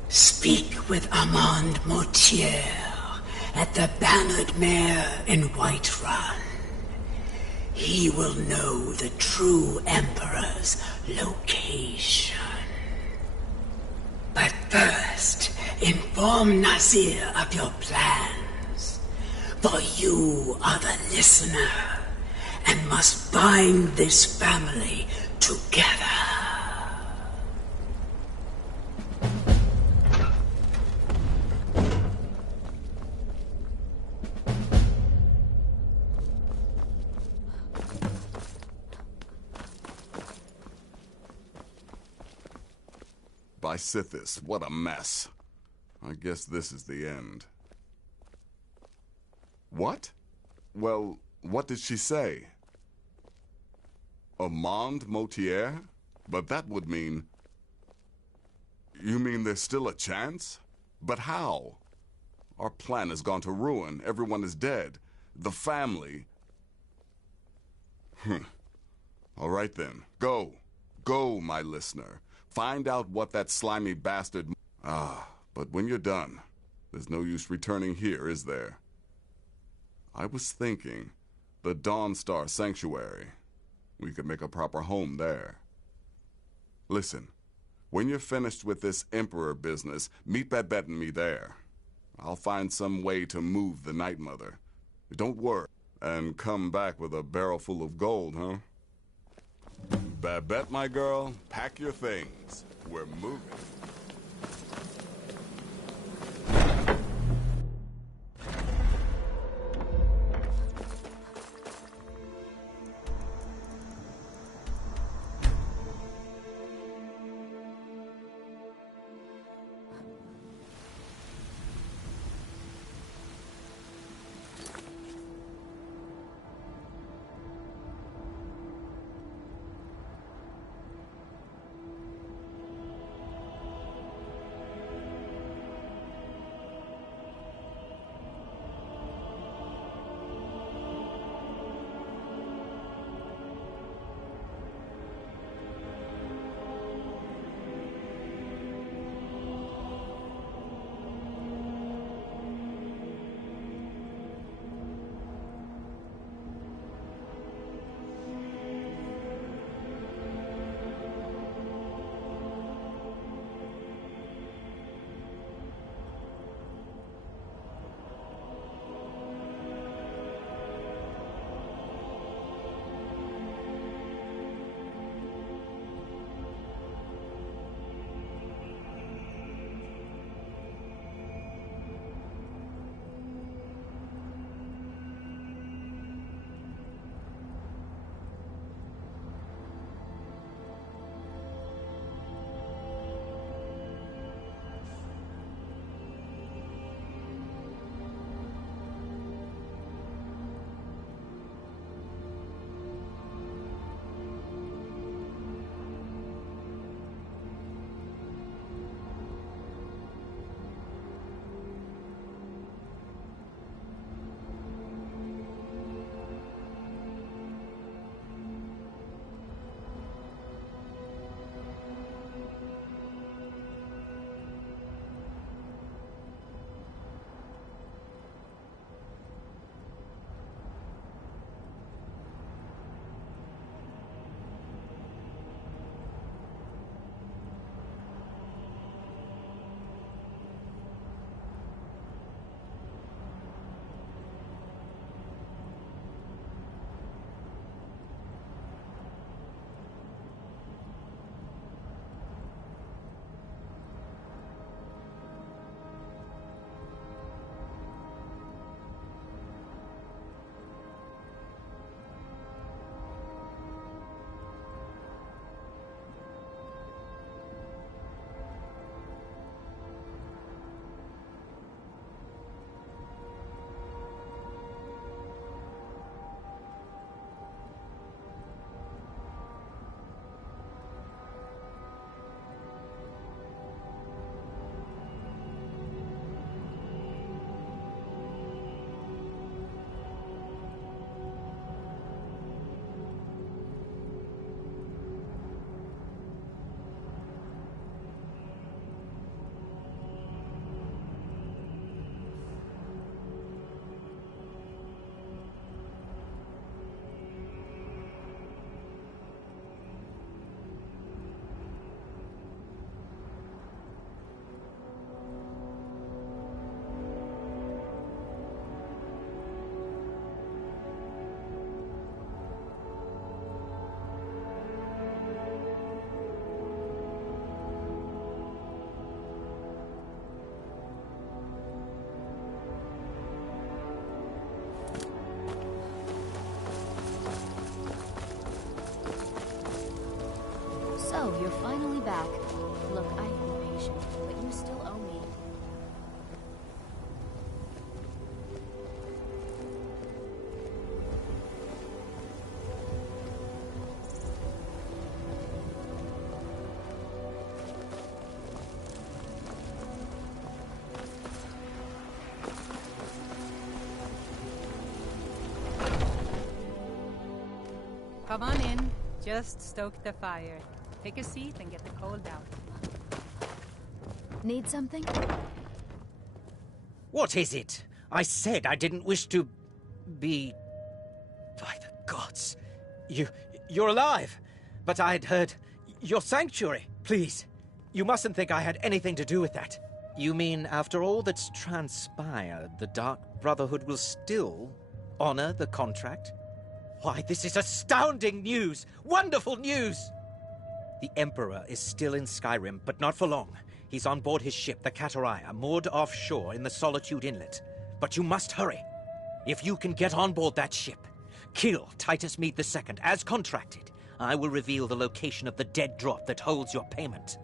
Speak with Armand Mortier at the Bannered Mare in Whiterun. He will know the true Emperor's location. But first, inform Nazir of your plans, for you are the listener and must bind this family together. By Sithis, what a mess. I guess this is the end. What? Well, what did she say? Armand Mortier? But that would mean... You mean there's still a chance? But how? Our plan has gone to ruin. Everyone is dead. The family... All right then. Go. Go, my listener. Find out what that slimy bastard... but when you're done, there's no use returning here, is there? I was thinking, the Dawnstar Sanctuary. We could make a proper home there. Listen, when you're finished with this Emperor business, meet Babette and me there. I'll find some way to move the Night Mother. Don't worry. And come back with a barrel full of gold, huh? Babette, my girl, pack your things. We're moving. So, you're finally back. Look, I've been patient, but you still owe me. Come on in. Just stoke the fire. Take a seat and get the cold out. Need something? What is it? I said I didn't wish to be... By the gods. You're alive. But I'd heard... Your sanctuary. Please. You mustn't think I had anything to do with that. You mean after all that's transpired, the Dark Brotherhood will still honor the contract? Why, this is astounding news! Wonderful news! The Emperor is still in Skyrim, but not for long. He's on board his ship, the Kataraya, moored offshore in the Solitude Inlet. But you must hurry. If you can get on board that ship, kill Titus Mead II, as contracted, I will reveal the location of the dead drop that holds your payment.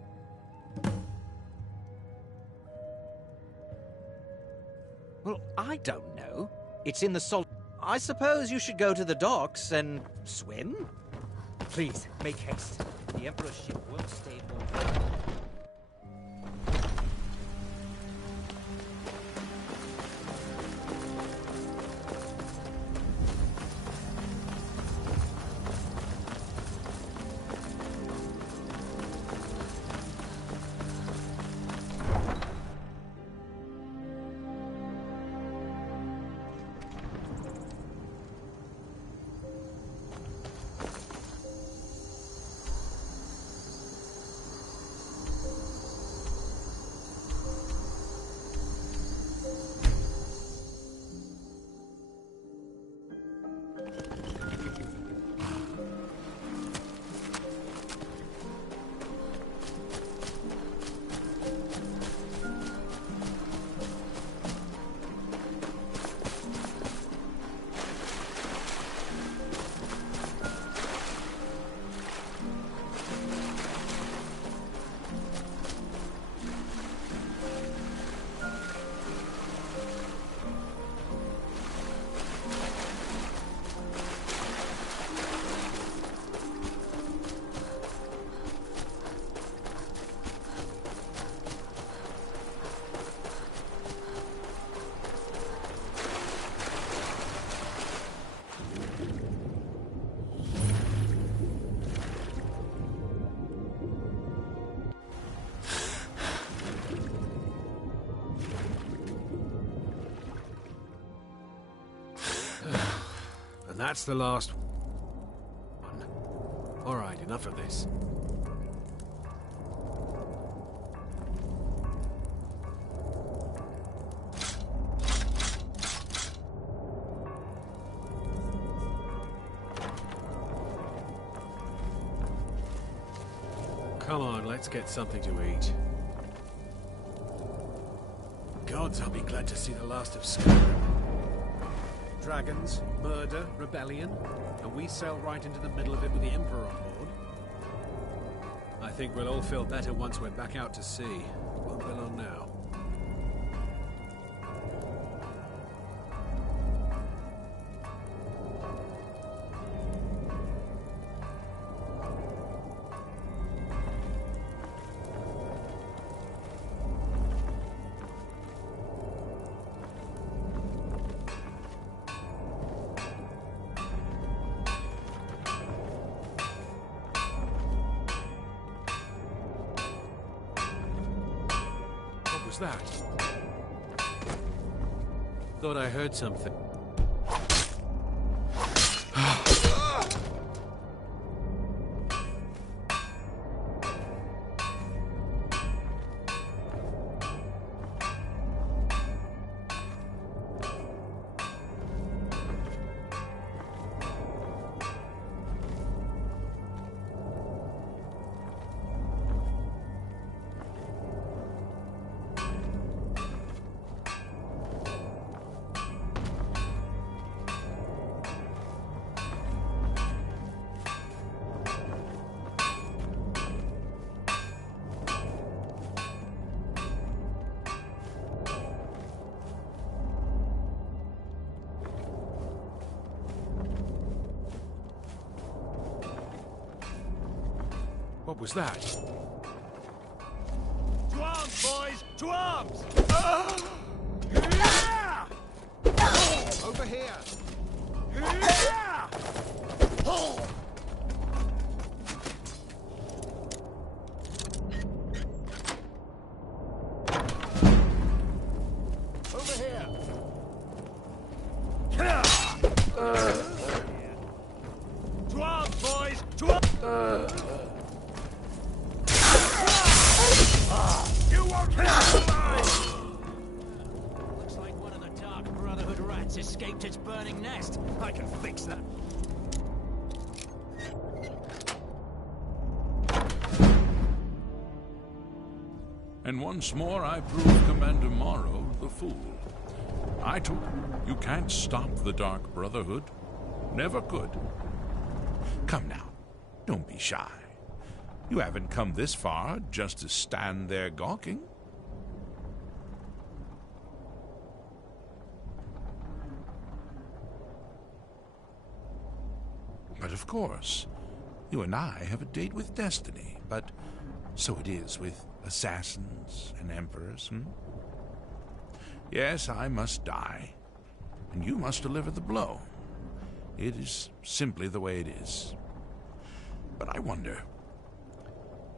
Well, I don't know. It's in the I suppose you should go to the docks and swim? Please, make haste. The Emperor's ship won't stay more. That's the last one. All right, enough of this. Come on, let's get something to eat. Gods, I'll be glad to see the last of Skyrim. Dragons, murder, rebellion, and we sail right into the middle of it with the Emperor on board. I think we'll all feel better once we're back out to sea. Won't be long now. That? Thought I heard something. What was that? To arms, boys! To arms! Over here! Over here! To arms, boys! To arms! You won't get alive! Looks like one of the Dark Brotherhood rats escaped its burning nest. I can fix that. And once more I prove Commander Morrow the fool. I told you, you can't stop the Dark Brotherhood. Never could. Come now, don't be shy. You haven't come this far just to stand there gawking. But of course, you and I have a date with destiny, but so it is with assassins and emperors, Yes, I must die, and you must deliver the blow. It is simply the way it is. But I wonder,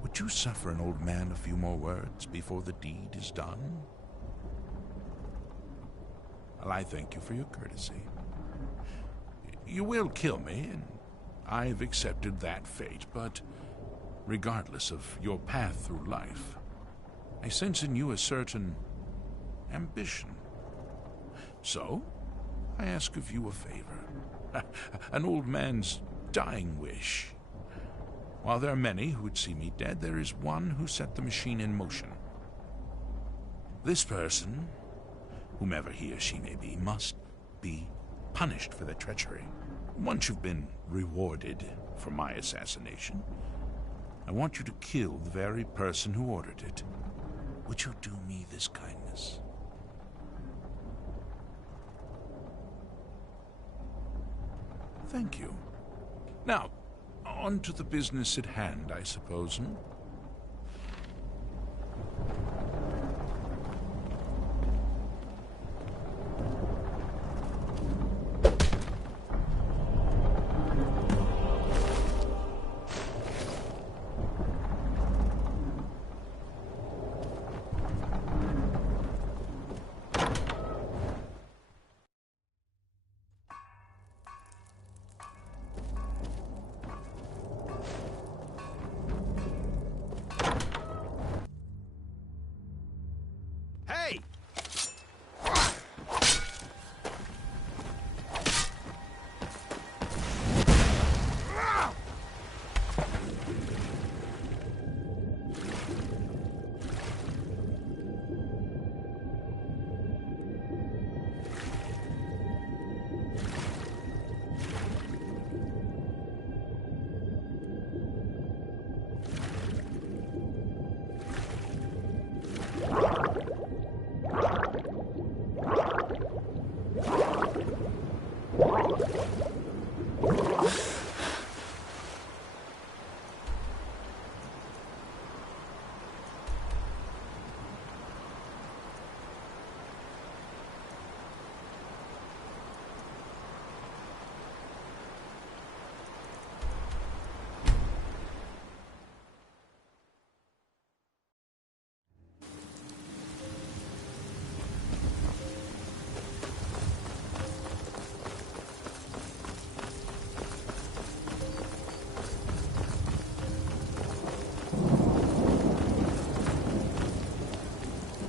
would you suffer an old man a few more words before the deed is done? Well, I thank you for your courtesy. You will kill me, and I've accepted that fate, but regardless of your path through life, I sense in you a certain ambition. So, I ask of you a favor. An old man's dying wish. While there are many who would see me dead, there is one who set the machine in motion. This person, whomever he or she may be, must be punished for their treachery. Once you've been rewarded for my assassination, I want you to kill the very person who ordered it. Would you do me this kindness? Thank you. Now, on to the business at hand, I suppose, Hey!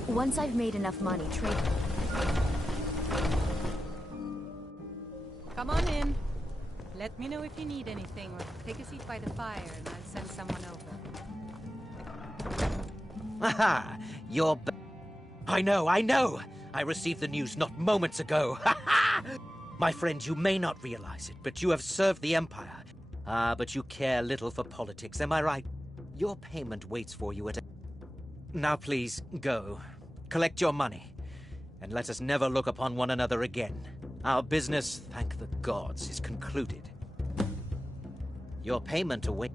Once I've made enough money, trade... Come on in. Let me know if you need anything, or take a seat by the fire and I'll send someone over. Aha! You're I know! I received the news not moments ago. My friend, you may not realize it, but you have served the Empire. But you care little for politics, am I right? Your payment waits for you at... Now please, go. Collect your money. And let us never look upon one another again. Our business, thank the gods, is concluded. Your payment awaits...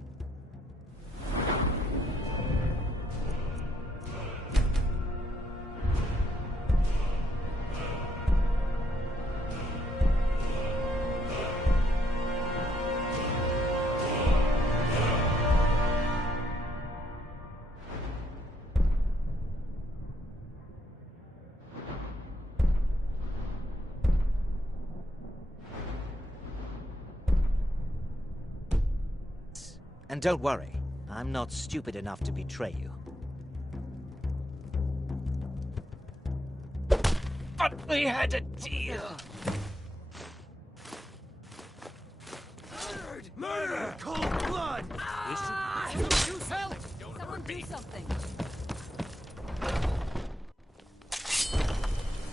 And don't worry, I'm not stupid enough to betray you. But we had a deal. Murder! Cold blood! Help! Someone do something.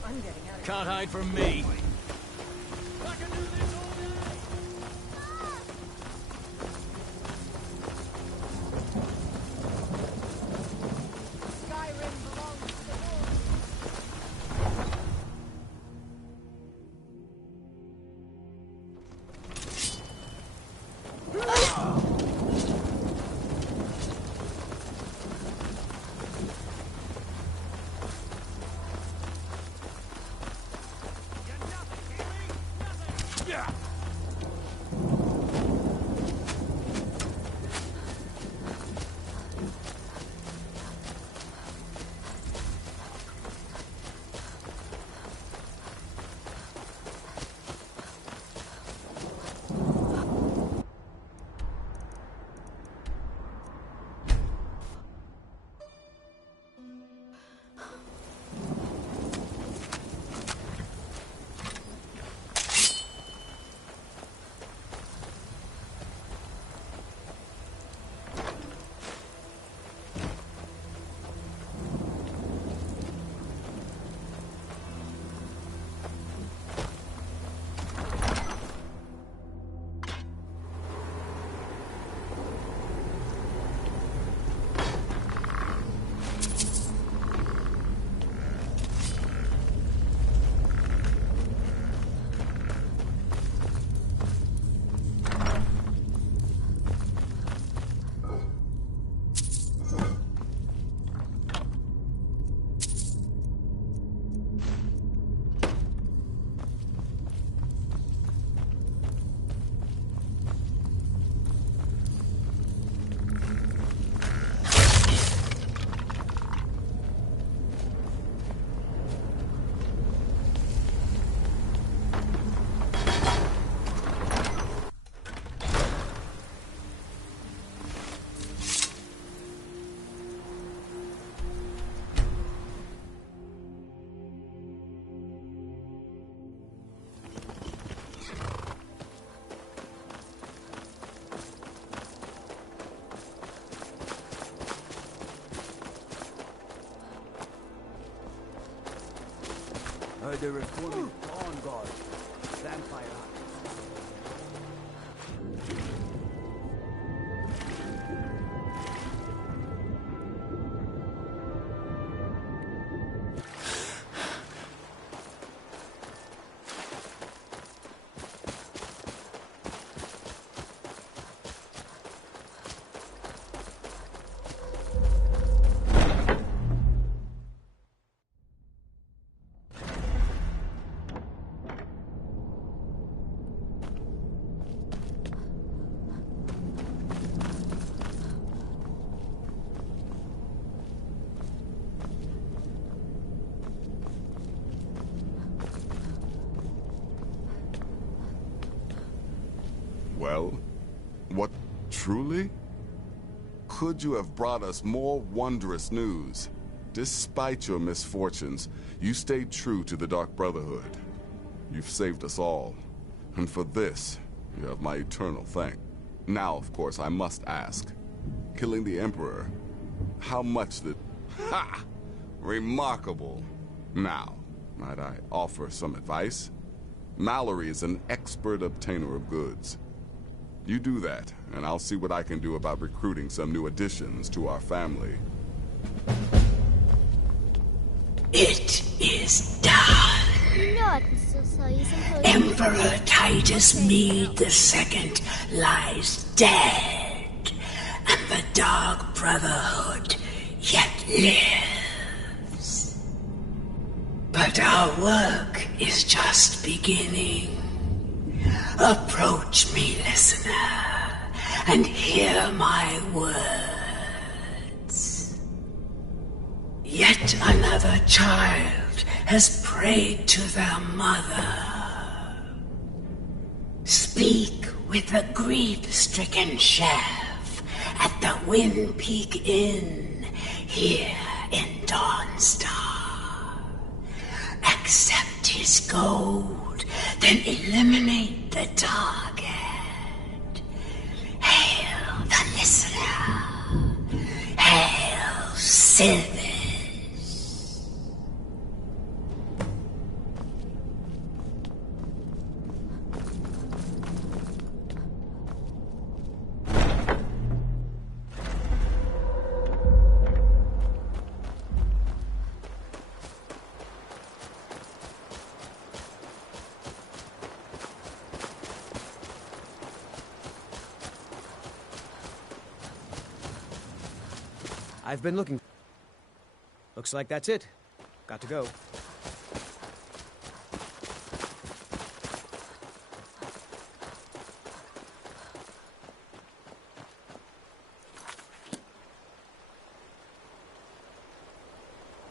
I'm getting out of Can't hide from me. Skyrim belongs to the Lord. Heard they're reforming Dawn Guard. Vampire Well, what truly? Could you have brought us more wondrous news? Despite your misfortunes, you stayed true to the Dark Brotherhood. You've saved us all, and for this, you have my eternal thanks. Now, of course, I must ask, killing the Emperor, how much did... Ha! Remarkable. Now, might I offer some advice? Mallory is an expert obtainer of goods. You do that, and I'll see what I can do about recruiting some new additions to our family. It is done. Not so sorry, Emperor Titus Mead II lies dead, and the Dark Brotherhood yet lives. But our work is just beginning. Approach me, listener, and hear my words. Yet another child has prayed to their mother. Speak with the grief-stricken chef Twin Peak Inn here in Dawnstar. Accept his gold, then eliminate the target. Hail the listener. Hail Sylvan. I've been looking. Looks like that's it. Got to go.